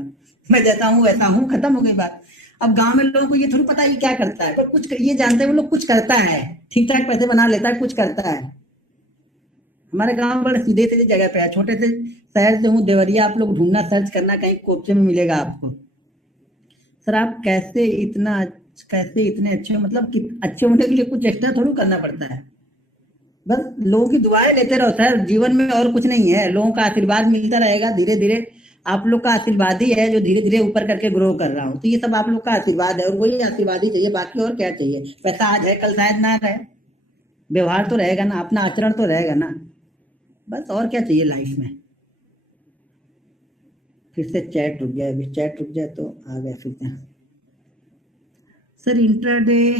मैं जैसा हूँ वैसा हूँ, खत्म हो गई बात। अब गांव में लोगों को ये थोड़ी पता है क्या करता है, पर कुछ ये जानते हैं वो लोग, कुछ करता है, ठीक ठाक पैसे बना लेता है, कुछ करता है। हमारे गांव बड़े सीधे सीधे जगह पे है, छोटे से शहर से हूँ, देवरिया। आप लोग ढूंढना, सर्च करना, कहीं कोपचे में मिलेगा आपको। सर आप कैसे इतने अच्छे हो? मतलब कि अच्छे होने के लिए कुछ एक्स्ट्रा थोड़ी करना पड़ता है, बस लोगों की दुआएं लेते रहो सर, जीवन में और कुछ नहीं है। लोगों का आशीर्वाद मिलता रहेगा धीरे धीरे। आप लोग का आशीर्वाद ही है जो धीरे धीरे ऊपर करके ग्रो कर रहा हूँ, तो ये सब आप लोग का आशीर्वाद है, और वही आशीर्वाद ही चाहिए, बाकी और क्या चाहिए? पैसा आज है, कल शायद ना रहे, व्यवहार तो रहेगा ना, अपना आचरण तो रहेगा ना, बस और क्या चाहिए लाइफ में। फिर से चैट रुक गया, अभी चैट रुक जाए तो आ गया फिर से। सर इंट्राडे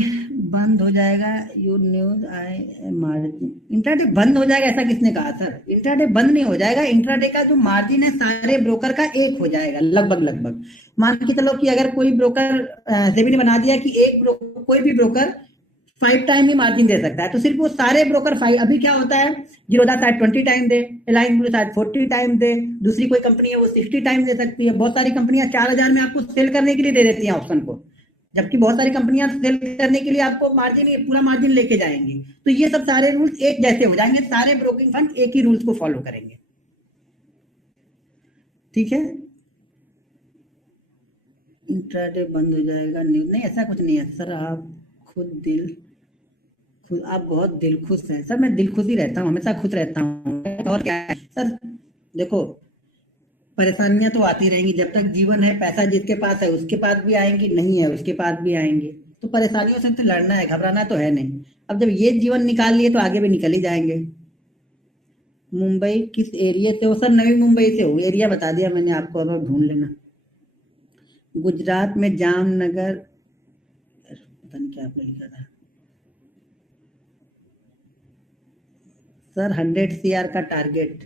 बंद हो जाएगा, you news I margin. Intraday बंद हो जाएगा ऐसा किसने कहा सर? इंट्राडे बंद नहीं हो जाएगा, इंट्राडे का जो मार्जिन है सारे ब्रोकर का एक हो जाएगा, लगभग लगभग। मान के चलो कि अगर कोई ब्रोकर, सेबी ने बना दिया कि कोई भी broker 5 time he margin they सकता है, तो सिर्फ वो सारे ब्रोकर 5। अभी क्या होता है, जीरोधा शायद 20 टाइम दे, एलाइन ब्लू शायद 40 टाइम दे, दूसरी कोई कंपनी है वो 60 टाइम दे सकती है। बहुत सारी कंपनियां 4,000 में आपको सेल करने के लिए दे देती हैं ऑप्शन को, जबकि बहुत सारी कंपनियां सेल करने के लिए आपको मार्जिन, पूरा मार्जिन लेके जाएंगी। तो ये सब सारे रूल्स एक जैसे हो जाएंगे, सारे ब्रोकिंग फंड एक ही रूल्स को फॉलो करेंगे, ठीक है। इंट्राडे बंद हो जाएगा, नहीं ऐसा कुछ नहीं है सर। आप आप बहुत दिल खुश हैं सर। मैं दिल खुश ही रहता हूँ, हमेशा खुश रहता हूँ, और क्या है सर। देखो, परेशानियां तो आती रहेंगी, जब तक जीवन है। पैसा जिसके पास है उसके पास भी आएंगी, नहीं है उसके पास भी आएंगे। तो परेशानियों से तो लड़ना है, घबराना तो है नहीं। अब जब ये जीवन निकाल लिए तो आगे भी निकल ही जाएंगे। मुंबई किस एरिया से हो सर? नवी मुंबई से हो, एरिया बता दिया मैंने आपको, अब ढूंढ लेना। गुजरात में जामनगर, पता नहीं क्या आपने लिखा था सर। 100 CR का टारगेट।